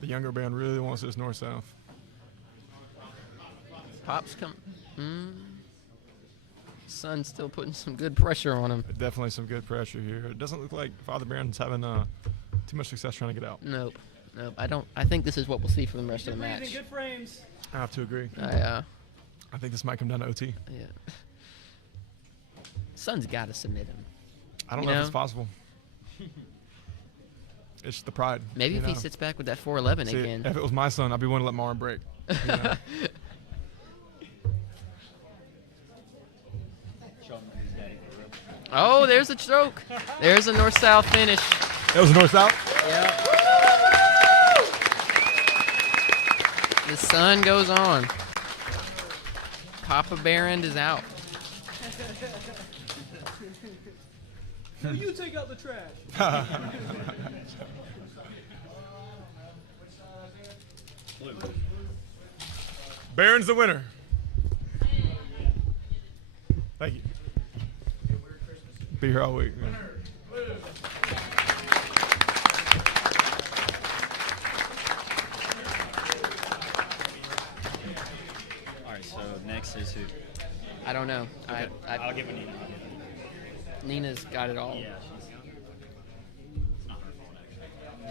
The younger Barron really wants this north-south. Pops come. Son's still putting some good pressure on him. Definitely some good pressure here. It doesn't look like Father Barron's having too much success trying to get out. Nope. I think this is what we'll see for the rest of the match. Good frames. I have to agree. I think this might come down to OT. Yeah. Son's got to submit him. I don't know if it's possible. It's the pride. Maybe if he sits back with that 411 See, again. If it was my son, I'd be willing to let my arm break. You know? Oh, there's a choke. There's a north-south finish. It was north-south? Yeah. The sun goes on. Papa Barron is out. You take out the trash. Barron's the winner. Thank you. Be here all week. Man. All right, so next is who? I don't know. Okay. I'll give it Nina. Nina's got it all. Yeah, it's not her fault, actually.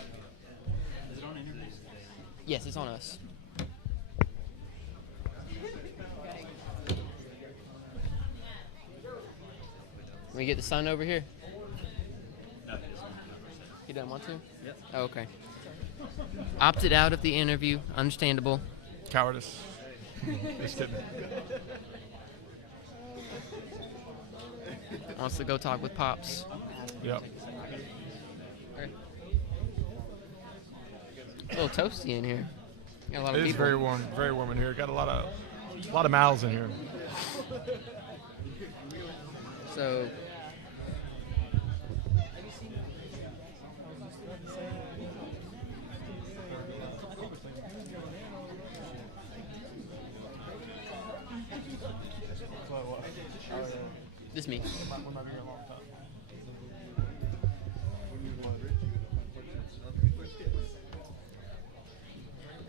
Is it on interviews? Yes, it's on us. Can we get the sun over here? No, he doesn't. He doesn't want to? Yep. Oh, okay. Opted out of the interview. Understandable. Cowardice. Just kidding. Wants to go talk with Pops. Yep. A little toasty in here. Got a lot of It is people. very warm in here. Got a lot of mouths in here. So this me.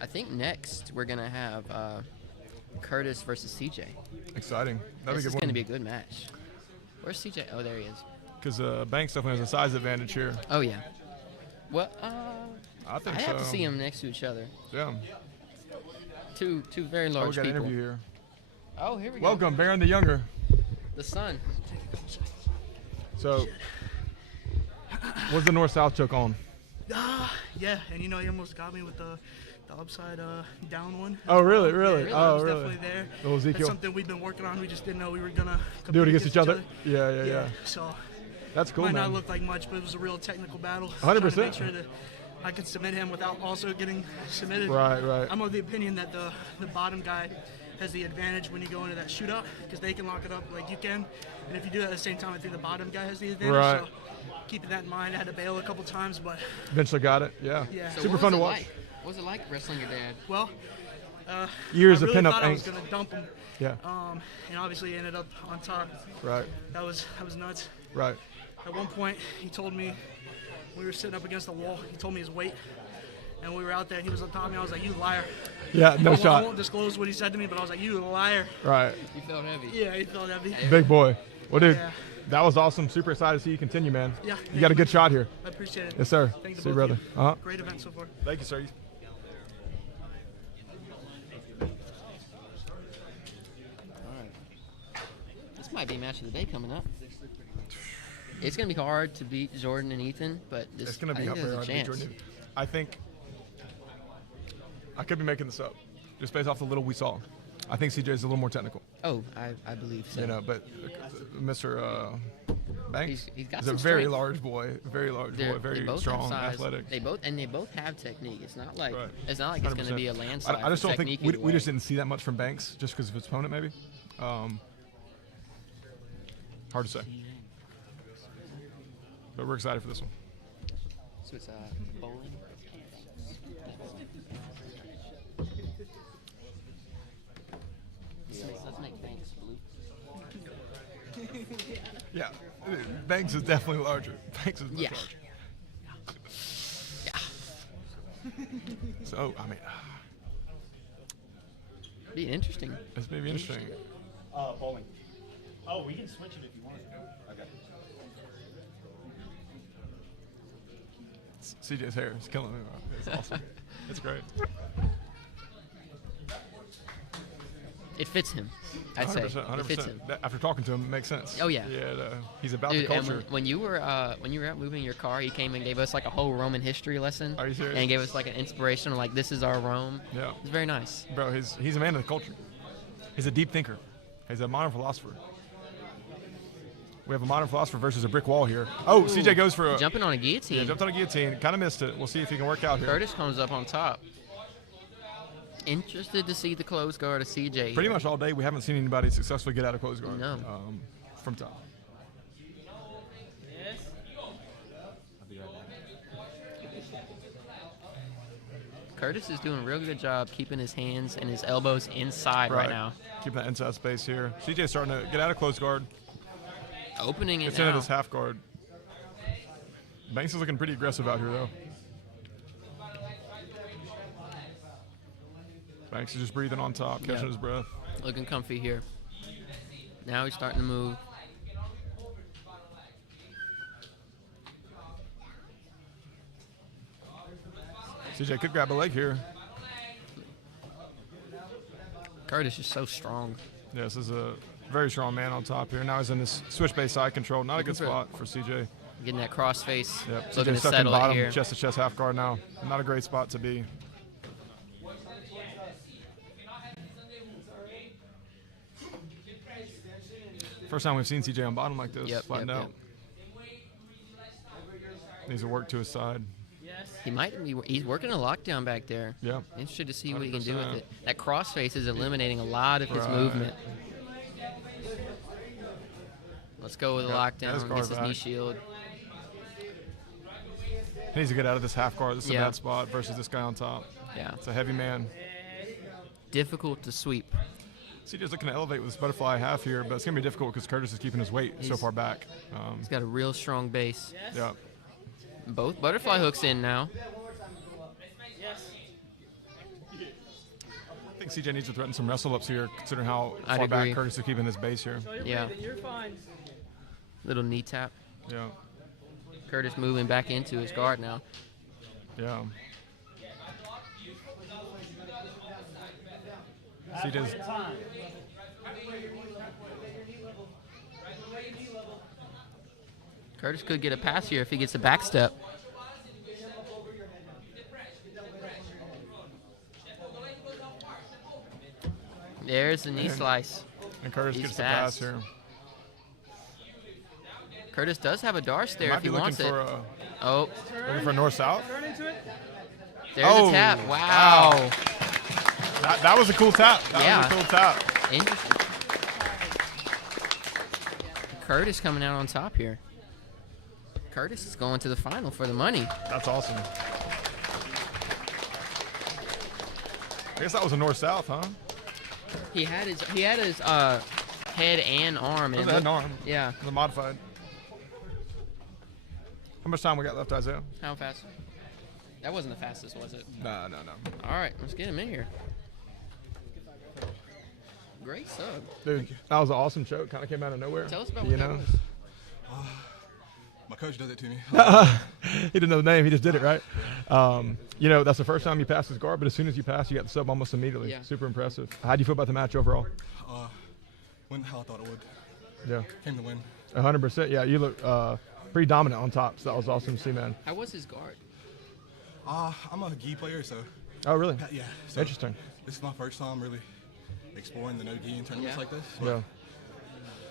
I think next we're gonna have Curtis versus CJ. Exciting. That'd This be a is good gonna one. be a good match. Where's CJ? Oh, there he is. Because Banks definitely has a size advantage here. Oh yeah. Well, I think I have to so. see them next to each other. Yeah. Two very Oh, we large got an people. interview here. Oh, here we go. Welcome, Barron the Younger. The sun. So, what's the north-south choke on? Yeah, and you know, he almost got me with the upside down one. Oh, really? Really? Yeah, Oh, it was really? definitely there. Little Ezekiel. That's something we've been working on. We just didn't know we were gonna Do it compete against each other? Yeah. So That's cool, might man. not look like much, but it was a real technical battle. 100%. Trying to make sure that I could submit him without also getting submitted. Right. I'm of the opinion that the bottom guy has the advantage when you go into that shootout because they can lock it up like you can, and if you do that at the same time, I think the bottom guy has the advantage. Right. So keeping that in mind, I had to bail a couple times, but Eventually got it. Yeah. So Super what fun was to it watch. like? What was it like wrestling your dad? well. Years I of really pinup thought I was angst. gonna dump him. Yeah. And obviously ended up on top. Right. That was nuts. Right. At one point, he told me, we were sitting up against the wall, he told me his weight, and we were out there, and he was on top of me. I was like, you liar. Yeah, no shot. I won't disclose what he said to me, but I was like, you liar. Right. You felt heavy. Yeah, he felt heavy. Big boy. Well, dude, Yeah. that was awesome. Super excited to see you continue, man. Yeah, You thank got a you. good shot here. I appreciate it. Yes, sir. Thank See you, both brother. of you. Uh-huh. Great event so far. Thank you, sir. This might be match of the day coming up. It's gonna be hard to beat Jordan and Ethan, but this, It's going to I be think up there. there's a chance. I think I could be making this up just based off the little we saw. I think CJ is a little more technical. Oh, I believe so. You know, but Mr. Banks He's got is some a very strength. large boy, very large They boy, very both strong, have size. athletic. They both have technique. It's not like Right. it's not like it's going to 100%. be a landslide. I just for don't think technique we either just way. didn't see that much from Banks just because of his opponent, maybe. Hard to say. But we're excited for this one. So it's bowling. Let's make Banks blue. Yeah, Banks is definitely larger. Banks is much Yeah. larger. So, I mean, Be interesting. this may be interesting. Bowling. Oh, we can switch it if you want. Okay. CJ's hair is killing me. It's awesome. It's great. It fits him. I'd say 100%. it fits him. After talking to him, it makes sense. Oh, yeah. Yeah, he's about Dude, the and culture. when you were out moving your car, he came and gave us like a whole Roman history lesson. Are you serious? And gave us like an inspirational, like this is our Rome. Yeah. It's very nice. Bro, he's a man of the culture. He's a deep thinker. He's a modern philosopher. We have a modern philosopher versus a brick wall here. Oh, CJ goes for a Jumping on a guillotine. Yeah, jumped on a guillotine. Kind of missed it. We'll see if he can work out here. Curtis comes up on top. Interested to see the close guard of CJ. Pretty here. much all day, we haven't seen anybody successfully get out of close guard. No. From top. Curtis is doing a real good job keeping his hands and his elbows inside right now. Keeping that inside space here. CJ's starting to get out of close guard. Opening it Gets into now. this half guard. Banks is looking pretty aggressive out here, though. Banks is just breathing on top, catching Yep. his breath. Looking comfy here. Now he's starting to move. CJ could grab a leg here. Curtis is so strong. Yeah, this is a very strong man on top here. Now he's in this switch-based side control. Not a good Looking for- spot for CJ. Getting that cross face. Yep. Looking to CJ stuck in settle it bottom, here. chest-to-chest half guard now. Not a great spot to be. First time we've seen CJ on bottom like this. Yep, Flattened yep, out. Needs to work to his side. He might be. He's working a lockdown back there. Yeah. Interested to see what he can do with 100%. it. That crossface is eliminating a lot of his Right. movement. Let's go with a Got his lockdown. guard Gets his knee back. shield. He needs to get out of this half guard. This is Yeah. a bad spot versus this guy on top. Yeah. It's a heavy man. Difficult to sweep. CJ's looking to elevate with this butterfly half here, but it's going to be difficult because Curtis is keeping his weight so He's- far back. He's got a real strong base. Yeah. Both butterfly hooks in now. I think CJ needs to threaten some wrestle ups here, considering how I'd far agree. back Curtis is keeping his base here. Yeah. Little knee tap. Yeah. Curtis moving back into his guard now. Yeah. CJ's Curtis could get a pass here if he gets a back step. There's the knee And- slice. and Curtis He's gets the pass fast. here. Curtis does have a Darce there Might if he be looking wants it. for a- Oh. Looking for north-south. There's Oh, a tap. Wow. That was a cool tap. That Yeah. was a cool tap. Interesting. Curtis coming out on top here. Curtis is going to the final for the money. That's awesome. I guess that was a north-south, huh? He had his head and arm. It was and a head and arm. Yeah. The modified. How much time we got left, Isaiah? How fast? That wasn't the fastest, was it? No. All right, let's get him in here. Great sub. Dude, that was an awesome choke. Kind of came out of nowhere. Tell us about you what that know. was. My coach does it to me. He didn't know the name. He just did it, right? You know, that's the first time you pass his guard, but as soon as you pass, you got the sub almost immediately. Yeah. Super impressive. How do you feel about the match overall? Went how I thought it would. Yeah. Came to win. 100%. Yeah, you look pretty dominant on top, so that was awesome to see, man. How was his guard? I'm a gi player, so. Oh, really? Yeah. So Interesting. This is my first time really exploring the no gi in tournaments like this. Yeah.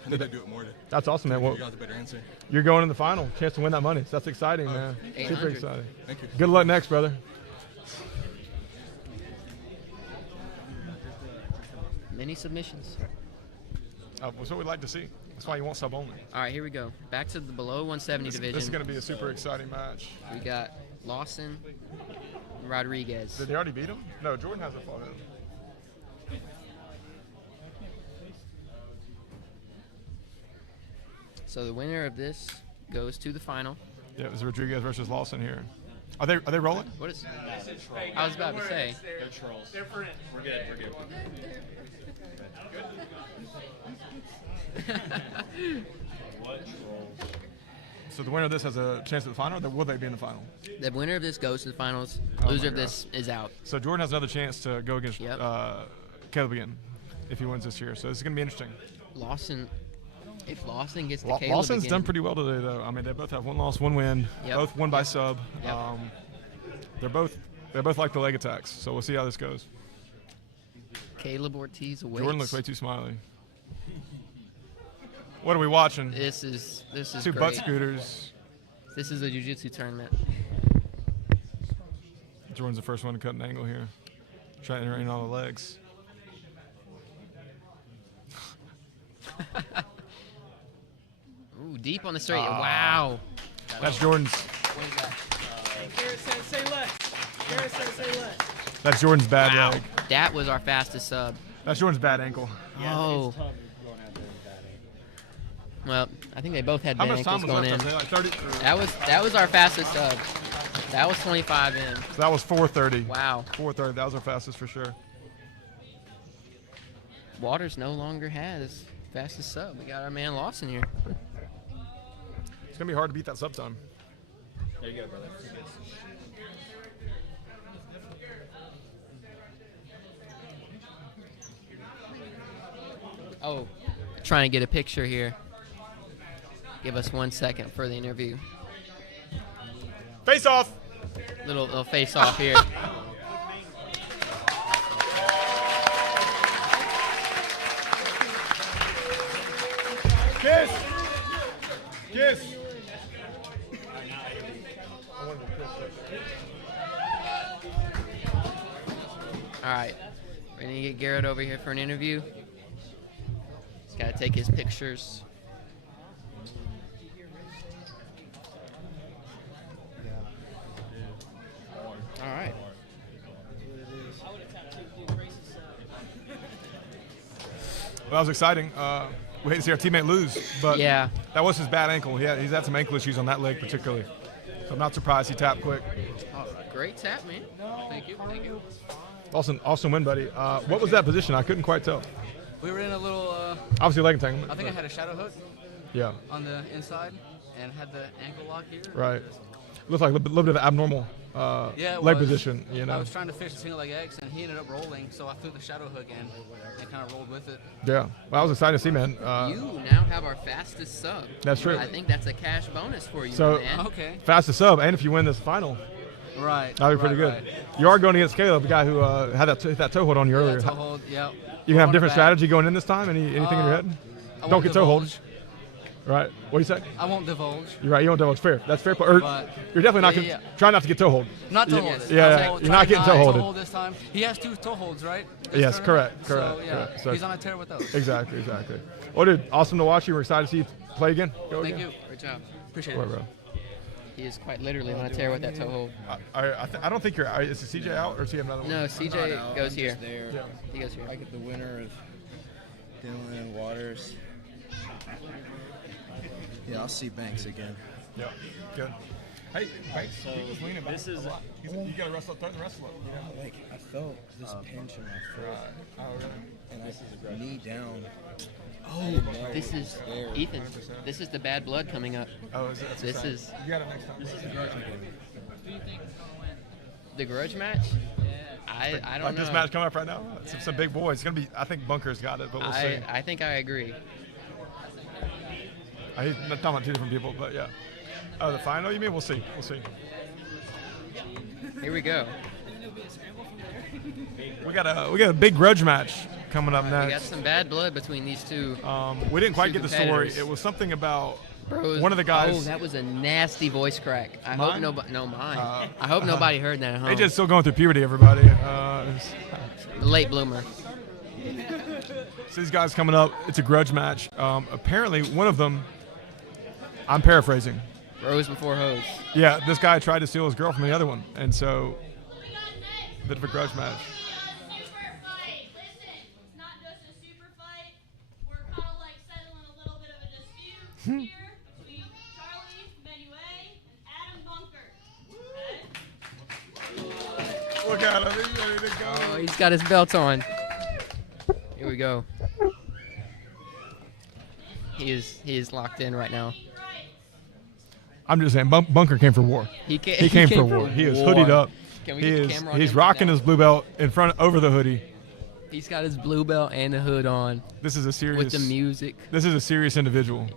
I need to do it more. That's awesome, man. Well, you got the better answer. you're going in the final. Chance to win that money. So that's exciting, man. 800. Super exciting. Thank you. Good luck next, brother. Many submissions. That's what we'd like to see. That's why you want sub only. All right, here we go. Back to the below 170 division. This is going to be a super exciting match. We got Lawson, Rodriguez. Did they already beat him? No, Jordan hasn't fought him. So the winner of this goes to the final. Yeah, it was Rodriguez versus Lawson here. Are they rolling? What is? I was about to say. They're trolls. Different. We're good. What trolls? So the winner of this has a chance at the final, or will they be in the final? The winner of this goes to the finals. Oh Loser my of this is out. So Jordan has another chance to go against Yep. Caleb again if he wins this year. So this is going to be interesting. Lawson, if Lawson gets to Caleb Lawson's again, done pretty well today, though. I mean, they both have one loss, one win. Yep. Both won by sub. Yep. They both like the leg attacks. So we'll see how this goes. Caleb Ortiz awaits. Jordan looks way too smiley. What are we watching? This is Two great. butt scooters. This is a jiu-jitsu tournament. Jordan's the first one to cut an angle here. Trying to rain all the legs. Ooh, deep on the straight. Wow. That's Jordan's. What is that? Garrett said, say less. Garrett said, say less. That's Jordan's bad Wow. leg. That was our fastest sub. That's Jordan's bad ankle. Oh. Well, I think they both had How bad much time ankles was going left? in. Like 30? That was our fastest sub. That was 25 in. So that was 4:30. Wow. 4:30. That was our fastest for sure. Waters no longer has fastest sub. We got our man Lawson here. It's gonna be hard to beat that sub time. There you go, brother. Oh, trying to get a picture here. Give us 1 second for the interview. Face off. Little face off here. Kiss. Kiss. All right, we're gonna get Garrett over here for an interview. He's got to take his pictures. All right. Well, that was exciting. We hate to see our teammate lose, but Yeah. that was his bad ankle. He's had some ankle issues on that leg particularly. So I'm not surprised he tapped quick. Great tap, man. Thank you. Thank you. Awesome win, buddy. What was that position? I couldn't quite tell. We were in a little. Obviously leg entanglement. I think I but- had a shadow hook. Yeah. On the inside, and had the ankle lock here. Right. Looked like a little bit of abnormal Yeah, it leg was. position, you I know. was trying to fish the single leg X, and he ended up rolling, so I threw the shadow hook in and kind of rolled with it. Yeah. Well, I was excited to see, man. You now have our fastest sub. That's true. I think that's a cash bonus for you, So, man. fastest sub, and if you win this final, Right. that'd be pretty right, good. right. You are going against Caleb, the guy who had that toe hold on you Yeah, earlier. toe hold, yeah. You can have Running different back. strategy going in this time? Anything in your head? I Don't won't get toe hold. divulge. Right. What do you say? I won't divulge. You're right. You don't divulge. Fair. That's fair. Or, But- you're definitely not yeah, going yeah, to yeah. try not to get toe hold. Not toe Yeah, hold. Yeah, you're not getting toe holded. Toe hold this time. He has 2 toe holds, right? This Yes, tournament? correct. So, yeah, correct. So- he's on a tear with those. Exactly. Well, dude, awesome to watch you. We're excited to see you play again. Go Thank again. you. Great job. Appreciate All it. right, bro. He is quite literally on a tear with that toe hold. I don't think you're. Is CJ out or is he have another one? No, CJ goes here. There. Yeah. He goes here. I get the winner of Dylan and Waters. Yeah, I'll see Banks again. Yeah, good. Hey, So he was leaning back. this is- a lot. You got to wrestle up, turn the wrestle up. Like I felt this pinch in my foot, Oh, really? and I knee down. Oh, this is Ethan. This is the bad blood coming up. Oh, is it? That's This exciting. is You got it next time. This is a grudge match. the grudge match. I don't Like know. this match coming up right now. Some big boys. It's gonna be. I think Bunker's got it, but we'll see. I think I agree. I'm not talking about two different people, but yeah. Oh, the final? You mean? We'll see. We'll see. Here we go. We got a big grudge match coming up We got next. some bad blood between these two. We didn't quite two get the story. competitors. It was something about Bro, one of the guys. Oh, that was a nasty voice crack. I hope Mine? nobody. No, mine. I hope nobody heard that at home. AJ's still going through puberty, everybody. Late bloomer. So these guys coming up. It's a grudge match. Apparently, one of them. I'm paraphrasing. Rose before hose. Yeah, this guy tried to steal his girl from the other one, and so bit of a grudge match. Look at him, he's ready to go. Oh, he's got his belt on. Here we go. He is locked in right now. I'm just saying, Bunker came for war. He came for war. He is hoodied up. Can we get the camera on He's him rocking now? his blue belt in front over the hoodie. He's got his blue belt and the hood on. This is a serious with the music. This is a serious individual.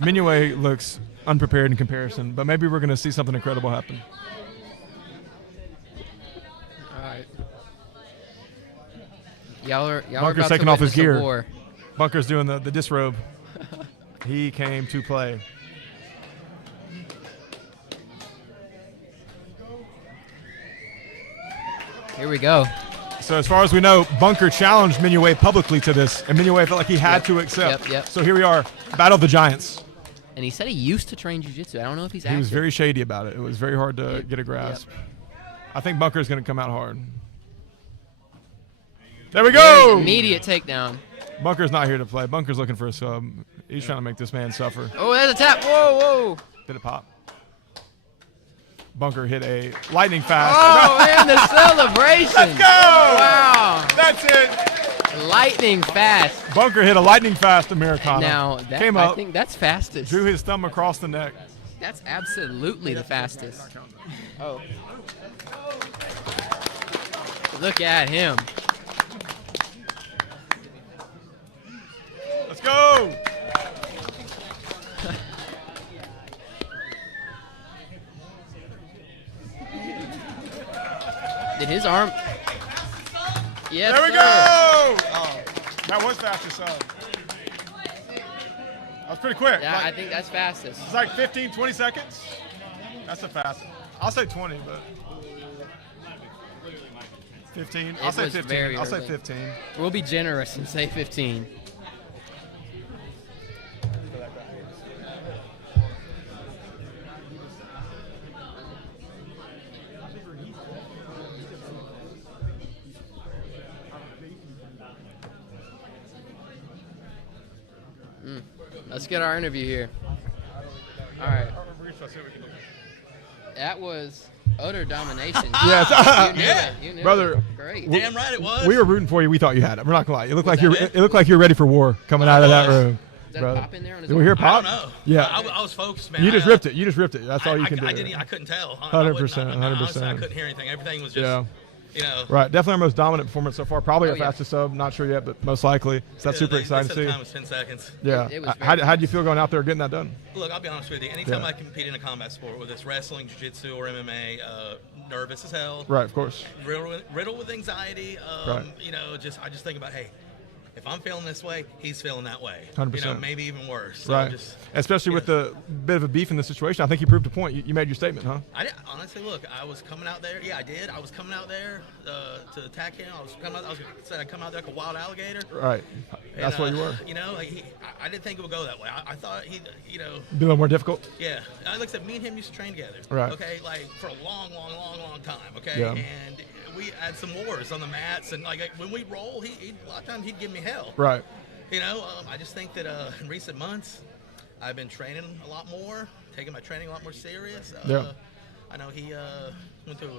Minuet looks unprepared in comparison, but maybe we're going to see something incredible happen. All right. Y'all are Bunker's about taking to off his witness a gear. war. Bunker's doing the disrobe. He came to play. Here we go. So as far as we know, Bunker challenged Minuet publicly to this, and Minuet felt like he had to accept. Yep. So here we are, Battle of the Giants. And he said he used to train jiu-jitsu. I don't know if he's He active. was very shady about it. It was very hard to get a grasp. I think Bunker's going to come out hard. There we go! There's immediate takedown. Bunker's not here to play. Bunker's looking for a sub. He's trying to make this man suffer. Oh, there's a tap. Whoa, whoa. Did it pop? Bunker hit a lightning fast. Oh, man, the celebration. Let's go! Wow. That's it. Lightning fast. Bunker hit a lightning fast Americana. Now, that, Came I up, think that's fastest. drew his thumb across the neck. That's absolutely the fastest. Oh. Look at him. Let's go! Did his arm? Yes, There we sir. go! Oh, that was fastest sub. That was pretty quick. Yeah, Like, I think that's fastest. it's like 15, 20 seconds. That's the fastest. I'll say 20, but 15. I'll It say was 15. very I'll say early. 15. We'll be generous and say 15. Let's get our interview here. All right. That was utter domination. Yes. You knew it. You knew Brother. it. Great. Damn right it was. We were rooting for you. We thought you had it. We're not gonna lie. It looked like it looked like you were ready for war coming out of that room. that brother. pop in there on his Did we hear arm? pop? I don't know. Yeah. I was focused, man. You just I, ripped it. You just ripped it. That's all you can do. I couldn't tell. 100%. Honestly, I 100%. couldn't hear anything. Everything was just, Yeah. you know. Right. Definitely our most dominant performance so far. Probably our yeah. fastest sub. Not sure yet, but most likely. So that's Yeah, super they exciting said to the see. time was 10 seconds. Yeah. It was How'd you feel going out there getting that done? Look, I'll be honest with you. Anytime Yeah. I compete in a combat sport, whether it's wrestling, jiu-jitsu, or MMA, nervous as hell. Right, of course. Riddled with anxiety. Right. You know, I just think about, hey, if I'm feeling this way, he's feeling that way. 100%. You know, maybe even worse. So Right. Just, Especially with the bit of a beef in the situation. I think you proved a point. You made your statement, huh? I did, honestly, look, I was coming out there. Yeah, I did. I was coming out there to attack him. I was said I'd come out there like a wild alligator. Right. That's And, what you were. You know, I didn't think it would go that way. I thought he'd, you know. Be a little more difficult. Yeah, like I said, me and him used to train together. Right. Okay, like for a long time. Okay. Yeah. And we had some wars on the mats, and like when we roll, a lot of times he'd give me hell. Right. You know, I just think that in recent months, I've been training a lot more, taking my training a lot more serious. Yeah. I know he went through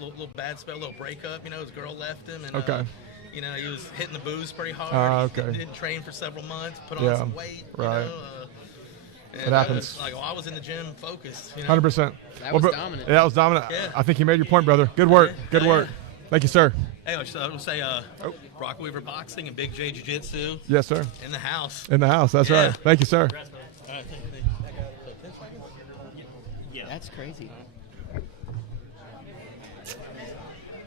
a little bad spell, a little breakup. You know, his girl left him, and Okay. you know, he was hitting the booze pretty hard. Okay. He didn't train for several months, put on Yeah, some weight. right. You know, It and happens. I was in the gym focused. You know? 100%. That was dominant. Yeah, that was dominant. Yeah. I think you made your point, brother. Good work. Good work. Thank you, sir. Hey, I would say Brock Weaver Boxing and Big J Jiu-Jitsu. Yes, sir. In the house. In the house. That's Yeah. right. Thank you, sir. All right, thank you. Yeah. That's crazy.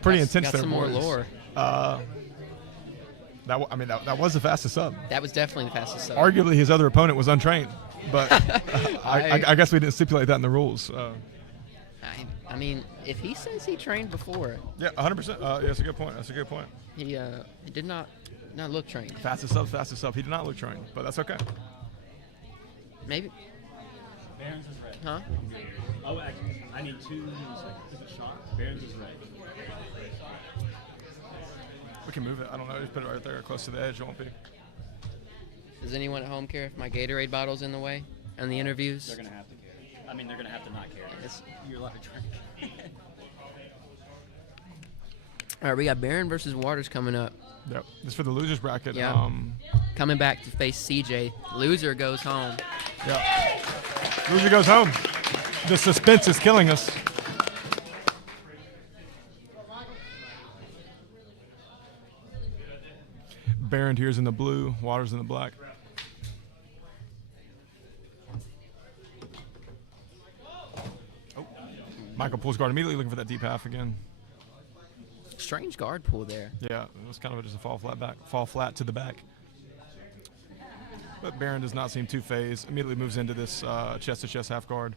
Pretty Got intense there, some more boys. lore. That was the fastest sub. That was definitely the fastest sub. Arguably, his other opponent was untrained, but I guess we didn't stipulate that in the rules. I mean, if he says he trained before, Yeah, 100%. Yeah, that's a good point. That's a good point. he did not look trained. Fastest sub. He did not look trained, but that's okay. Maybe. Barons is red. Huh? Oh, actually, I need 2 seconds. Is it shot? Barons is red. We can move it. I don't know. Just put it right there, close to the edge. It won't be. Does anyone at home care if my Gatorade bottle's in the way on the interviews? They're going to have to care. I mean, they're going to have to not care. You're allowed to drink. All right, we got Barron versus Waters coming up. Yep. This is for the losers bracket. Yeah. Coming back to face CJ. Loser goes home. Yeah. Loser goes home. The suspense is killing us. Barron here's in the blue, Waters in the black. Oh. Michael pulls guard immediately, looking for that deep half again. Strange guard pull there. Yeah, it was kind of just a fall flat to the back. But Barron does not seem too phased. Immediately moves into this chest-to-chest half guard.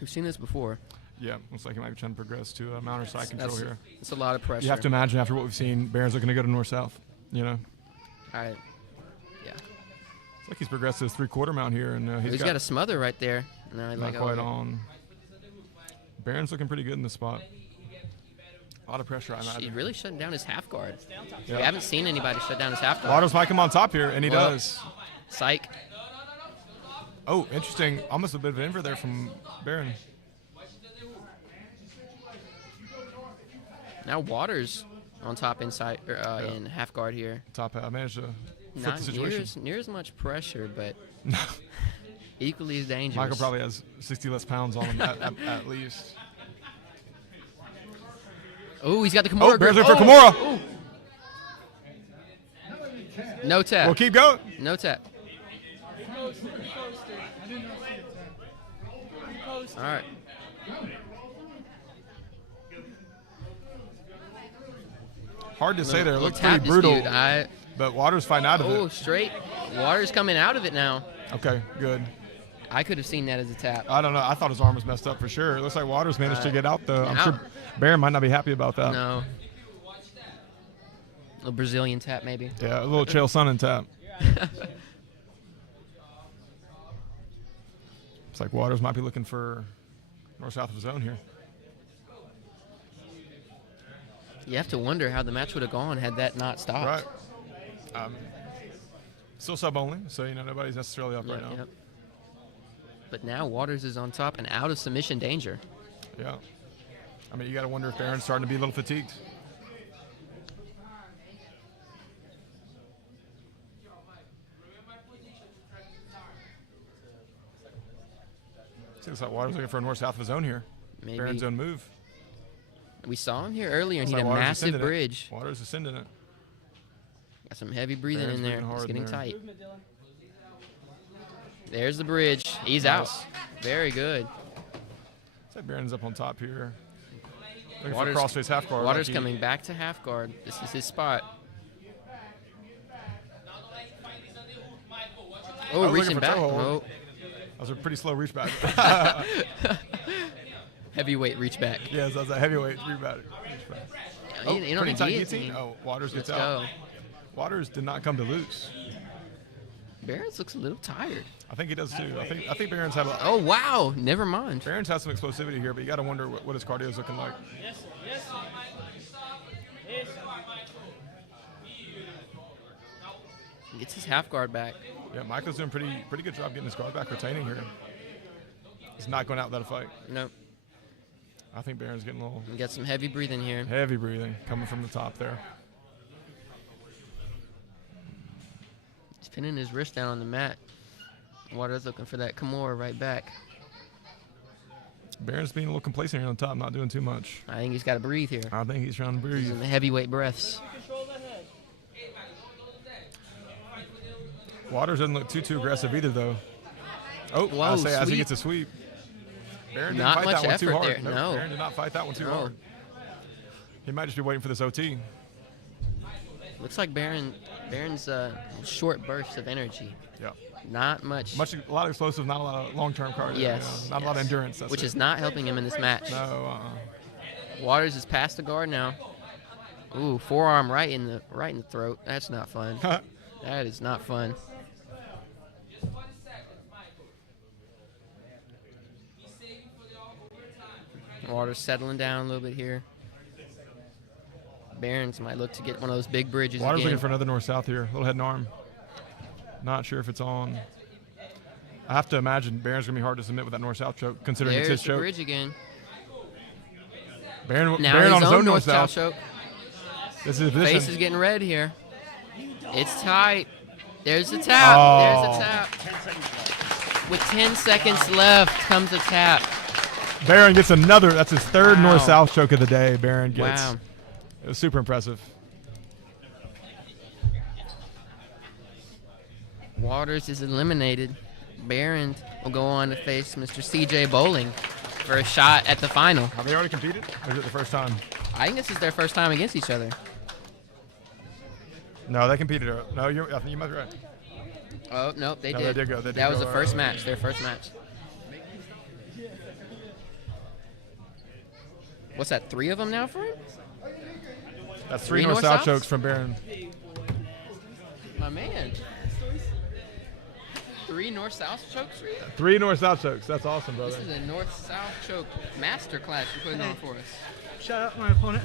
We've seen this before. Yeah, looks like he might be trying to progress to a mount or side control here. It's a lot of pressure. You have to imagine after what we've seen, Barron's looking to go to north-south, you know? Yeah. It's like he's progressed to his three-quarter mount here, and he's got a smother right there. No, not like, quite on. Barron's looking pretty good in this spot. A lot of pressure, I imagine. He's really shutting down his half guard. Yeah. We haven't seen anybody shut down his half guard. Waters might come on top here, and he Well, does. Psych. Oh, interesting. Almost a bit of an invert there from Barron. Now Waters on top inside in half guard here. Top managed to flip Not the situation. near as much pressure, but equally as dangerous. Michael probably has 60 less pounds on him at least. Oh, he's got the Kimura. Barron's grip. looking for Kimura. Oh. No tap. We'll keep going. No tap. All right. Hard to say there. It Little looks pretty tap brutal. dispute. But Waters fighting out of Oh, it. straight. Waters coming out of it now. Okay, good. I could have seen that as a tap. I don't know. I thought his arm was messed up for sure. It looks like Waters managed to get out, though. I'm Out. sure Barron might not be happy about that. No. A Brazilian tap, maybe. Yeah, a little Chael Sonnen tap. It's like Waters might be looking for north-south of his own here. You have to wonder how the match would have gone had that not stopped. Right. Still sub only, so you know nobody's necessarily up right now. Yep. But now Waters is on top and out of submission danger. Yeah. I mean, you got to wonder if Barron's starting to be a little fatigued. Looks like Waters looking for a north-south of his own here. Maybe. Barron's own move. We saw him here earlier, and he Looks had a like Waters massive ascending it. bridge. Waters ascending it. Got some heavy breathing Barron's in there. breathing hard It's getting in there. tight. There's the bridge. He's out. Very good. Looks like Barron's up on top here. Looking Waters, for crossface half guard. Waters like he- coming back to half guard. This is his spot. Oh, looking reaching for back. toe hold. Oh. That was a pretty slow reach back. Heavyweight reach back. Yes, that was a heavyweight reach back. Oh, You know, pretty the tight guillotine. Oh, Waters gets Let's out. go. Waters did not come to lose. Barron's looks a little tired. I think he does too. I think Barron's had a. Oh wow! Never mind. Barron's has some explosivity here, but you got to wonder what his cardio is looking like. Gets his half guard back. Yeah, Michael's doing pretty good job getting his guard back, retaining here. He's not going out without a fight. Nope. I think Barron's getting a little... We got some heavy breathing here. Heavy breathing coming from the top there. He's pinning his wrist down on the mat. Waters looking for that Kimura right back. Barron's being a little complacent here on top, not doing too much. I think he's got to breathe here. I think he's trying to breathe. Using the heavyweight breaths. Waters doesn't look too aggressive either, though. Oh, Whoa, I say as he sweep. gets a sweep. Barron didn't Not fight much that one too effort hard. there, no. Barron did not fight that one too No. hard. He might just be waiting for this OT. Looks like Barron's short bursts of energy. Yeah. Not much. A lot of explosive, not a lot of long-term cardio. Yes. Not a lot of endurance. That's Which it. is not helping him in this match. No. Waters is past the guard now. Ooh, forearm right in the throat. That's not fun. That is not fun. Waters settling down a little bit here. Barron's might look to get one of those big bridges Waters again. looking for another north-south here. Little head and arm. Not sure if it's on. I have to imagine Barron's going to be hard to submit with that north-south choke, considering There's it's his the choke. bridge again. Barron Now on his own north-south north-south. choke. This is his Face position. is getting red here. It's tight. There's the tap. Oh. There's the tap. With 10 seconds left comes a tap. Barron gets another. That's his third Wow. north-south choke of the day. Barron gets. Wow. It was super impressive. Waters is eliminated. Barron will go on to face Mr. CJ Bowling for a shot at the final. Have they already competed? Or is it the first time? I think this is their first time against each other. No, they competed. No, I think you might be right. Oh, no, they No, did. they did go. They did that was go, the first match, their first match. What's that, 3 of them now for him? That's 3 north-south chokes from Barron. My man. 3 north-south chokes for you? 3 north-south chokes. That's awesome, brother. This is a north-south choke masterclass you're putting on for us. Shout out my opponent.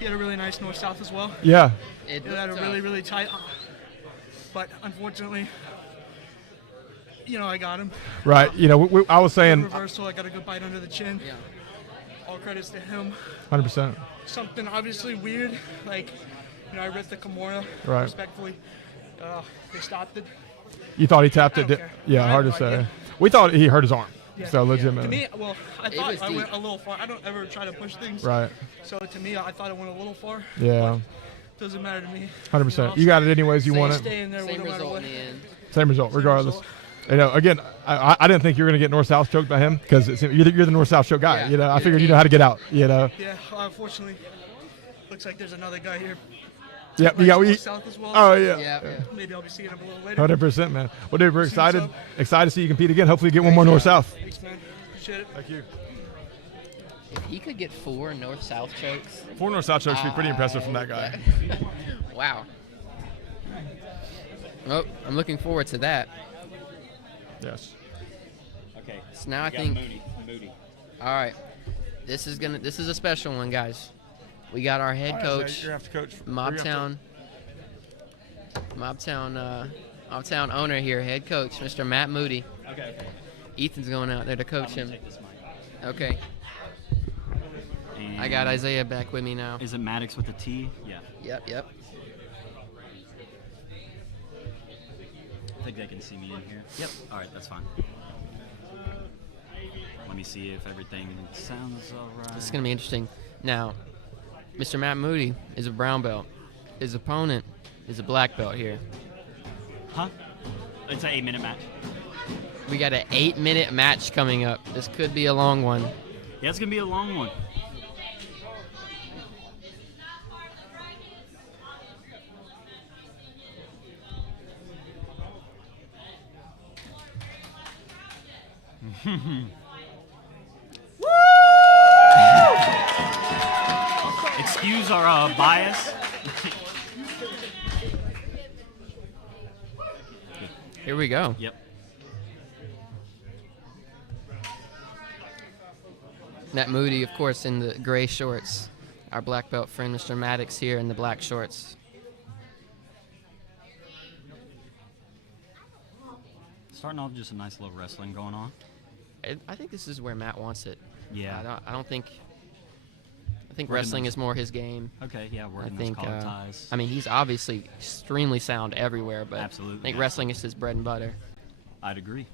He had a really nice north-south as well. Yeah. It He had a looked really, tough. really tight. But unfortunately, I got him. Right. I was saying. Reversal. I got a good bite under the chin. Yeah. All credits to him. 100%. Something obviously weird, like I ripped the Kimura. Right. Respectfully, they stopped it. You thought he tapped I it? don't care. Yeah, I hard to have no say. idea. We thought he hurt his arm. Yeah. So To legitimately. me, I was thought I deep. went a little far. I don't ever try to push things. Right. So to me, I thought it went a little far. Yeah. Doesn't matter to me. 100%. You got it anyways. You want it. Stay in there Same no matter result what. in the end. Same result, regardless. Again, I didn't think you were going to get north-south choked by him because you're the north-south choke guy. Yeah, I figured you know how to get out. Yeah, unfortunately, looks like there's another guy here. Yep, Likes you got. north-south as well. Oh yeah. Maybe I'll be seeing him a little later. 100%, man. Well, dude, we're See what's excited. up. Excited to see you compete again. Hopefully, get one more north-south. Thanks, man. Appreciate it. Thank you. If he could get 4 north-south chokes. 4 north-south chokes would be pretty impressive from that guy. Wow. Oh, I'm looking forward to that. Yes. Okay. So now I We got think. Moody. All right. This is a special one, guys. We got our head All right, coach, so you're gonna have to coach. You're gonna Mobtown owner here, head coach, Mr. Matt Moody. Okay. Ethan's going out there to coach him. Take this mic. Okay. I got Isaiah back with me now. Is it Maddox with a T? Yeah. Yep. I think they can see me in here. Yep. All right, that's fine. Let me see if everything sounds all right. This is going to be interesting. Now, Mr. Matt Moody is a brown belt. His opponent is a black belt here. Huh? It's an 8-minute match. We got an 8-minute match coming up. This could be a long one. Yeah, it's going to be a long one. Excuse our bias. Here we go. Yep. Matt Moody, of course, in the gray shorts. Our black belt friend, Mr. Maddox, here in the black shorts. Starting off just a nice little wrestling going on. I think this is where Matt wants it. Yeah. I don't think. I think Working wrestling those- is more his game. Okay, yeah, working I those think. collar ties. I mean, he's obviously extremely sound everywhere, but Absolutely, I think yeah. wrestling is his bread and butter. I'd agree.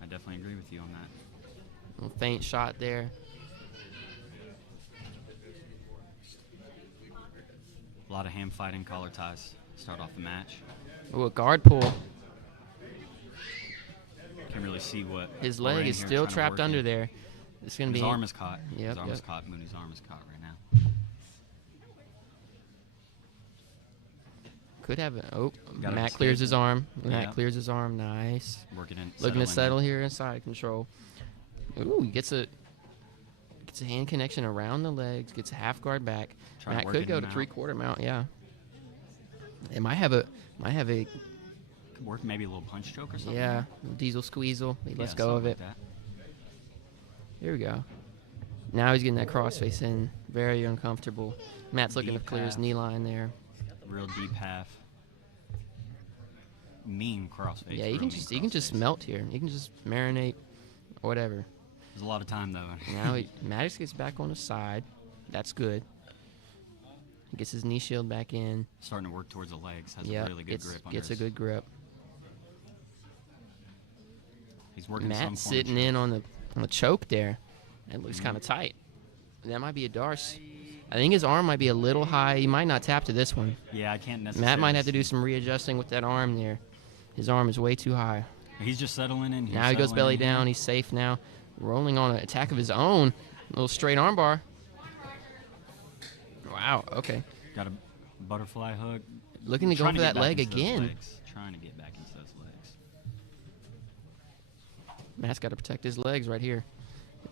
I definitely agree with you on that. Little feint shot there. A lot of ham fighting, collar ties. Start off the match. Ooh, a guard pull. Can't really see what His we're leg in is here still trying to trapped work under in. there. It's gonna His be. arm is caught. Yep, His arm is yep. caught. Mooney's arm is caught right now. Could have it. Oh, Got Matt it clears his escaped. arm. Matt Yeah. clears his arm. Nice. Working in- Looking to settling settle in. here inside control. Ooh, he gets a hand connection around the legs. Gets a half guard back. Trying to Matt work could in go and to out. 3/4 mount. Yeah. It might have a. Could work maybe a little punch choke or something. Yeah, diesel squeezle. He lets Yeah, go of something it. like that. Here we go. Now he's getting that crossface in. Very uncomfortable. Matt's looking to Deep clear his half. knee line there. Real deep half. Mean crossface. Yeah, you real can mean just melt here. You can just marinate, whatever. There's a lot of time though. Now Maddox gets back on his side. That's good. He gets his knee shield back in. Starting to work towards the legs. Has Yep, a really good grip on gets a his- good grip. He's working Matt some form of sitting choke. in on the choke there. It looks kind of tight. That might be a Darce. I think his arm might be a little high. He might not tap to this one. Yeah, I can't necessarily. Matt might have to do some readjusting with that arm there. His arm is way too high. He's just settling in. Now he goes settling belly in. down. He's safe now. Rolling on an attack of his own. A little straight arm bar. Wow, okay. Got a butterfly hook. Looking to go Trying for get that back leg into those again. legs. Trying to get back into those legs. Matt's got to protect his legs right here.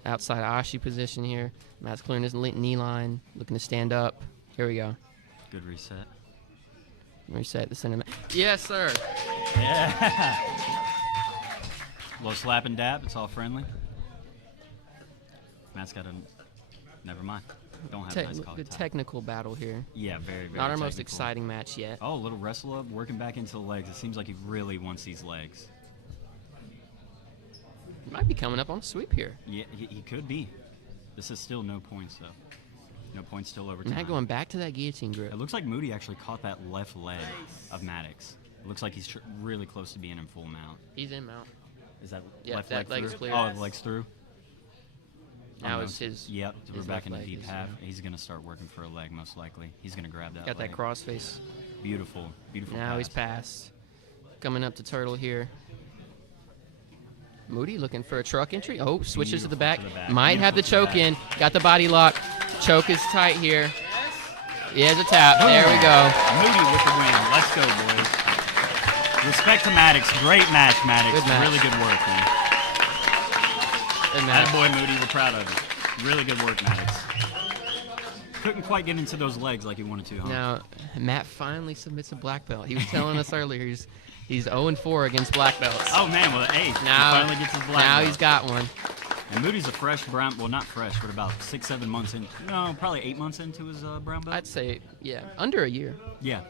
Outside Ashi position here. Matt's clearing his knee line. Looking to stand up. Here we go. Good reset. Reset the center. Yes, sir. Yeah. Little slap and dab. It's all friendly. Matt's got a. Never mind. Don't have a nice collar Good tie. technical battle here. Yeah, very, very Not our most technical. exciting match yet. Oh, a little wrestle up, working back into the legs. It seems like he really wants these legs. He might be coming up on a sweep here. Yeah, he could be. This is still no points, though. No points, still over time. Matt going back to that guillotine grip. It looks like Moody actually caught that left leg of Maddox. It looks like he's really close to being in full mount. He's in mount. Is that Yeah, left that leg through? is clear. Oh, the leg's through? Now Oh, it's his. Yep, we're his back left in the leg deep is, half. He's going to start working for a leg, most likely. He's going to grab that Got leg. that crossface. Beautiful, beautiful Now pass. he's passed. Coming up to Turtle here. Moody looking for a truck entry. Oh, switches to the back. Might have the choke in. Got the body lock. Choke is tight here. He has a tap. There we go. Moody with the win. Let's go, boys. Respect to Maddox. Great match, Maddox. Good match. Really good work, man. Good match. Boy, Moody. We're proud of you. Really good work, Maddox. Couldn't quite get into those legs like he wanted to, huh? Now, Matt finally submits a black belt. He was telling us earlier he's 0-4 against black belts. Oh, man. Well, hey, Now, he finally gets his black now belt. he's got one. And Moody's a fresh brown, well, not fresh, but about 6-7 months in. No, probably 8 months into his brown belt. I'd say, yeah, under a year. Yeah.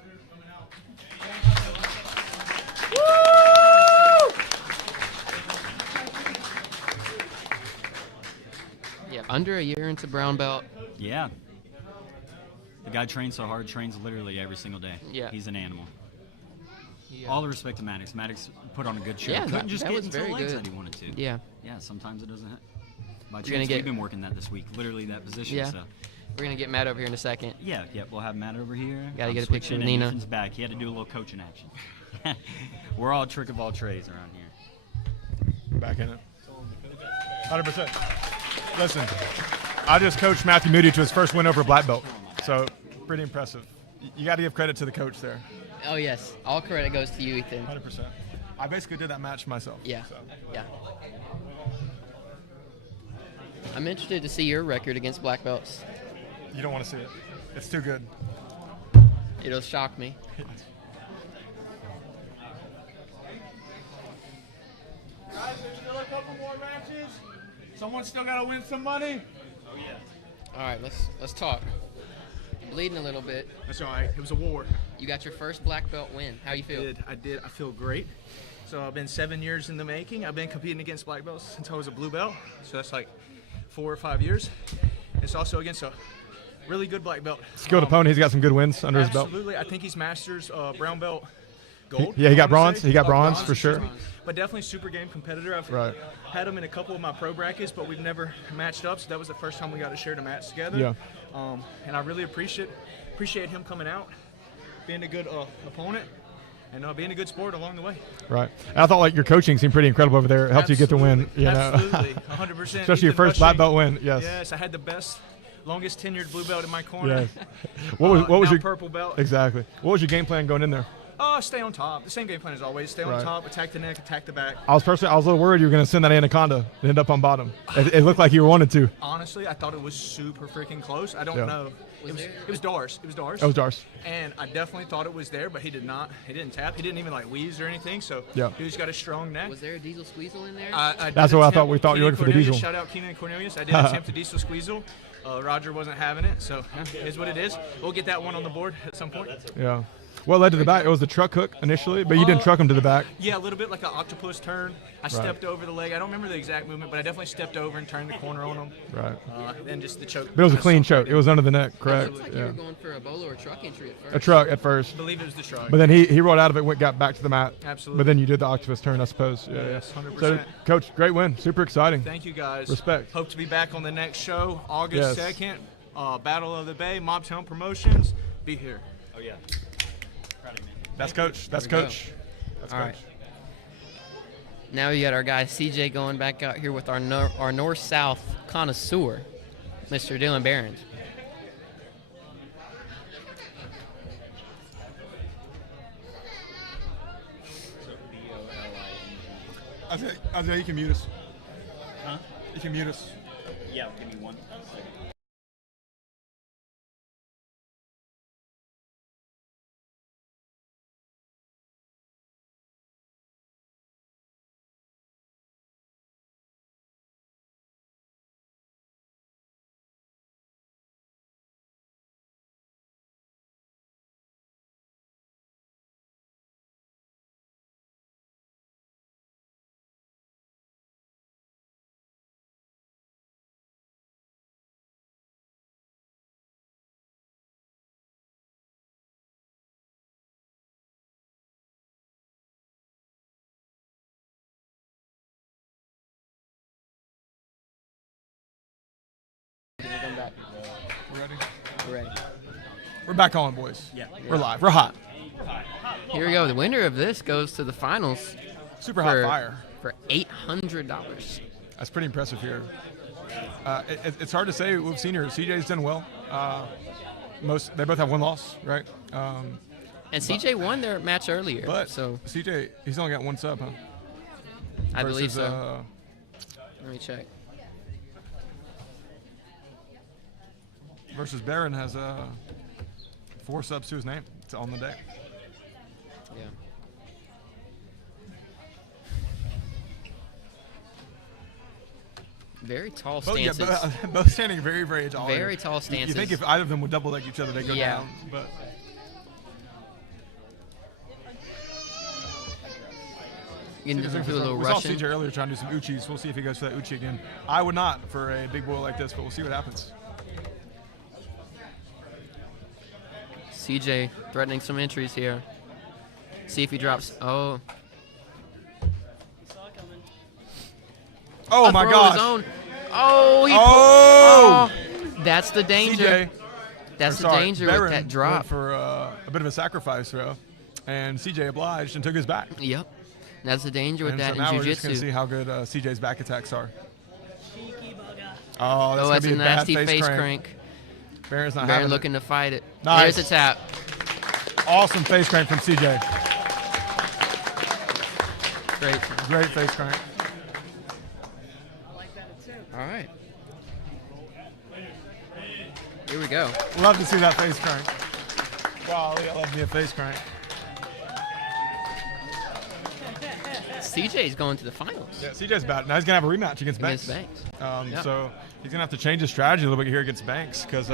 Yeah, under a year into brown belt. Yeah. The guy trains so hard, trains literally every single day. Yeah. He's an animal. Yeah. All the respect to Maddox. Maddox put on a good show. Yeah, Couldn't that- just that get was into the very legs good. that he wanted to. Yeah. Yeah, sometimes it doesn't. By You're chance, gonna get- we've been working that this week. Literally that position. Yeah. So. We're going to get Matt over here in a second. Yeah, we'll have Matt over here. Gotta I'm get a picture switching with and Nina. Ethan's back. He had to do a little coaching action. We're all trick of all trades around here. Back in it. 100%. Listen, I just coached Matthew Moody to his first win over a black belt. So, pretty impressive. You got to give credit to the coach there. Oh, yes. All credit goes to you, Ethan. 100%. I basically did that match myself. Yeah. So. Yeah. I'm interested to see your record against black belts. You don't want to see it. It's too good. It'll shock me. Guys, there's still a couple more matches. Someone's still got to win some money. Oh, yeah. All right, let's talk. You're bleeding a little bit. That's all right. It was a war. You got your first black belt win. How you feel? I did. I feel great. So I've been 7 years in the making. I've been competing against black belts since I was a blue belt. So that's like 4 or 5 years. It's also against a really good black belt. Skilled opponent. He's got some good wins under his belt. Absolutely. I think he's Masters brown belt gold. Yeah, he got I wanna bronze. say. He got Oh, bronze for sure. But definitely super game competitor. I've Right. had him in a couple of my pro brackets, but we've never matched up. So that was the first time we got to share the match together. Yeah. And I really appreciate him coming out, being a good opponent, and being a good sport along the way. Right. And I thought like your coaching seemed pretty incredible over there. It helped you get the win. You know? Absolutely. 100%. Especially your Ethan first black Rushing. belt win. Yes. Yes, I had the best, longest tenured blue belt in my corner. Yes. What was now your purple belt? Exactly. What was your game plan going in there? Stay on top. The same game plan as always. Stay on Right. top, attack the neck, attack the back. I was a little worried you were going to send that anaconda and end up on bottom. It looked like you wanted to. Honestly, I thought it was super freaking close. I don't Yeah. know. It was Dars. It was Dars. It was Dars. And I definitely thought it was there, but he did not. He didn't tap. He didn't even like wheeze or anything. So Yeah. dude's got a strong neck. Was there a diesel squeezle in there? That's what I thought. We thought you were looking for the Cornelius, diesel. Shout out Keenan and Cornelius. I did attempt a diesel squeezle. Roger wasn't having it, so it is what it is. We'll get that one on the board at some point. Yeah. What led to the back? It was the truck hook initially, but you didn't truck him to the back. Yeah, a little bit like an octopus turn. I stepped over the leg. I don't remember the exact movement, but I definitely stepped over and turned the corner on him. Right. And just the choke. But it was a clean choke. It was under the neck, correct? Looks like you were going for a bolo or truck entry at first. A truck at first. I believe it was the truck. But then he rolled out of it, got back to the mat. Absolutely. But then you did the octopus turn, I suppose. Yeah, Yes, 100%. So, Coach, great win. Super exciting. Thank you, guys. Respect. Hope to be back on the next show, August Yes. 2nd. Battle of the Bay, Mobtown Promotions. Be here. Oh, yeah. That's Coach. That's There we go. Coach. That's All Coach. right. Now we got our guy CJ going back out here with our north-south connoisseur, Mr. Dylan Behrens. Isaiah, you can mute us. Huh? You can mute us. Yeah, give me 1 second. We're ready? We're ready. We're back on, boys. Yeah. We're live. We're hot. Here we go. The winner of this goes to the finals. Super hot fire. For $800. That's pretty impressive here. It's hard to say. We've seen here. CJ's done well. They both have one loss, right? And CJ won their match earlier. But so CJ, he's only got one sub, huh? I believe so. Versus, Let me check. Versus Barron has 4 subs to his name. It's on the deck. Yeah. Very tall stances. Both standing very, very tall. Very tall stances. You think if either of them would double leg each other, they'd go Yeah. down. But You can do a little we saw Russian. CJ earlier trying to do some uchis. We'll see if he goes for that uchi again. I would not for a big boy like this, but we'll see what happens. CJ threatening some entries here. See if he drops. Oh. Oh A my throw of his gosh. own. Oh, he Oh! pulled- that's the danger. CJ. That's or the sorry, danger Barron with that drop. went for a bit of a sacrifice throw, and CJ obliged and took his back. Yep. That's the danger with And that so now in we're just going to see jiu-jitsu. how good CJ's back attacks are. Oh, Oh, that's that's gonna a be a bad nasty face crank. Barron's not Barron having looking to fight it. Nice. There's a tap. Awesome face crank from CJ. Great. Great face crank. All right. Here we go. Love to see that face crank. Golly, I love me a face crank. CJ's going to the finals. Yeah, CJ's bad. Now he's going to have a rematch against Banks. Against Banks. Yep. So he's going to have to change his strategy a little bit here against Banks because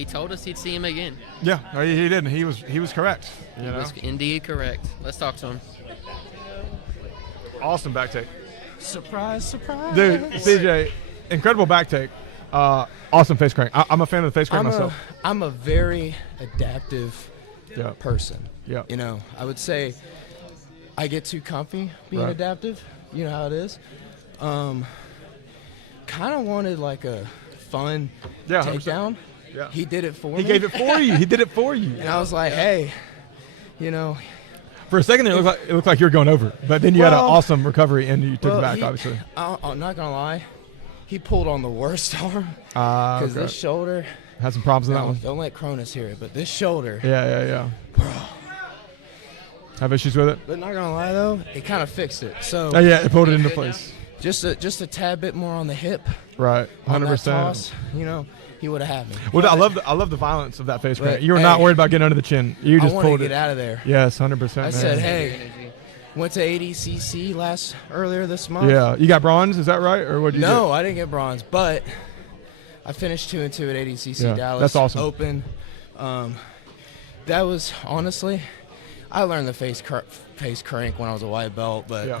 He told us he'd see him again. Yeah, no, he didn't. He was correct. He was indeed correct. Let's talk to him. Awesome back take. Surprise, surprise. Dude, CJ, incredible back take. Awesome face crank. I'm a fan of the face crank myself. I'm a very adaptive Yeah. person. Yeah. You know, I would say I get too comfy being Right. adaptive. You know how it is. Kind of wanted like a fun Yeah, 100%. takedown. Yeah. He did it for me. He gave it for you. He did it for you. And I was like, hey, you know. For a second there, it looked like you were going over, but then you had an Well- awesome recovery and you took it back, he- obviously. I'm not gonna lie, he pulled on the worst arm Okay. this shoulder. Had some problems in that No, one. Don't let Cronus hear it, but this shoulder. Yeah. Have issues with it? But not gonna lie though, it kind of fixed it. So. Oh, yeah, it pulled it into place. Just a tad bit more on the hip. Right, on that 100%. toss, you know, he would have had me. Well, I But love the violence of that face But, crank. You were hey, not worried about getting under the chin. You I just wanted to pulled get it out of there. Yes, 100%. I man. said, hey, went to ADCC earlier this month. Yeah, you got bronze, is that right, or what? Did you No, get? I didn't get bronze, but I finished 2-2 at ADCC Yeah, Dallas. that's awesome. Open. That was honestly, I learned the face crank when I was a white belt, but Yeah.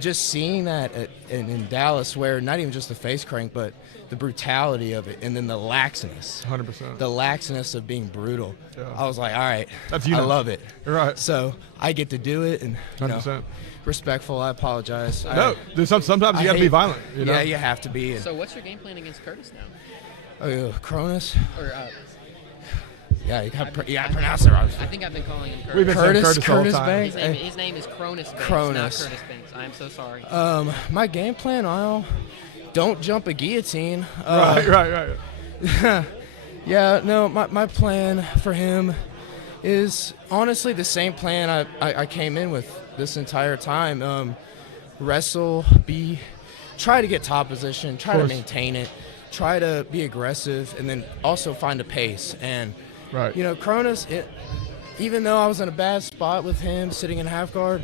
just seeing that in Dallas, where not even just the face crank, but the brutality of it, and then the laxness. 100%. The laxness of being brutal. Yeah. I was like, all right, That's you I now. love it. Right. So I get to do it, and you know, 100%. respectful. I apologize. No, there's sometimes you I got to be hate- violent. You know? Yeah, you have to be. And, So what's your game plan against Curtis now? oh, Cronus. Or Yeah, you got to pronounce it right. I think I've been calling him Curtis. We've been saying Curtis the whole time. Banks. His name is Cronus Banks, not Cronus. Curtis Banks. I am so sorry. My game plan, don't jump a guillotine. Right. Yeah, no, my plan for him is honestly the same plan I came in with this entire time. Wrestle, try to get top position, try to course. maintain it, try to be aggressive, and then also find a pace. And, Right. you know, Cronus, even though I was in a bad spot with him sitting in half guard,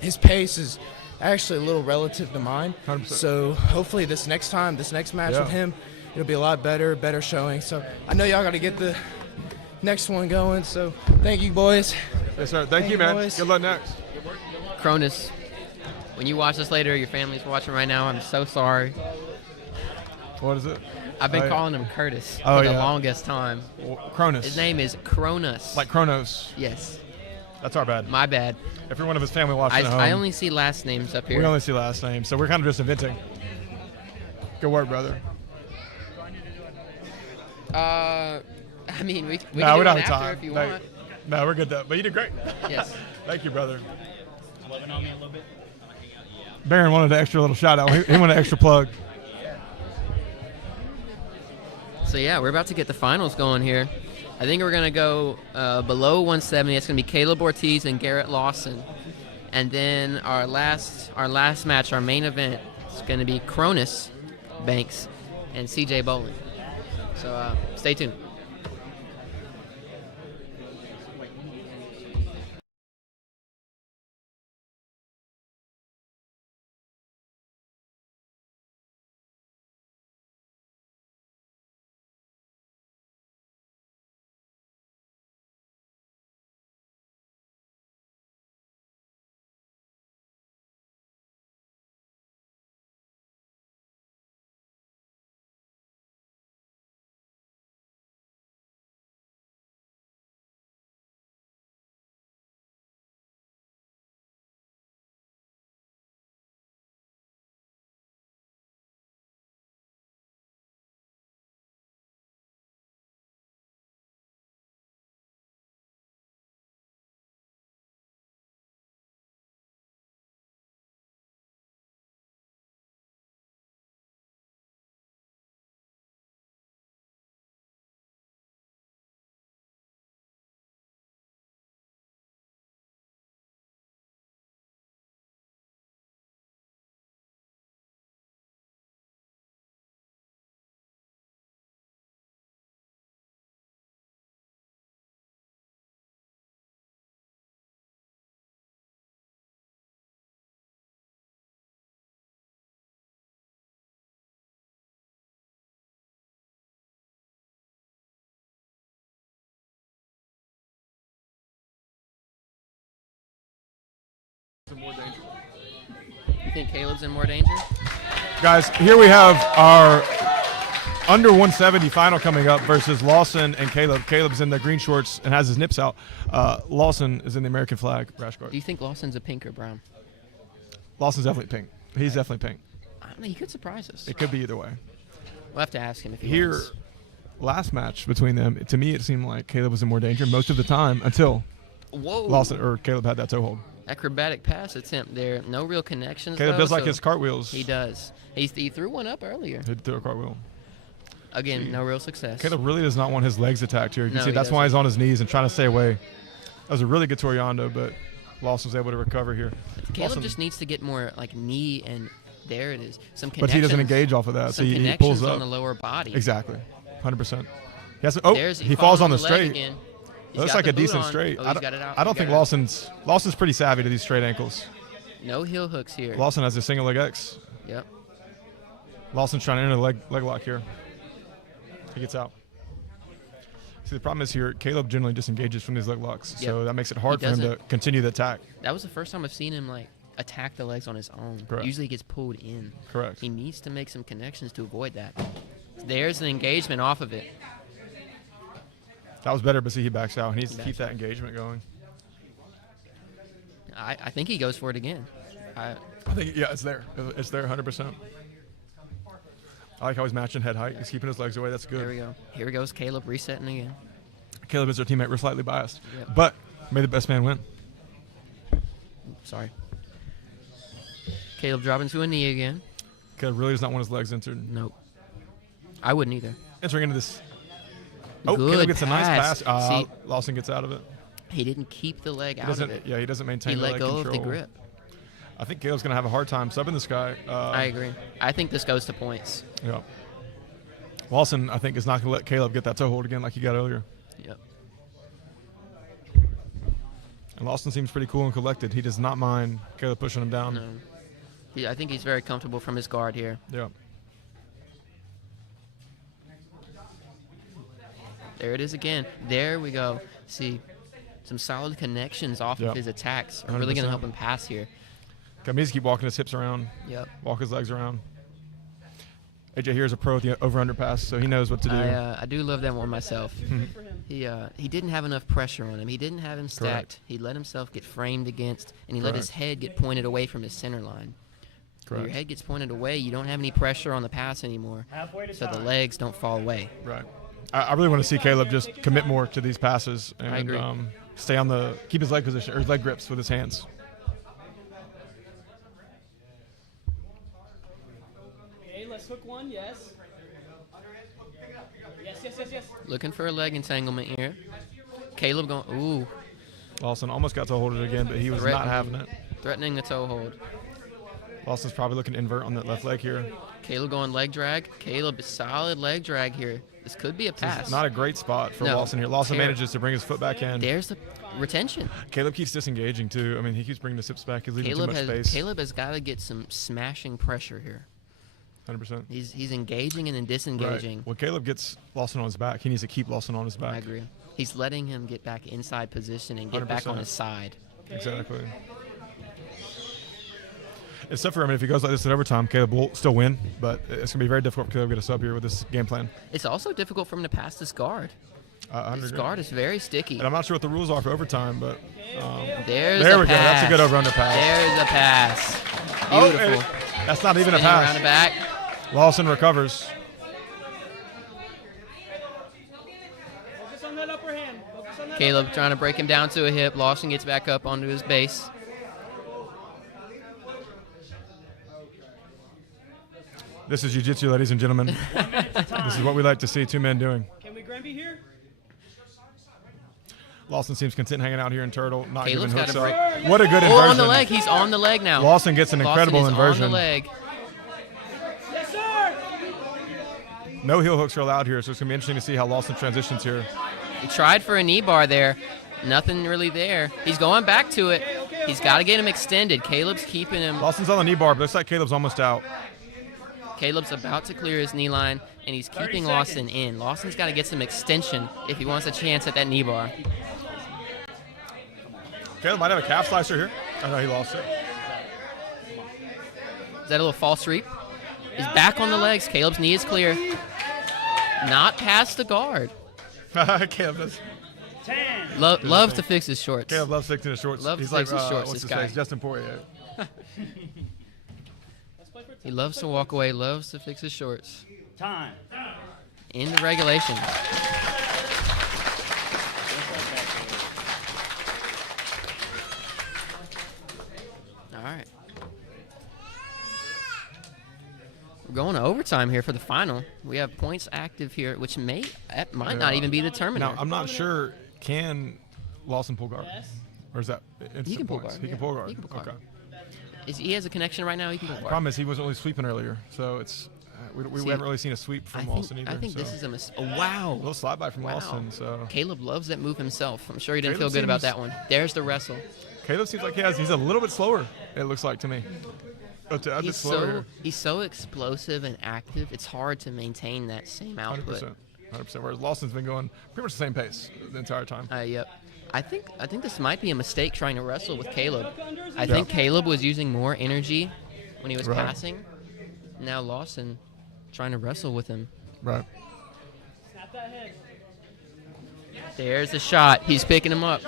his pace is actually a little relative to mine. 100%. So hopefully this next match Yeah. with him, it'll be a lot better showing. So I know y'all got to get the next one going. So thank you, boys. Yes, sir. Thank you, man. boys. Good luck next. Cronus, when you watch this later, your family's watching right now. I'm so sorry. What is it? I've been Oh, yeah. calling him Curtis Oh, for the yeah. longest time. Cronus. His name is Cronus. Like Kronos. Yes. That's our bad. My bad. If you're one of his family watching at home. I only see last names up here. We only see last names, so we're kind of just inventing. Good work, brother. I mean, we No, can we do don't it have after time. if you No, want. no, we're good though. But you did great. Yes. Thank you, brother. Loving on me a little bit. Baron wanted an extra little shout out. He wanted an extra plug. So yeah, we're about to get the finals going here. I think we're gonna go below 170. It's gonna be Caleb Ortiz and Garrett Lawson, and then our last match, our main event, is gonna be Cronus Banks and CJ Bowling. So stay tuned. You think Caleb's in more danger? Guys, here we have our under 170 final coming up versus Lawson and Caleb. Caleb's in the green shorts and has his nips out. Lawson is in the American flag rash guard. Do you think Lawson's a pink or brown? Lawson's definitely pink. He's definitely pink. I don't know. He could surprise us. It could be either way. We'll have to ask him if he Here, wins. last match between them, to me it seemed like Caleb was in more danger most of the time until Whoa. Lawson or Caleb had that toe hold. Acrobatic pass attempt there. No real connections. Caleb though, does like so his cartwheels. He does. He threw one up earlier. He threw a cartwheel. Again, no real success. Caleb really does not want his legs attacked here. You can No, see he that's why he's doesn't. on his knees and trying to stay away. That was a really good Toriando, but Lawson was able to recover here. Caleb Lawson- just needs to get more like knee and there it is. Some but connections. he doesn't engage off of that, so some he connections pulls up on the lower body. Exactly, 100%. He has There's- he falls on the leg straight. again. He's Looks got like the a boot decent on. straight. Oh, I he's don't, got it out. I don't He think got it out. Lawson's pretty savvy to these straight ankles. No heel hooks here. Lawson has a single leg X. Yep. Lawson's trying to enter the leg lock here. He gets out. See, the problem is here, Caleb generally disengages from these leg locks, so Yep. that makes it hard He for him to doesn't- continue the attack. That was the first time I've seen him like attack the legs on his own. Correct. Usually he gets pulled in. Correct. He needs to make some connections to avoid that. There's an engagement off of it. That was better, but see, he backs out. He needs to He keep backs that engagement going. I think he goes for it again. I think, yeah, it's there. It's there 100%. I like how he's matching head height. He's keeping his legs away. That's good. There we go. Here goes Caleb resetting again. Caleb is our teammate. We're slightly biased. Yep. But may the best man win. Sorry. Caleb dropping to a knee again. Caleb really does not want his legs entered. Nope. I wouldn't either. Entering into this. Oh, Good Caleb gets a nice pass. pass. See, Lawson gets out of it. he didn't keep the leg He out of doesn't. it. Yeah, he doesn't maintain He the let leg go control. of the grip. I think Caleb's going to have a hard time subbing this guy. I agree. I think this goes to points. Yeah. Lawson, I think, is not going to let Caleb get that toe hold again like he got earlier. Yep. And Lawson seems pretty cool and collected. He does not mind Caleb pushing him down. No. I think he's very comfortable from his guard here. Yeah. There it is again. There we go. See, some solid connections off Yep. of his attacks are really going to 100%. help him pass here. Got me to keep walking his hips around. Yep. Walk his legs around. AJ here is a pro with the over-under pass, so he knows what to do. I do love that one myself. He didn't have enough pressure on him. He didn't have him stacked. Correct. He let himself get framed against, and he let his Correct. head get pointed away from his center line. When your Correct. head gets pointed away, you don't have any pressure on the pass anymore, so the legs don't fall away. Right. I really want to see Caleb just commit more to these passes and I agree. Stay on the keep his leg position or his leg grips with his hands. Okay, let's hook one, yes. Yes. Looking for a leg entanglement here. Caleb going, ooh. Lawson almost got to hold it again, but he was not having it. Threatening the toe hold. Lawson's probably looking to invert on that left leg here. Caleb going leg drag. Caleb, solid leg drag here. This could be a This pass. is not a great spot for No, Lawson here. Lawson terrible. manages to bring his foot back in. There's the retention. Caleb keeps disengaging too. I mean, he keeps bringing the hips back. He's leaving too much space. Caleb has got to get some smashing pressure here. 100%. He's engaging and then disengaging. Right. When Caleb gets Lawson on his back, he needs to keep Lawson on his back. I agree. He's letting him get back inside position and get back on 100%. his side. Exactly. It's tough for him. If he goes like this at overtime, Caleb will still win, but it's going to be very difficult for Caleb to get a sub here with this game plan. It's also difficult for him to pass this guard. This agree. guard is very sticky. And I'm not sure what the rules are for overtime, but There's there a we go. That's a pass. good over-under pass. There's a pass. Oh, Beautiful. and that's not even a Spinning pass. around the back. Lawson recovers. Focus on that upper hand. Focus on that Caleb upper trying to break him down to a hip. Lawson gets back up onto his base. This is jiu-jitsu, ladies and gentlemen. This is what we like to see two men doing. Can we Granby here? Lawson seems content hanging out here in Turtle, not Caleb's giving got hooks a up. break. What a good Oh, inversion. on the leg. He's on the leg now. Lawson gets an incredible Lawson is inversion. on the leg. Yes, sir. No heel hooks are allowed here, so it's going to be interesting to see how Lawson transitions here. He tried for a knee bar there. Nothing really there. He's going back to it. He's got to get him extended. Caleb's keeping him. Lawson's on the knee bar, but looks like Caleb's almost out. Caleb's about to clear his knee line, and he's keeping Lawson in. Lawson's got to get some extension if he wants a chance at that knee bar. Caleb might have a calf slicer here. Oh, no, he lost it. that a little false sweep? He's back on the legs. Caleb's knee is clear. Not past the guard. Caleb does. Loves to fix his shorts. Caleb loves fixing his shorts. Loves He's to like, fix his shorts, what's this his guy. face? Justin Poirier. He loves to walk away, loves to fix his shorts. Time. Into regulation. All right. We're going to overtime here for the final. We have points active here, which might not even be the determiner. Now, I'm not sure, can Lawson pull guard? Or is that instant He can pull points? guard. He can pull guard. He can pull guard. Okay. He has a connection right now. He can pull The guard. problem is he wasn't really sweeping earlier, so it's we See, haven't really seen a sweep from Lawson either. I think this so. is a mistake. Oh, wow. A little slide by from Wow. Lawson. So Caleb loves that move himself. I'm sure he didn't Caleb feel good about seems- that one. There's the wrestle. Caleb seems like he's a little bit slower. It looks like to me. A bit He's slower. he's so explosive and active. It's hard to maintain that same output. 100%. 100%. Whereas Lawson's been going pretty much the same pace the entire time. Yep. I think this might be a mistake trying to wrestle with Caleb. I Yeah. think Caleb was using more energy when he was Right. passing. Now Lawson trying to wrestle with him. Right. Snap that head. There's the shot. He's picking him up.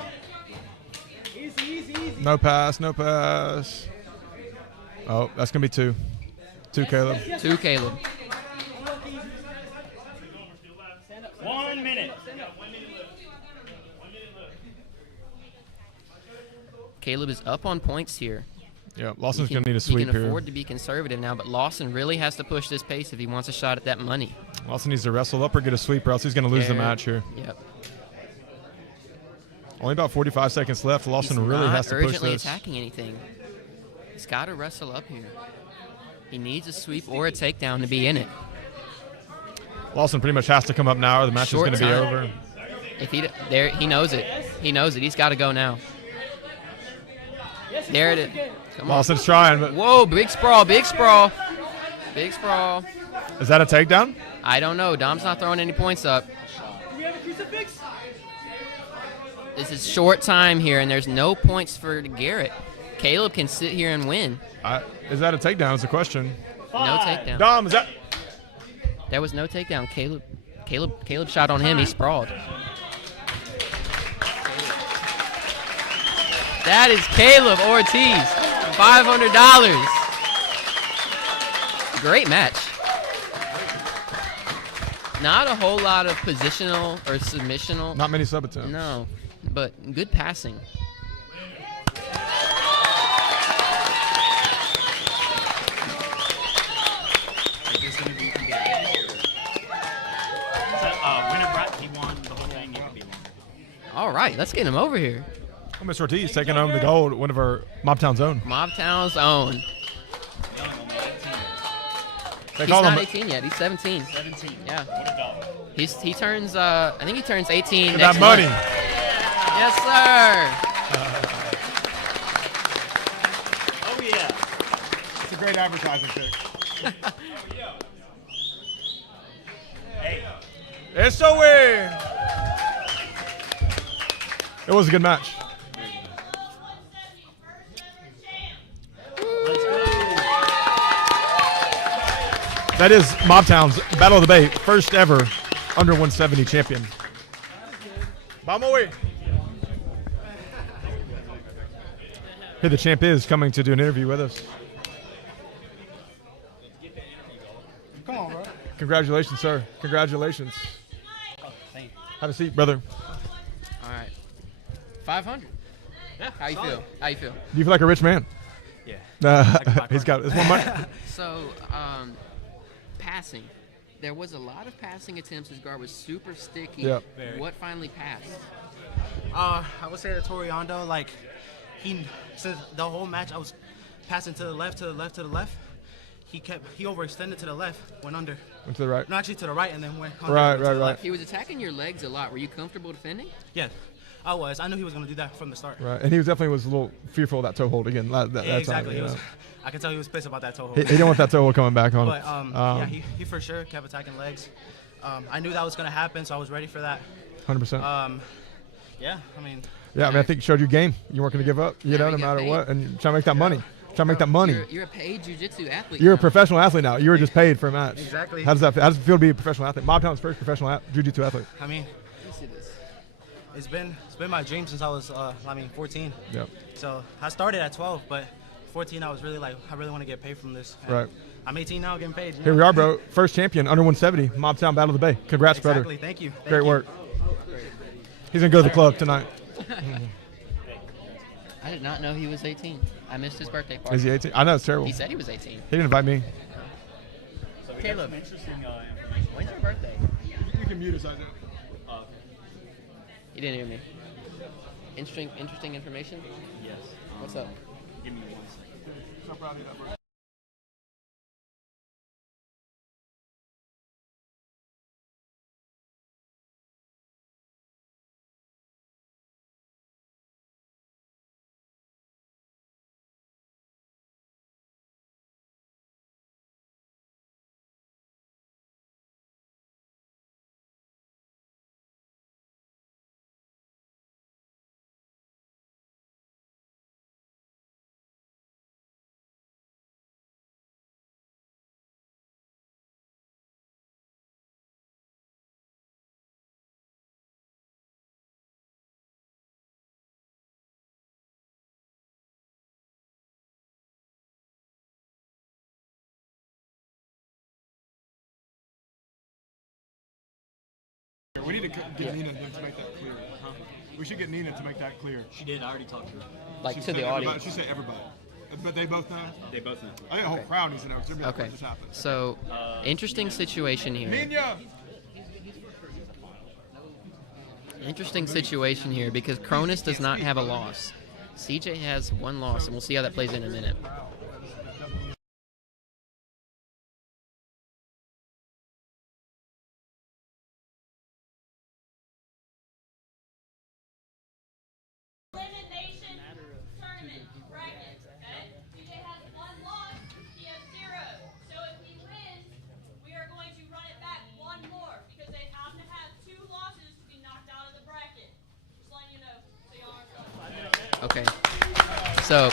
Easy, easy, easy. No pass. No pass. Oh, that's gonna be two. Two Caleb. 2 Caleb. 1 minute. Caleb is up on points here. Yeah, Lawson's He gonna need a He sweep can here. afford to be conservative now, but Lawson really has to push this pace if he wants a shot at that money. Lawson needs to wrestle up or get a sweep, or else he's gonna lose the There. match here. Yep. Only about 45 seconds left. Lawson He's really not has to push urgently this. attacking anything. He's got to wrestle up here. He needs a sweep or a takedown to be in it. Lawson pretty much has to come up now, or the match Short is going to be time. over. If he knows it. He knows it. He's got to go now. There it is. Come on. Lawson's trying, but Whoa, big sprawl, big sprawl. Big sprawl. is that a takedown? I don't know. Dom's not throwing any points up. Do we have a crucifix? This is short time here, and there's no points for Garrett. Caleb can sit here and win. Is that a takedown? Is the question. No takedown. Dom, is that? There was no takedown. Caleb shot on him. He sprawled. That is Caleb Ortiz. $500. Great match. Not a whole lot of positional or submissional. Not many sub attempts. No, but good passing. He won the whole thing. All right, let's get him over here. Well, Mr. Ortiz taking home the gold, one of our Mobtown's own. Mobtown's own. They He's call not him 18 yet. He's 17. 17. Yeah. He turns. I think he turns 18 Get next that money. month. Yes, sir. Oh yeah. It's a great advertising trick. It's a win. It was a good match. That is Mobtown's Battle of the Bay, first ever under 170 champion. Vamos away. Here the champ is coming to do an interview with us. Come on, bro. Congratulations, sir. Congratulations. Thank you. Have a seat, brother. All right. 500. Yeah. How you feel? How you feel? Do you feel like a rich man? Yeah. He's got his one money. So, passing. There was a lot of passing attempts. His guard was super sticky. Yep. Very. What finally passed? I would say that Toriando, like, since the whole match, I was passing to the left, to the left, to the left. He overextended to the left, went under. Went to the right. No, actually to the right, and then went under. Right, to the right, right. left. He was attacking your legs a lot. Were you comfortable defending? Yeah, I was. I knew he was going to do that from the start. Right, and he was definitely a little fearful of that toe hold again. That Exactly. Time, I can tell he was pissed about that toe hold. He didn't want that toe hold coming back on But him. yeah, he for sure kept attacking legs. I knew that was going to happen, so I was ready for that. 100%. Yeah, I mean. Yeah, I mean, I think it showed you game. You weren't going to give up, no he got matter paid. what, and you're trying to make that money. to make that money. You're a paid jiu-jitsu athlete. You're a now. professional athlete now. You were just paid for a match. Exactly. How does that feel? How does it feel to be a professional athlete? Mobtown's first professional jiu-jitsu athlete. I mean, it's been my dream since I was 14. Yep. So I started at 12, but 14 I was really like I really want to get paid from this. And Right. I'm 18 now, getting paid. Here we are, bro. First champion under 170, Mobtown Battle of the Bay. Congrats, brother. Exactly. Thank you. Thank Great you. work. He's gonna go to the club tonight. I did not know he was 18. I missed his birthday party. Is he 18? I know, it's terrible. He said he was 18. He didn't invite me. Caleb, Interesting when's your birthday? You can mute us, I do. You didn't hear me. Interesting information? Yes. What's up? Give me 1 second. So proud of you, bro. We need to get Nina to make that clear. Huh? We should get Nina to make that clear. She did. I already talked to her. Like She to said the everybody- audience. She said everybody. But they both know? They both know. I think the whole crowd needs to know. 'Cause they're like, Okay. what just happened? So, interesting situation here. Nina! Interesting situation here because Cronus does not have a loss. CJ has one loss, and we'll see how that plays in a minute. Elimination tournament bracket. Okay? CJ has 1 loss. He has 0. So if he wins, we are going to run it back 1 more because they have to have 2 losses to be knocked out of the bracket. Just letting you know. So y'all are Okay. So,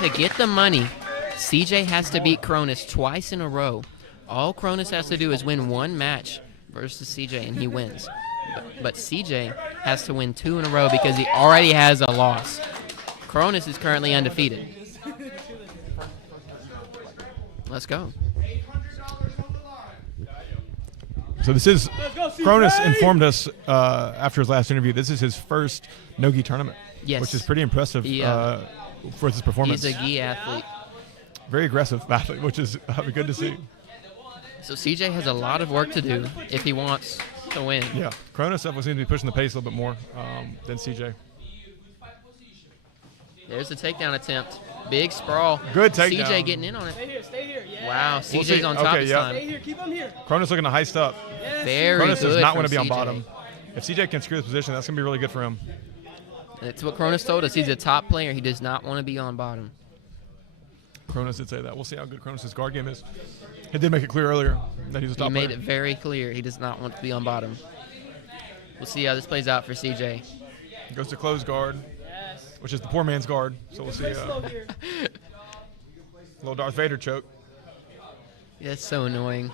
to get the money, CJ has to beat Cronus twice in a row. All Cronus has to do is win 1 match versus CJ, and he wins. But CJ has to win 2 in a row because he already has a loss. Cronus is currently undefeated. Let's go. So this is, Cronus informed us after his last interview, this is his first no-gi tournament. Yes. Which is pretty impressive for his performance. He's a gi athlete. Very aggressive athlete, which is good to see. So CJ has a lot of work to do if he wants to win. Yeah, Cronus definitely seems to be pushing the pace a little bit more than CJ. There's the takedown attempt. Big sprawl. Good takedown. CJ getting in on it. Stay here, stay here. Yeah. Wow, We'll CJ's see. on top Okay, this yeah. time. Stay here, keep him here. Cronus looking to heist up. Yes. Very Cronus good does not from want to be on CJ. bottom. If CJ can screw this position, that's going to be really good for him. That's what Cronus told us. He's a top player. He does not want to be on bottom. Cronus did say that. We'll see how good Cronus' guard game is. He did make it clear earlier that he's a top He made player. it very clear he does not want to be on bottom. We'll see how this plays out for CJ. Goes to close guard, which is the poor man's guard. So we'll see. Little Darth Vader choke. That's so annoying.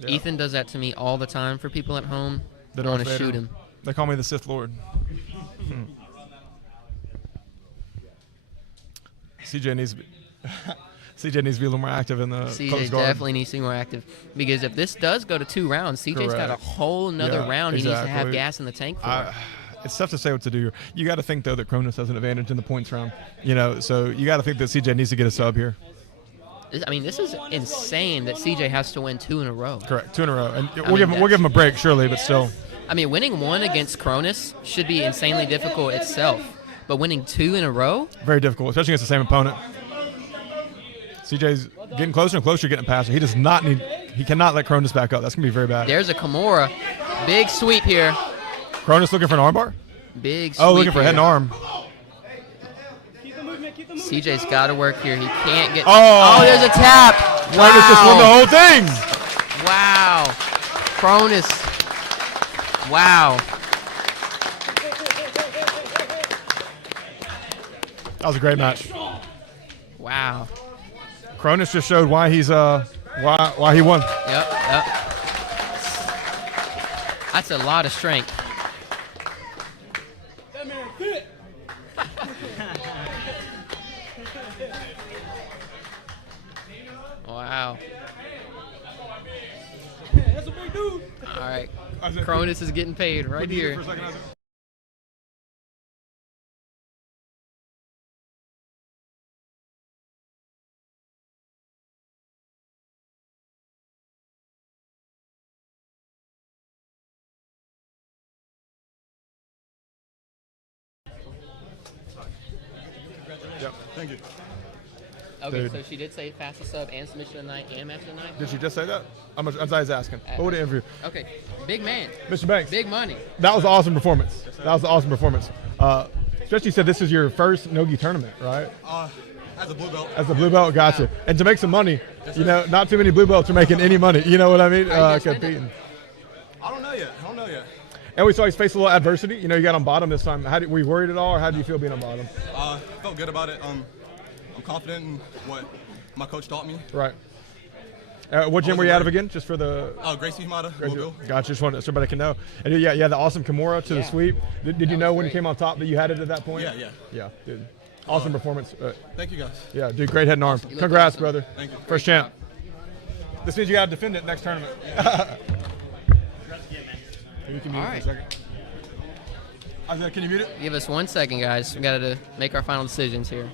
Yeah. Ethan does that to me all the time for people at home. The I want Darth to Vader. shoot him. They call me the Sith Lord. CJ needs to be CJ needs to be a little more active in the CJ close guard. definitely needs to be more active because if this does go to 2 rounds, CJ's got a Correct. whole nother Yeah, round he needs to have exactly. gas in the tank for. It's tough to say what to do here. You got to think though that Cronus has an advantage in the points round. You know, so you got to think that CJ needs to get a sub here. I mean, this is insane that CJ has to win 2 in a row. Correct, 2 in a row, and I we'll mean, give him a break surely, but still. I mean, winning 1 against Cronus should be insanely difficult itself, but winning 2 in a row? Very difficult, especially against the same opponent. CJ's getting closer and closer, getting past him. He does not need. He cannot let Cronus back up. That's gonna be very bad. There's a Kimura. Big sweep here. Cronus looking for an armbar. Big sweep. Oh, looking for here. head and arm. CJ's got to work here. He can't get. Oh. There's a tap. Wow. Cronus just won the whole thing. Wow. Cronus. Wow. That was a great match. Wow. Cronus just showed why he's why he won. Yep. That's a lot of strength. That man fit. Wow. Yeah, that's a big dude. All right. Cronus is getting paid right here. Yep. Thank you. Okay, Dude. so she did say fastest sub and submission of the night and match of the night? Did she just say that? I'm sorry, he's asking. What would the interview? Okay, big man. Mr. Banks. Big money. That was an awesome performance. That was an awesome performance. Especially you said this is your first Nogi tournament, right? As a blue belt. As a blue belt, gotcha. And to make some money, you know, not too many blue belts are making any money. You know what I mean? Competing. I don't know yet. And we saw he's faced a little adversity. You know, you got on bottom this time. Were you worried at all, or how do you feel being on bottom? Felt good about it. I'm confident in what my coach taught me. Right. What gym were you out of again? Just for the. Gracie Himada, Mobile. Gotcha. Just wanted so everybody can know. And yeah, the awesome Kimura to the sweep. Did you know when you came on top that you had it at that point? Yeah, dude. Awesome performance. Thank you guys. Yeah, dude, great head and arm. Congrats, brother. Thank you. First champ. This means you got to defend it next tournament. You can mute it for a second. Isaiah, can you mute it? Give us 1 second, guys. We got to make our final decisions here.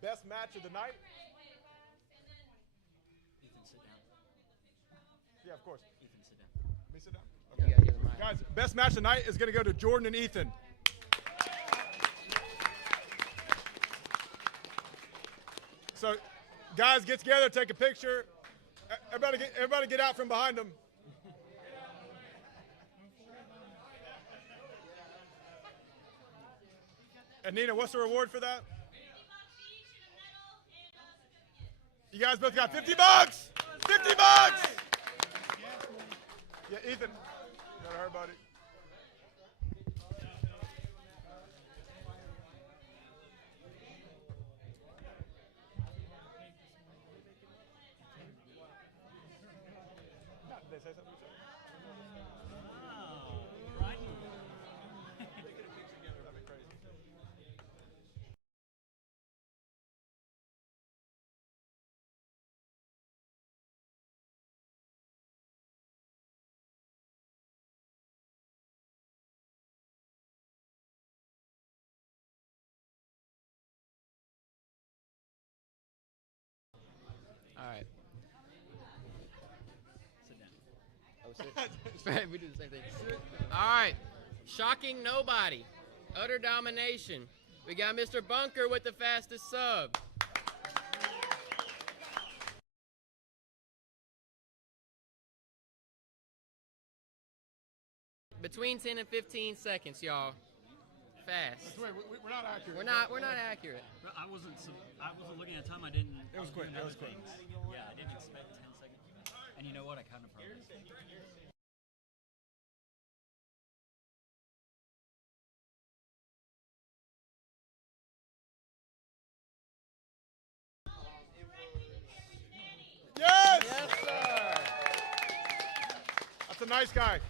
best match of the night. Ethan, sit down. Yeah, of course. Ethan, sit down. Me sit down? You Okay. gotta give him mine. Guys, best match of the night is going to go to Jordan and Ethan. So, guys, get together, take a picture. Everybody get out from behind them. And Nina, what's the reward for that? You guys both got 50 bucks! 50 bucks! Yeah, Ethan. Got her, buddy. Did they say something? That'd be crazy. All right. Sit down. Oh, sit. We do the same thing. All right. Shocking nobody. Utter domination. We got Mr. Bunker with the fastest sub. Between 10 and 15 seconds, y'all. Fast. Wait, we're not accurate. We're not accurate. I wasn't looking at time. I didn't. It was quick. It was quick. Yeah, I didn't expect 10 seconds. And you know what? I kind of probably. Yes! Yes, sir. That's a nice guy.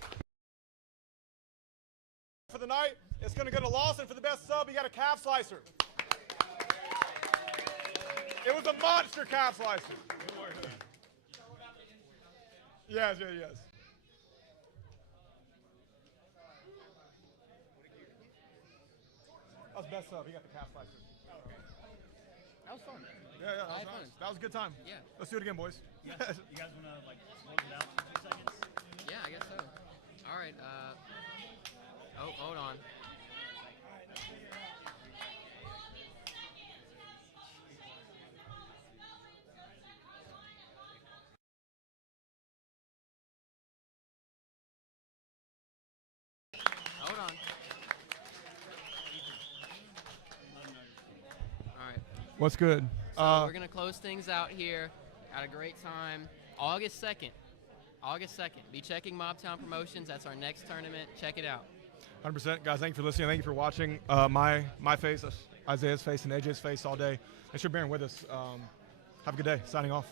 For the night, it's going to go to Lawson for the best sub. He got a calf slicer. It was a monster calf slicer. Yes. That was best sub. He got the calf slicer. That was fun. Yeah, that was nice. That was a good time. Yeah. Let's do it again, boys. You guys want to like close it out for 2 seconds? Yeah, I guess so. All right. Oh, hold on. Hold on. All right. What's good? So we're gonna close things out here. Had a great time. August 2nd. Be checking Mobtown Promotions. That's our next tournament. Check it out. 100%. Guys, thank you for listening. Thank you for watching. My face, Isaiah's face, and AJ's face all day. Thanks for bearing with us. Have a good day. Signing off.